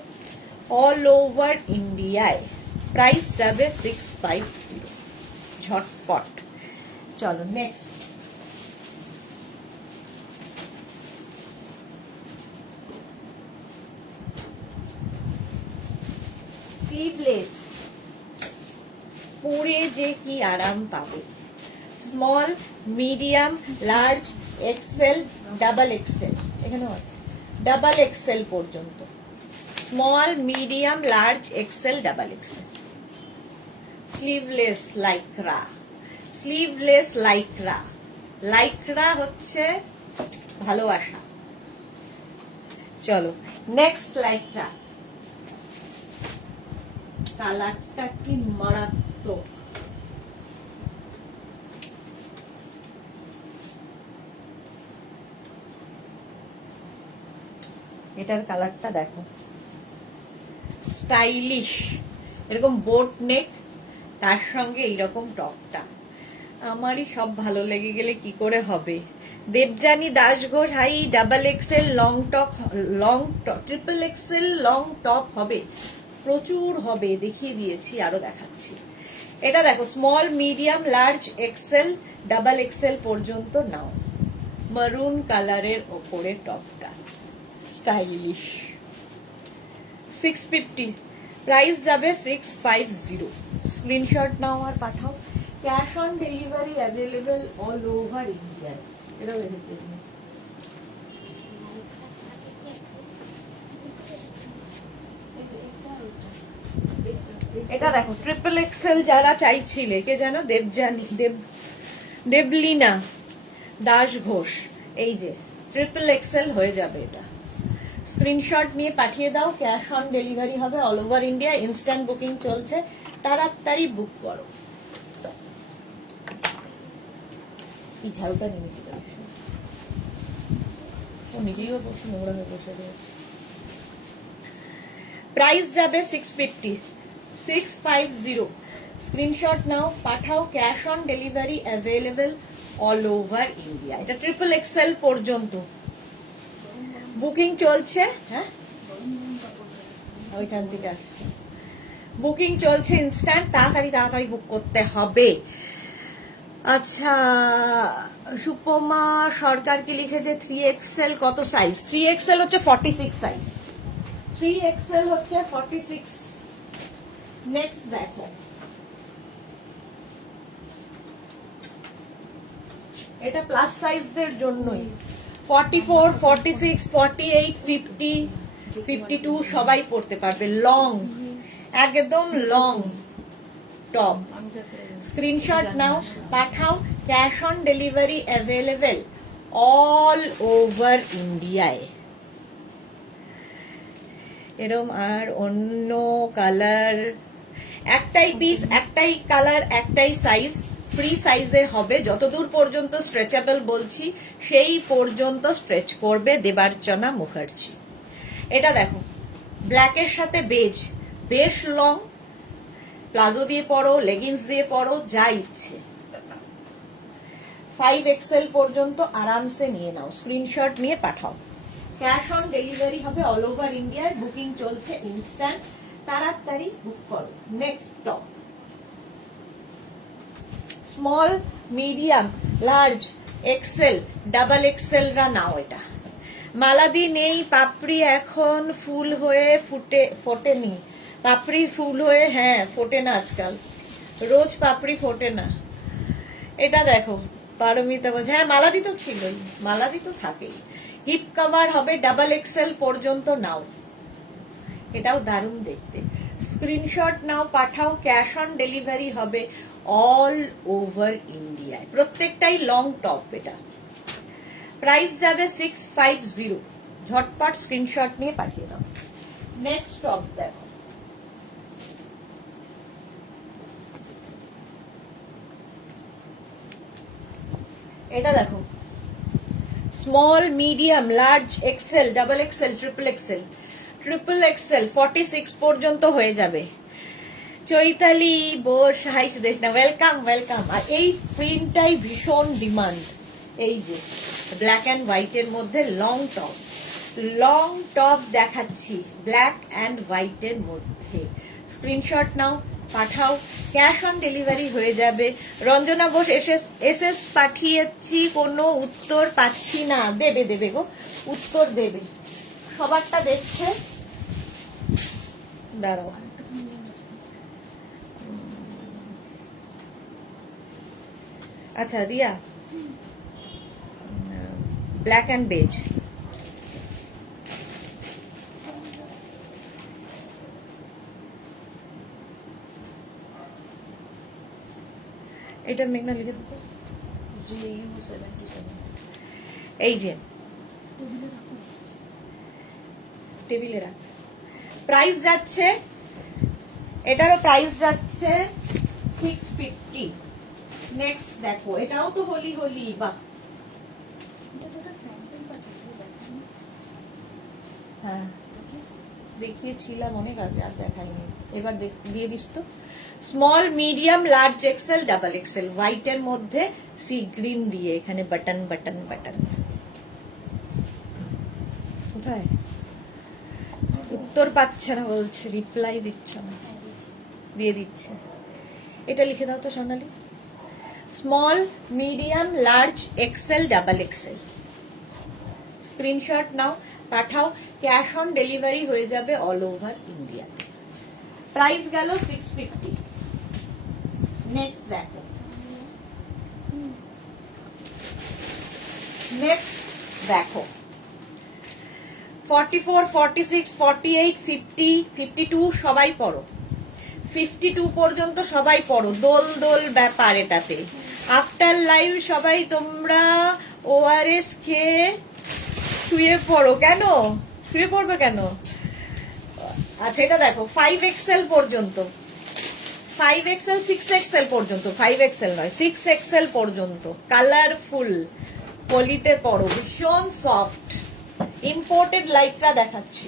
অল ওভার ইন্ডিয়ায়। প্রাইস যাবে 650, ঝটপট। চলো নেক্সট, স্লিভলেস, পরে যে কি আরাম পাবে। Small medium large XL, double Excel, এখানেও আছে ডাবল এক্সেল পর্যন্ত। Small medium large XL, double Excel. Sleeveless Lycra, sleeveless Lycra. Lycra হচ্ছে ভালোবাসা। চলো নেক্সট, লাইক্রা। কালারটা কি মারাত্মক। এটার কালারটা দেখো, স্টাইলিশ, এরকম বোট নেক, তার সঙ্গে এইরকম টপটা। আমারই সব ভালো লেগে গেলে কি করে হবে। Debjani Dasghosh, hi, double XL long top, long top, triple XL long top হবে, প্রচুর হবে, দেখিয়ে দিয়েছি, আরো দেখাচ্ছি। এটা দেখো, small medium large XL, double XL পর্যন্ত নাও। মারুন কালারের ওপরে টপটা, স্টাইলিশ। 650, প্রাইস যাবে 650। স্ক্রিনশট নাও আর পাঠাও। Cash on delivery available all over India. এটাও দেখেছি। এটা দেখো, ট্রিপল এক্সেল যারা চাইছিলে, কে জানো, দেবযানী, দেবলিনা দাস ঘোষ, এই যে ট্রিপল এক্সেল হয়ে যাবে এটা। স্ক্রিনশট নিয়ে পাঠিয়ে দাও, ক্যাশ অন ডেলিভারি হবে all over India, instant booking চলছে, তাড়াতাড়ি বুক করো। এই ঝাড়ুটা নিয়ে নিতে পারি, ও নিজেও বসে নোংরা হয়ে বসে রয়েছে। প্রাইস যাবে 650। স্ক্রিনশট নাও, পাঠাও, cash on delivery available all over India. এটা ট্রিপল এক্সেল পর্যন্ত বুকিং চলছে। হ্যাঁ, ওইখান থেকে আসছে, বুকিং চলছে ইনস্ট্যান্ট, তাড়াতাড়ি তাড়াতাড়ি বুক করতে হবে। আচ্ছা, সুপমা সরকার কি লিখেছে 3XL কত সাইজ? 3XL হচ্ছে 46 সাইজ, 3XL হচ্ছে 46। নেক্সট দেখো, এটা প্লাস সাইজদের জন্যই। 44, 46, 48, 50, 52 সবাই পড়তে পারবে। লং, একদম লং টপ। স্ক্রিনশট নাও, পাঠাও, cash on delivery available all over ইন্ডিয়ায়। এরম আর অন্য কালার, একটাই পিস, একটাই কালার, একটাই সাইজ, ফ্রি সাইজে হবে। যতদূর পর্যন্ত স্ট্রেচেবল বলছি সেই পর্যন্ত স্ট্রেচ করবে দেবার্চনা মুখার্জি। এটা দেখো, ব্ল্যাকের সাথে বেজ, বেশ লং, প্লাজো দিয়ে পরো, লেগিংস দিয়ে পরো, যা ইচ্ছে। 5XL পর্যন্ত আরামসে নিয়ে নাও, স্ক্রিনশট নিয়ে পাঠাও। ক্যাশ অন ডেলিভারি হবে অল ওভার ইন্ডিয়ায়, বুকিং চলছে ইনস্ট্যান্ট, তাড়াতাড়ি বুক করো। Next top, small, medium, large, XL, double XL রা নাও। এটা মালাদি নেই, পাপড়ি এখন ফুল হয়ে ফোটেনি, পাপড়ি ফুল হয়ে, হ্যাঁ ফোটে না আজকাল, রোজ পাপড়ি ফোটে না। এটা দেখো, পারমিতা বলছে, হ্যাঁ মালাদি তো ছিলই, মালাদি তো থাকেই। হিপ কভার হবে, ডাবল এক্সেল পর্যন্ত নাও, এটাও দারুণ দেখতে। স্ক্রিনশট নাও, পাঠাও, ক্যাশ অন ডেলিভারি হবে অল ওভার ইন্ডিয়ায়। প্রত্যেকটাই লং টপ। এটা প্রাইস যাবে 650। ঝটপট স্ক্রিনশট নিয়ে পাঠিয়ে দাও। নেক্সট টপ দেখো, এটা দেখো, small, medium, large, XL, double XL, triple XL. Triple XL 46 পর্যন্ত হয়ে যাবে। Chaitali Bose, hi Sudeshna, welcome welcome. আর এই প্রিন্টটাই ভীষণ ডিমান্ড। এই যে ব্ল্যাক অ্যান্ড হোয়াইটের মধ্যে লং টপ, লং টপ দেখাচ্ছি ব্ল্যাক অ্যান্ড হোয়াইটের মধ্যে। স্ক্রিনশট নাও, পাঠাও, ক্যাশ অন ডেলিভারি হয়ে যাবে। রঞ্জনা বোস, এসএস পাঠিয়েছি, কোনো উত্তর পাচ্ছি না। দেবে দেবে গো, উত্তর দেবে, সবারটা দেখছে, দাঁড়াও। আচ্ছা রিয়া, ব্ল্যাক অ্যান্ড বেজ, এটা মেঘনা লিখে দিতে। এই যে টেবিলে রাখ। প্রাইস যাচ্ছে, এটারও প্রাইস যাচ্ছে 650। নেক্সট দেখো, এটাও তো হোলি হোলি, বাহ। হ্যাঁ দেখিয়েছিলাম অনেক আগে, আর দেখাইনি, এবার দিয়ে দিস তো। Small, medium, large XL, double Excel, হোয়াইটের মধ্যে সি গ্রিন দিয়ে, এখানে বাটন বাটন বাটন। কোথায় উত্তর পাচ্ছে না বলছে, রিপ্লাই দিচ্ছ না, দিয়ে দিচ্ছে। এটা লিখে দাও তো Sonali, small, medium, large, XL, double XL. Screenshot নাও, পাঠাও, ক্যাশ অন ডেলিভারি হয়ে যাবে অল ওভার ইন্ডিয়া। প্রাইস গেল 650। নেক্সট দেখো, নেক্সট দেখো, 44, 46, 48, 50, 52 সবাই পড়ো, 52 পর্যন্ত সবাই পড়ো। দোল দোল ব্যাপার এটাতে। আফটার লাইভ সবাই তোমরা ওআরএস খেয়ে শুয়ে পড়ো। কেন শুয়ে পড়বে কেন? আচ্ছা এটা দেখো 5XL পর্যন্ত, 5XL 6XL পর্যন্ত, 5XL নয় 6XL পর্যন্ত কালারফুল পলিতে পড়ো, ভীষণ সফট ইম্পোর্টেড লাইটটা দেখাচ্ছি।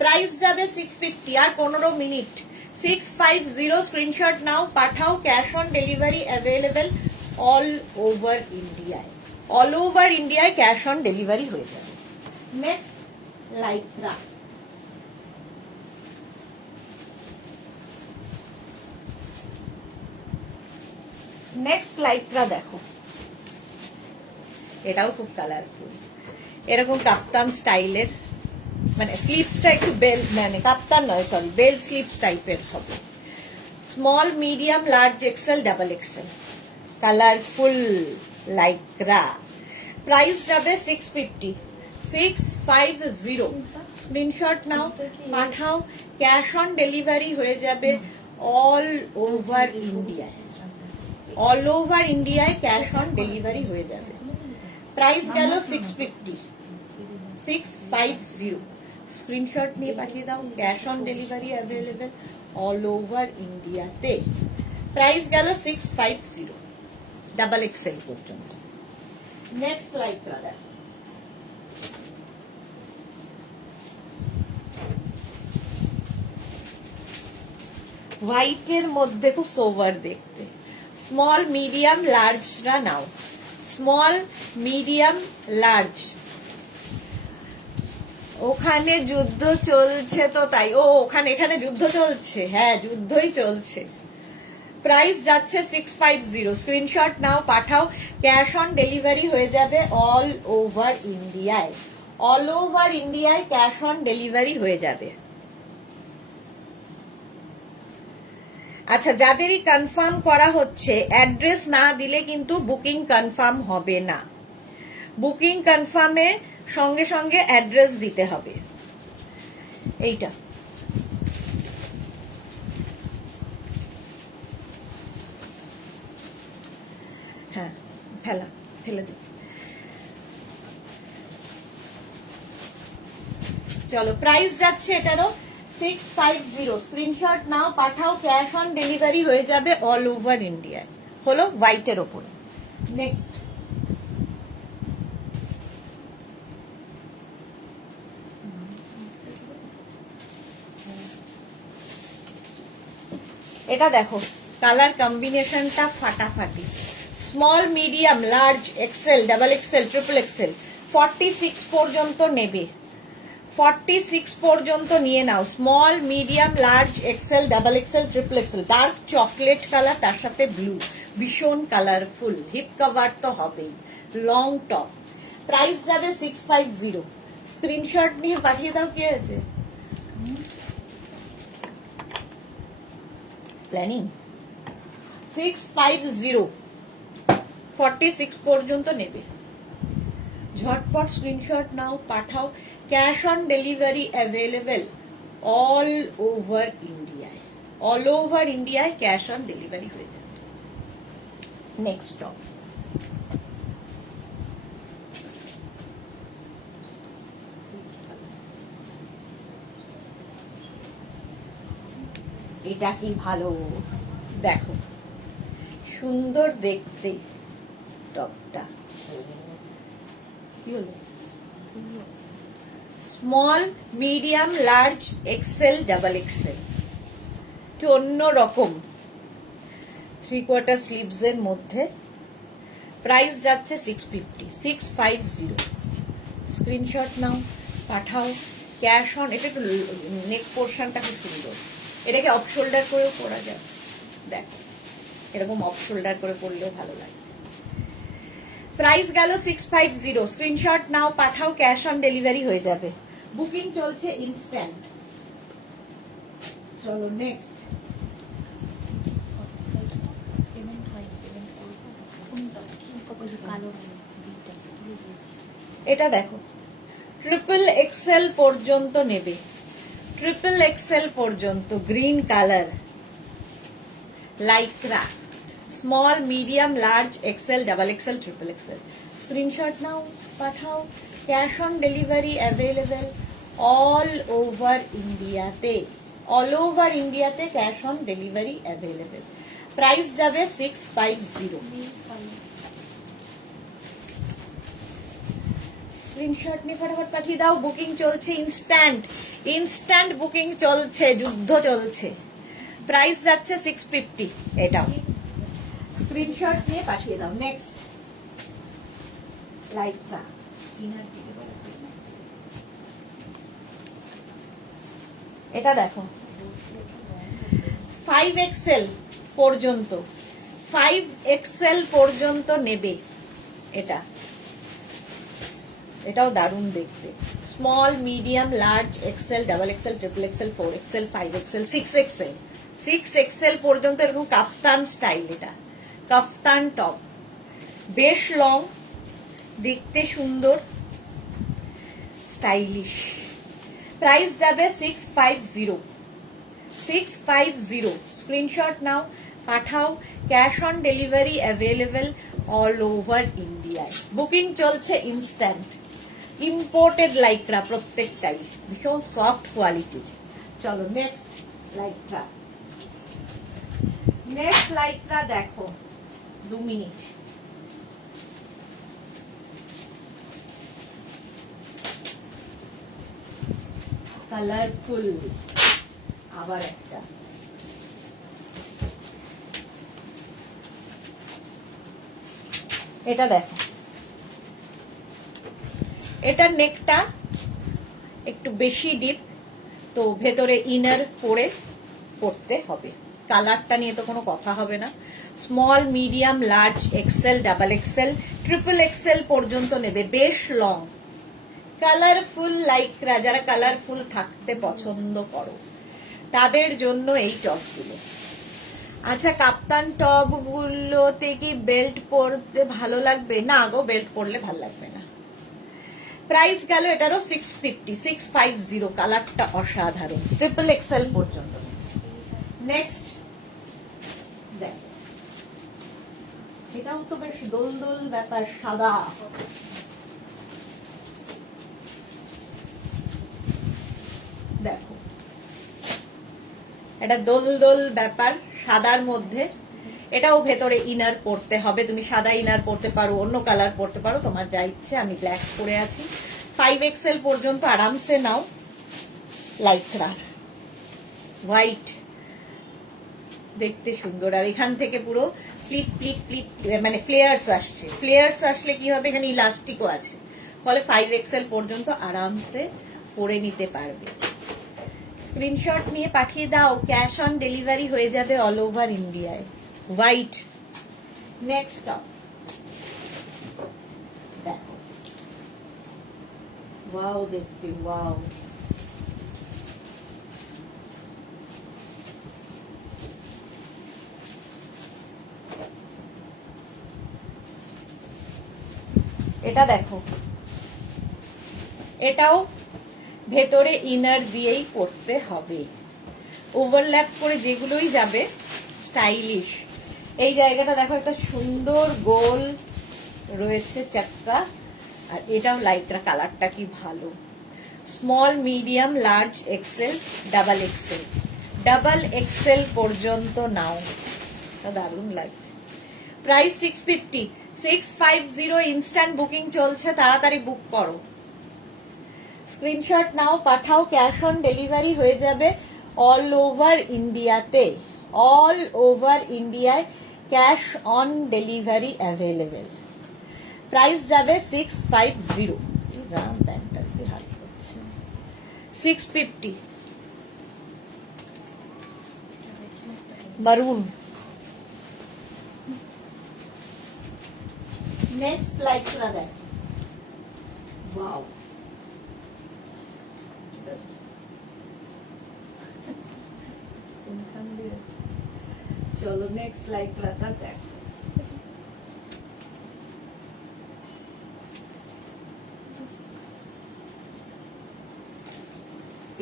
প্রাইস যাবে 650 আর 15 মিনিট। 650 স্ক্রিনশট নাও, পাঠাও, cash on delivery available all over ইন্ডিয়ায়। অল ওভার ইন্ডিয়ায় ক্যাশ অন ডেলিভারি হয়ে যাবে। নেক্সট লাইটরা, নেক্সট লাইটরা দেখো, এটাও খুব কালারফুল, এরকম কাপ্তান স্টাইলের, মানে স্লিপসটা একটু বেল, মানে কাপ্তান নয় সরি বেল স্লিপস টাইপের হবে। Small medium large XL double XL colourful lycra. Price যাবে 650, 650 স্ক্রিনশট নাও, পাঠাও, ক্যাশ অন ডেলিভারি হয়ে যাবে অল ওভার ইন্ডিয়ায়। অল ওভার ইন্ডিয়ায় ক্যাশ অন ডেলিভারি হয়ে যাবে। প্রাইস গেল 650, 650 স্ক্রিনশট নিয়ে পাঠিয়ে দাও, cash on delivery available all over ইন্ডিয়াতে। প্রাইস গেল 650 ডাবল এক্সেল পর্যন্ত। নেক্সট লাইট কালার, হোয়াইটের মধ্যে খুব সোভার দেখতে। স্মল মিডিয়াম লার্জরা নাও, স্মল মিডিয়াম লার্জ। ওখানে যুদ্ধ চলছে তো তাই, ও ওখানে এখানে যুদ্ধ চলছে, হ্যাঁ যুদ্ধই চলছে। প্রাইস যাচ্ছে 650, স্ক্রিনশট নাও, পাঠাও, ক্যাশ অন ডেলিভারি হয়ে যাবে অল ওভার ইন্ডিয়ায়। অল ওভার ইন্ডিয়ায় ক্যাশ অন ডেলিভারি হয়ে যাবে। আচ্ছা যাদেরই কনফার্ম করা হচ্ছে, অ্যাড্রেস না দিলে কিন্তু বুকিং কনফার্ম হবে না। বুকিং কনফার্মে সঙ্গে সঙ্গে অ্যাড্রেস দিতে হবে। এইটা হ্যাঁ ফেলে দিই। চলো প্রাইস যাচ্ছে এটারও 650, স্ক্রিনশট নাও, পাঠাও, ক্যাশ অন ডেলিভারি হয়ে যাবে অল ওভার ইন্ডিয়ায়। হলো হোয়াইটের ওপরে। নেক্সট এটা দেখো, কালার কম্বিনেশনটা ফাটাফাটি। Small medium large XL double XL triple XL 46 পর্যন্ত নেবে, 46 পর্যন্ত নিয়ে নাও। Small medium large XL double XL triple XL. Dark chocolate colour, তার সাথে ব্লু, ভীষণ কালারফুল। হিপ কভার তো হবেই, লং টপ। প্রাইস যাবে 650, স্ক্রিনশট নিয়ে পাঠিয়ে দাও। কি আছে প্ল্যানিং? 650, 46 পর্যন্ত নেবে। ঝটপট স্ক্রিনশট নাও, পাঠাও, cash on delivery available all over ইন্ডিয়ায়। অল ওভার ইন্ডিয়ায় ক্যাশ অন ডেলিভারি হয়ে যাবে। নেক্সট টপ, এটা কি ভালো, দেখো সুন্দর দেখতে টপটা। কি হলো? Small medium large XL double Excel, একটু অন্য রকম 3/4 স্লিভস এর মধ্যে। প্রাইস যাচ্ছে 650, 650 স্ক্রিনশট নাও, পাঠাও, ক্যাশ অন। এটা একটু নেক পোর্শনটা খুব সুন্দর, এটাকে অফ শোল্ডার করেও পরা যায়। দেখো এরকম অফ শোল্ডার করে পরলেও ভালো লাগে। প্রাইস গেল 650, স্ক্রিনশট নাও, পাঠাও, ক্যাশ অন ডেলিভারি হয়ে যাবে। বুকিং চলছে ইনস্ট্যান্ট। চলো নেক্সট, এটা দেখো ট্রিপল এক্সেল পর্যন্ত নেবে, ট্রিপল এক্সেল পর্যন্ত green colour lycra. Small medium large XL double XL triple XL screenshot নাও পাঠাও cash on delivery available all over ইন্ডিয়াতে cash on delivery available price যাবে 650 স্ক্রিনশট নিয়ে ফটাফট পাঠিয়ে দাও বুকিং চলছে ইনস্ট্যান্ট বুকিং চলছে যুদ্ধ চলছে প্রাইস যাচ্ছে 650 এটাও স্ক্রিনশট নিয়ে পাঠিয়ে দাও নেক্সট লাইকটা এটা দেখো 5XL পর্যন্ত নেবে এটাও দারুণ দেখতে small medium large XL double XL triple XL 4XL 5XL 6XL পর্যন্ত এরকম কাফতান স্টাইল এটা কাফতান টপ বেশ লং দেখতে সুন্দর স্টাইলিশ প্রাইস যাবে 650 স্ক্রিনশট নাও পাঠাও cash on delivery available all over ইন্ডিয়ায় বুকিং চলছে ইনস্ট্যান্ট ইম্পোর্টেড লাইকরা প্রত্যেকটাই ভীষণ সফট কোয়ালিটির চলো নেক্সট লাইকরা দেখো 2 মিনিট কালারফুল আবার একটা এটা দেখো এটার নেকটা একটু বেশি ডিপ তো ভেতরে ইনার পড়তে হবে কালারটা নিয়ে তো কোনো কথা হবে না small medium large XL double XL triple XL পর্যন্ত নেবে বেশ লং কালারফুল লাইকরা যারা কালারফুল থাকতে পছন্দ করো তাদের জন্য এই টপগুলো আচ্ছা কাপ্তান টপ গুলোতে কি বেল্ট পরতে ভালো লাগবে না গো বেল্ট পরলে ভালো লাগবে না প্রাইস গেল এটারও 650 কালারটা অসাধারণ ট্রিপল এক্সেল পর্যন্ত নেক্সট দেখ এটাও তো বেশ দোল ব্যাপার সাদা দেখো এটা দোল ব্যাপার সাদার মধ্যে এটাও ভেতরে ইনার পড়তে হবে তুমি সাদা ইনার পড়তে পারো অন্য কালার পড়তে পারো তোমার যা ইচ্ছে আমি ব্ল্যাক পরে আছি 5XL পর্যন্ত আরামসে নাও লাইকরা হোয়াইট দেখতে সুন্দর আর এখান থেকে পুরো প্লিট মানে ফ্লেয়ার্স আসলে কি হবে এখানে ইলাস্টিকও আছে ফলে 5XL পর্যন্ত আরামসে পরে নিতে পারবে স্ক্রিনশট নিয়ে পাঠিয়ে দাও ক্যাশ অন ডেলিভারি হয়ে যাবে অল ওভার ইন্ডিয়ায় হোয়াইট নেক্সট টপ দেখো ওয়াও দেখতে ওয়াও এটা দেখো এটাও ভেতরে ইনার দিয়েই পড়তে হবে ওভারল্যাপ করে যেগুলোই যাবে স্টাইলিশ এই জায়গাটা দেখো একটা সুন্দর গোল রয়েছে চাক্কা আর এটাও লাইকরা কালারটা কি ভালো small medium large XL double XL পর্যন্ত নাও দারুণ লাগছে প্রাইস 650 ইনস্ট্যান্ট বুকিং চলছে তাড়াতাড়ি বুক করো স্ক্রিনশট নাও পাঠাও ক্যাশ অন ডেলিভারি হয়ে যাবে অল ওভার ইন্ডিয়ায় cash on delivery available price যাবে 650 রাম প্যান্টটা কি হাল করছে 650 মারুন নেক্সট লাইকরা দেখ ওয়াও চলো নেক্সট লাইকটা দেখ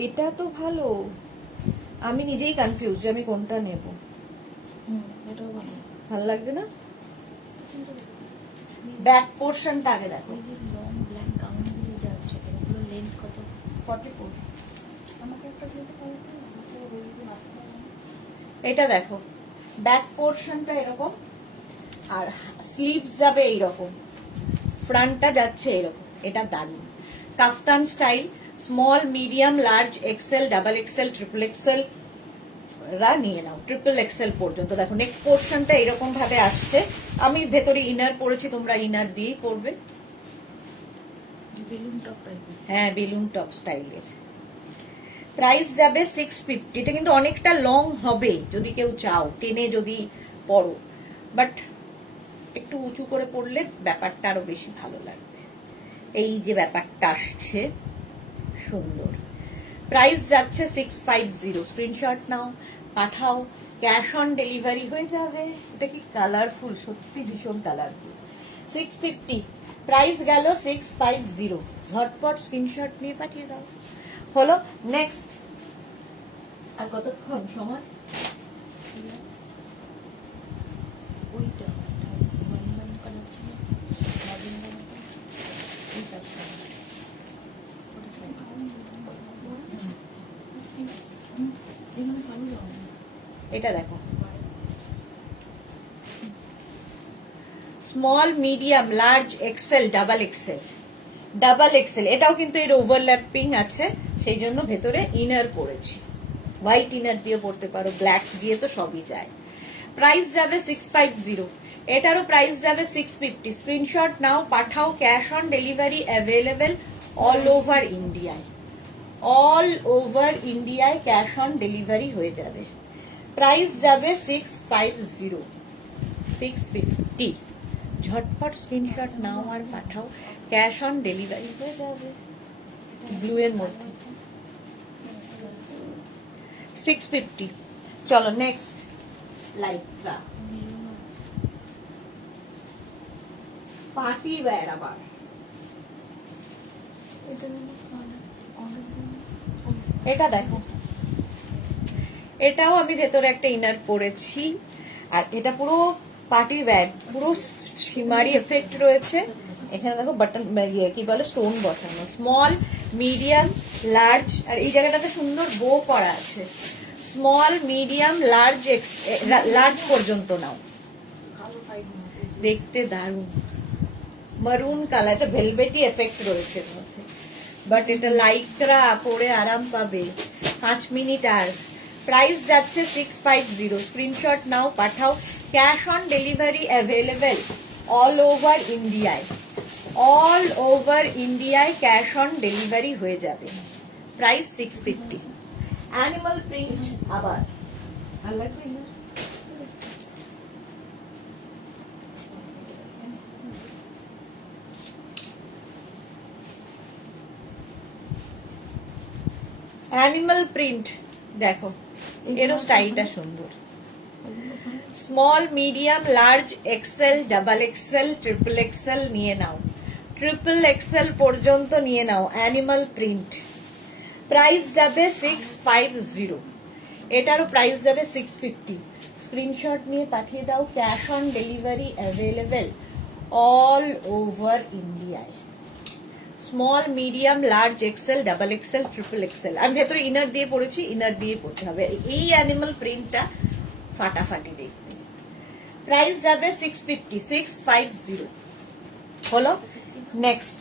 এটা তো ভালো আমি নিজেই কনফিউজ যে আমি কোনটা নেব এটাও ভালো ভালো লাগছে না? ব্যাক পোর্শনটা আগে দেখো। ওই যে লং ব্ল্যাক গাউনগুলো যা আছে ওগুলো লেন্থ কত? 44। আমাকে একটা দিতে পারো তো? আমাকে ওইগুলো আসতে হবে না। এটা দেখো, ব্যাক পোর্শনটা এরকম, আর স্লিভস যাবে এইরকম, ফ্রন্টটা যাচ্ছে এরকম। এটা দারুণ kaftan style. Small, medium, large, XL, double XL, triple XL রা নিয়ে নাও, ট্রিপল এক্সেল পর্যন্ত। দেখো নেক পোর্শনটা এরকম ভাবে আসছে। আমি ভেতরে ইনার পরেছি, তোমরা ইনার দিয়েই পরবে। বেলুন টপ টাইপের। হ্যাঁ, বেলুন টপ স্টাইলের। প্রাইস যাবে 650। এটা কিন্তু অনেকটা লং হবে যদি কেউ চাও, টেনে যদি পরো, বাট একটু উঁচু করে পড়লে ব্যাপারটা আরো বেশি ভালো লাগবে। এই যে ব্যাপারটা আসছে, সুন্দর। প্রাইস যাচ্ছে 650। স্ক্রিনশট নাও, পাঠাও, ক্যাশ অন ডেলিভারি হয়ে যাবে। এটা কি কালারফুল, সত্যি ভীষণ কালারফুল। 650 প্রাইস গেল 650। ঝটপট স্ক্রিনশট নিয়ে পাঠিয়ে দাও। হলো নেক্সট। আর কতক্ষণ সময়? ওইটা ওয়ান কালার ছিল ম্যাজেন্ডা মতো। এইটা শোনো। ওটা সাইড এখানে ভালো লাগে। এটা দেখো, small, medium, large, XL, double XL. Double XL এটাও কিন্তু এর ওভারল্যাপিং আছে, সেই জন্য ভেতরে ইনার পরেছি। হোয়াইট ইনার দিয়ে পড়তে পারো, ব্ল্যাক দিয়ে তো সবই যায়। প্রাইস যাবে 650। এটারও প্রাইস যাবে 650। স্ক্রিনশট নাও, পাঠাও, cash on delivery available all over ইন্ডিয়ায়। অল ওভার ইন্ডিয়ায় ক্যাশ অন ডেলিভারি হয়ে যাবে। প্রাইস যাবে 650। 650। ঝটপট স্ক্রিনশট নাও আর পাঠাও, ক্যাশ অন ডেলিভারি হয়ে যাবে। ব্লু এর মধ্যে 650। চলো নেক্সট। লাইকরা মেরুন আছে। পার্টি ওয়্যার আবার। এটা হলো কালার অনেক এটা দেখো, এটাও আমি ভেতরে একটা ইনার পরেছি, আর এটা পুরো পার্টি ওয়্যার, পুরো সিমারি এফেক্ট রয়েছে। এখানে দেখো বাটন, কি বলে, স্টোন বসানো। স্মল, মিডিয়াম, লার্জ, আর এই জায়গাটাতে সুন্দর বো করা আছে। স্মল, মিডিয়াম, লার্জ, লার্জ পর্যন্ত নাও। কালো সাইড মতো। দেখতে দারুণ মারুন কালার, এটা ভেলভেটি এফেক্ট রয়েছে এর মধ্যে, বাট এটা লাইকরা পরে আরাম পাবে। 5 মিনিট আর। প্রাইস যাচ্ছে 650। স্ক্রিনশট নাও, পাঠাও, cash on delivery available all over ইন্ডিয়ায়। অল ওভার ইন্ডিয়ায় ক্যাশ অন ডেলিভারি হয়ে যাবে। প্রাইস 650। অ্যানিমাল প্রিন্ট আবার। আর লাগবে না? অ্যানিমাল প্রিন্ট দেখো, এরও স্টাইলটা সুন্দর। Small, medium, large, XL, double XL, triple XL নিয়ে নাও। ট্রিপল এক্সেল পর্যন্ত নিয়ে নাও। Animal print. প্রাইস যাবে 650। এটারও প্রাইস যাবে 650। স্ক্রিনশট নিয়ে পাঠিয়ে দাও, cash on delivery available all over ইন্ডিয়ায়। Small, medium, large, XL, double XL, triple XL. আমি ভেতরে ইনার দিয়ে পড়েছি, ইনার দিয়ে পড়তে হবে। এই অ্যানিমাল প্রিন্টটা ফাটাফাটি দেখতে। প্রাইস যাবে 650। 650 হলো নেক্সট।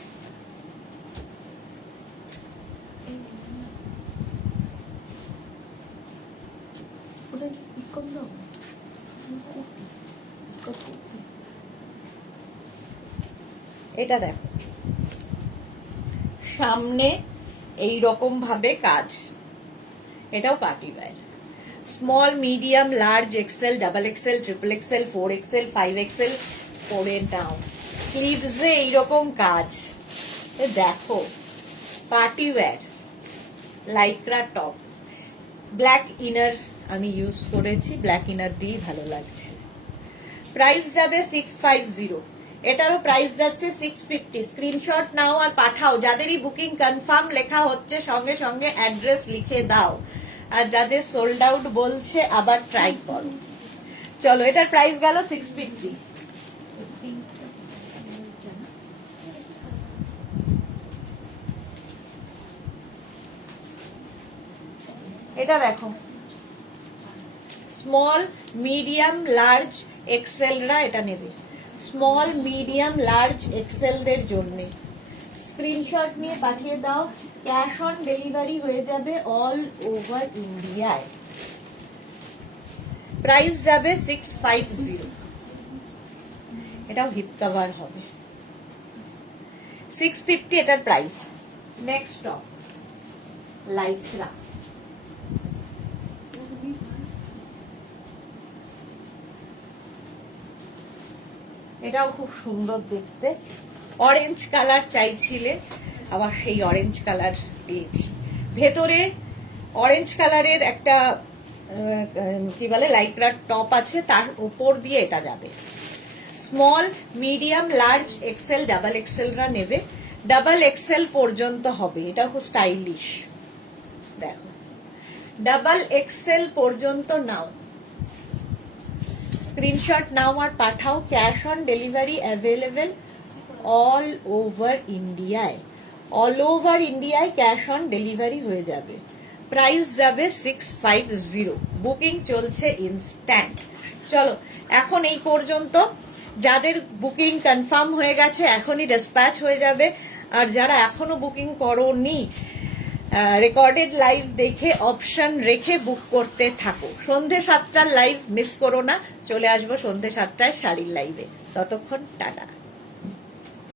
ওটা কম দাও। কুর্তি। এটা দেখো, সামনে এই রকম ভাবে কাজ। এটাও party wear. Small, medium, large, XL, double XL, triple XL, 4 XL, 5 XL পরে নাও। স্লিভসে এইরকম কাজ। দেখো party wear, Lycra top, black inner আমি ইউজ করেছি, ব্ল্যাক ইনার দিয়ে ভালো লাগছে। প্রাইস যাবে 650। এটারও প্রাইস যাচ্ছে 650। স্ক্রিনশট নাও আর পাঠাও। যাদেরই বুকিং কনফার্ম লেখা হচ্ছে সঙ্গে সঙ্গে অ্যাড্রেস লিখে দাও, আর যাদের সোল্ড আউট বলছে আবার ট্রাই করো। চলো এটার প্রাইস গেল 650। এটা দেখো, স্মল মিডিয়াম লার্জ এক্সেলরা এটা নেবে, স্মল মিডিয়াম লার্জ এক্সেলদের জন্যে। স্ক্রিনশট নিয়ে পাঠিয়ে দাও, ক্যাশ অন ডেলিভারি হয়ে যাবে অল ওভার ইন্ডিয়ায়। প্রাইস যাবে 650। এটাও হিপ কভার হবে, 650 এটার প্রাইস। নেক্সট টপ লাইক্রা, এটাও খুব সুন্দর দেখতে। অরেঞ্জ কালার চাইছিলে, আবার সেই অরেঞ্জ কালার পেয়েছি। ভেতরে অরেঞ্জ কালারের একটা কি বলে লাইক্রার টপ আছে, তার উপর দিয়ে এটা যাবে। Small medium large XL double এক্সেলরা নেবে, ডাবল এক্সেল পর্যন্ত হবে। এটা খুব স্টাইলিশ, দেখো ডাবল এক্সেল পর্যন্ত নাও, স্ক্রিনশট নাও আর পাঠাও। Cash on delivery available all over ইন্ডিয়ায়, অল ওভার ইন্ডিয়ায় ক্যাশ অন ডেলিভারি হয়ে যাবে। প্রাইস যাবে 650। বুকিং চলছে ইনস্ট্যান্ট। চলো এখন এই পর্যন্ত। যাদের বুকিং কনফার্ম হয়ে গেছে এখনই ডিসপ্যাচ হয়ে যাবে, আর যারা এখনো বুকিং করোনি রেকর্ডেড লাইভ দেখে অপশন রেখে বুক করতে থাকো। সন্ধে 7টার লাইভ মিস করো না, চলে আসবো সন্ধে 7টায় শাড়ির লাইভে। ততক্ষণ টাটা।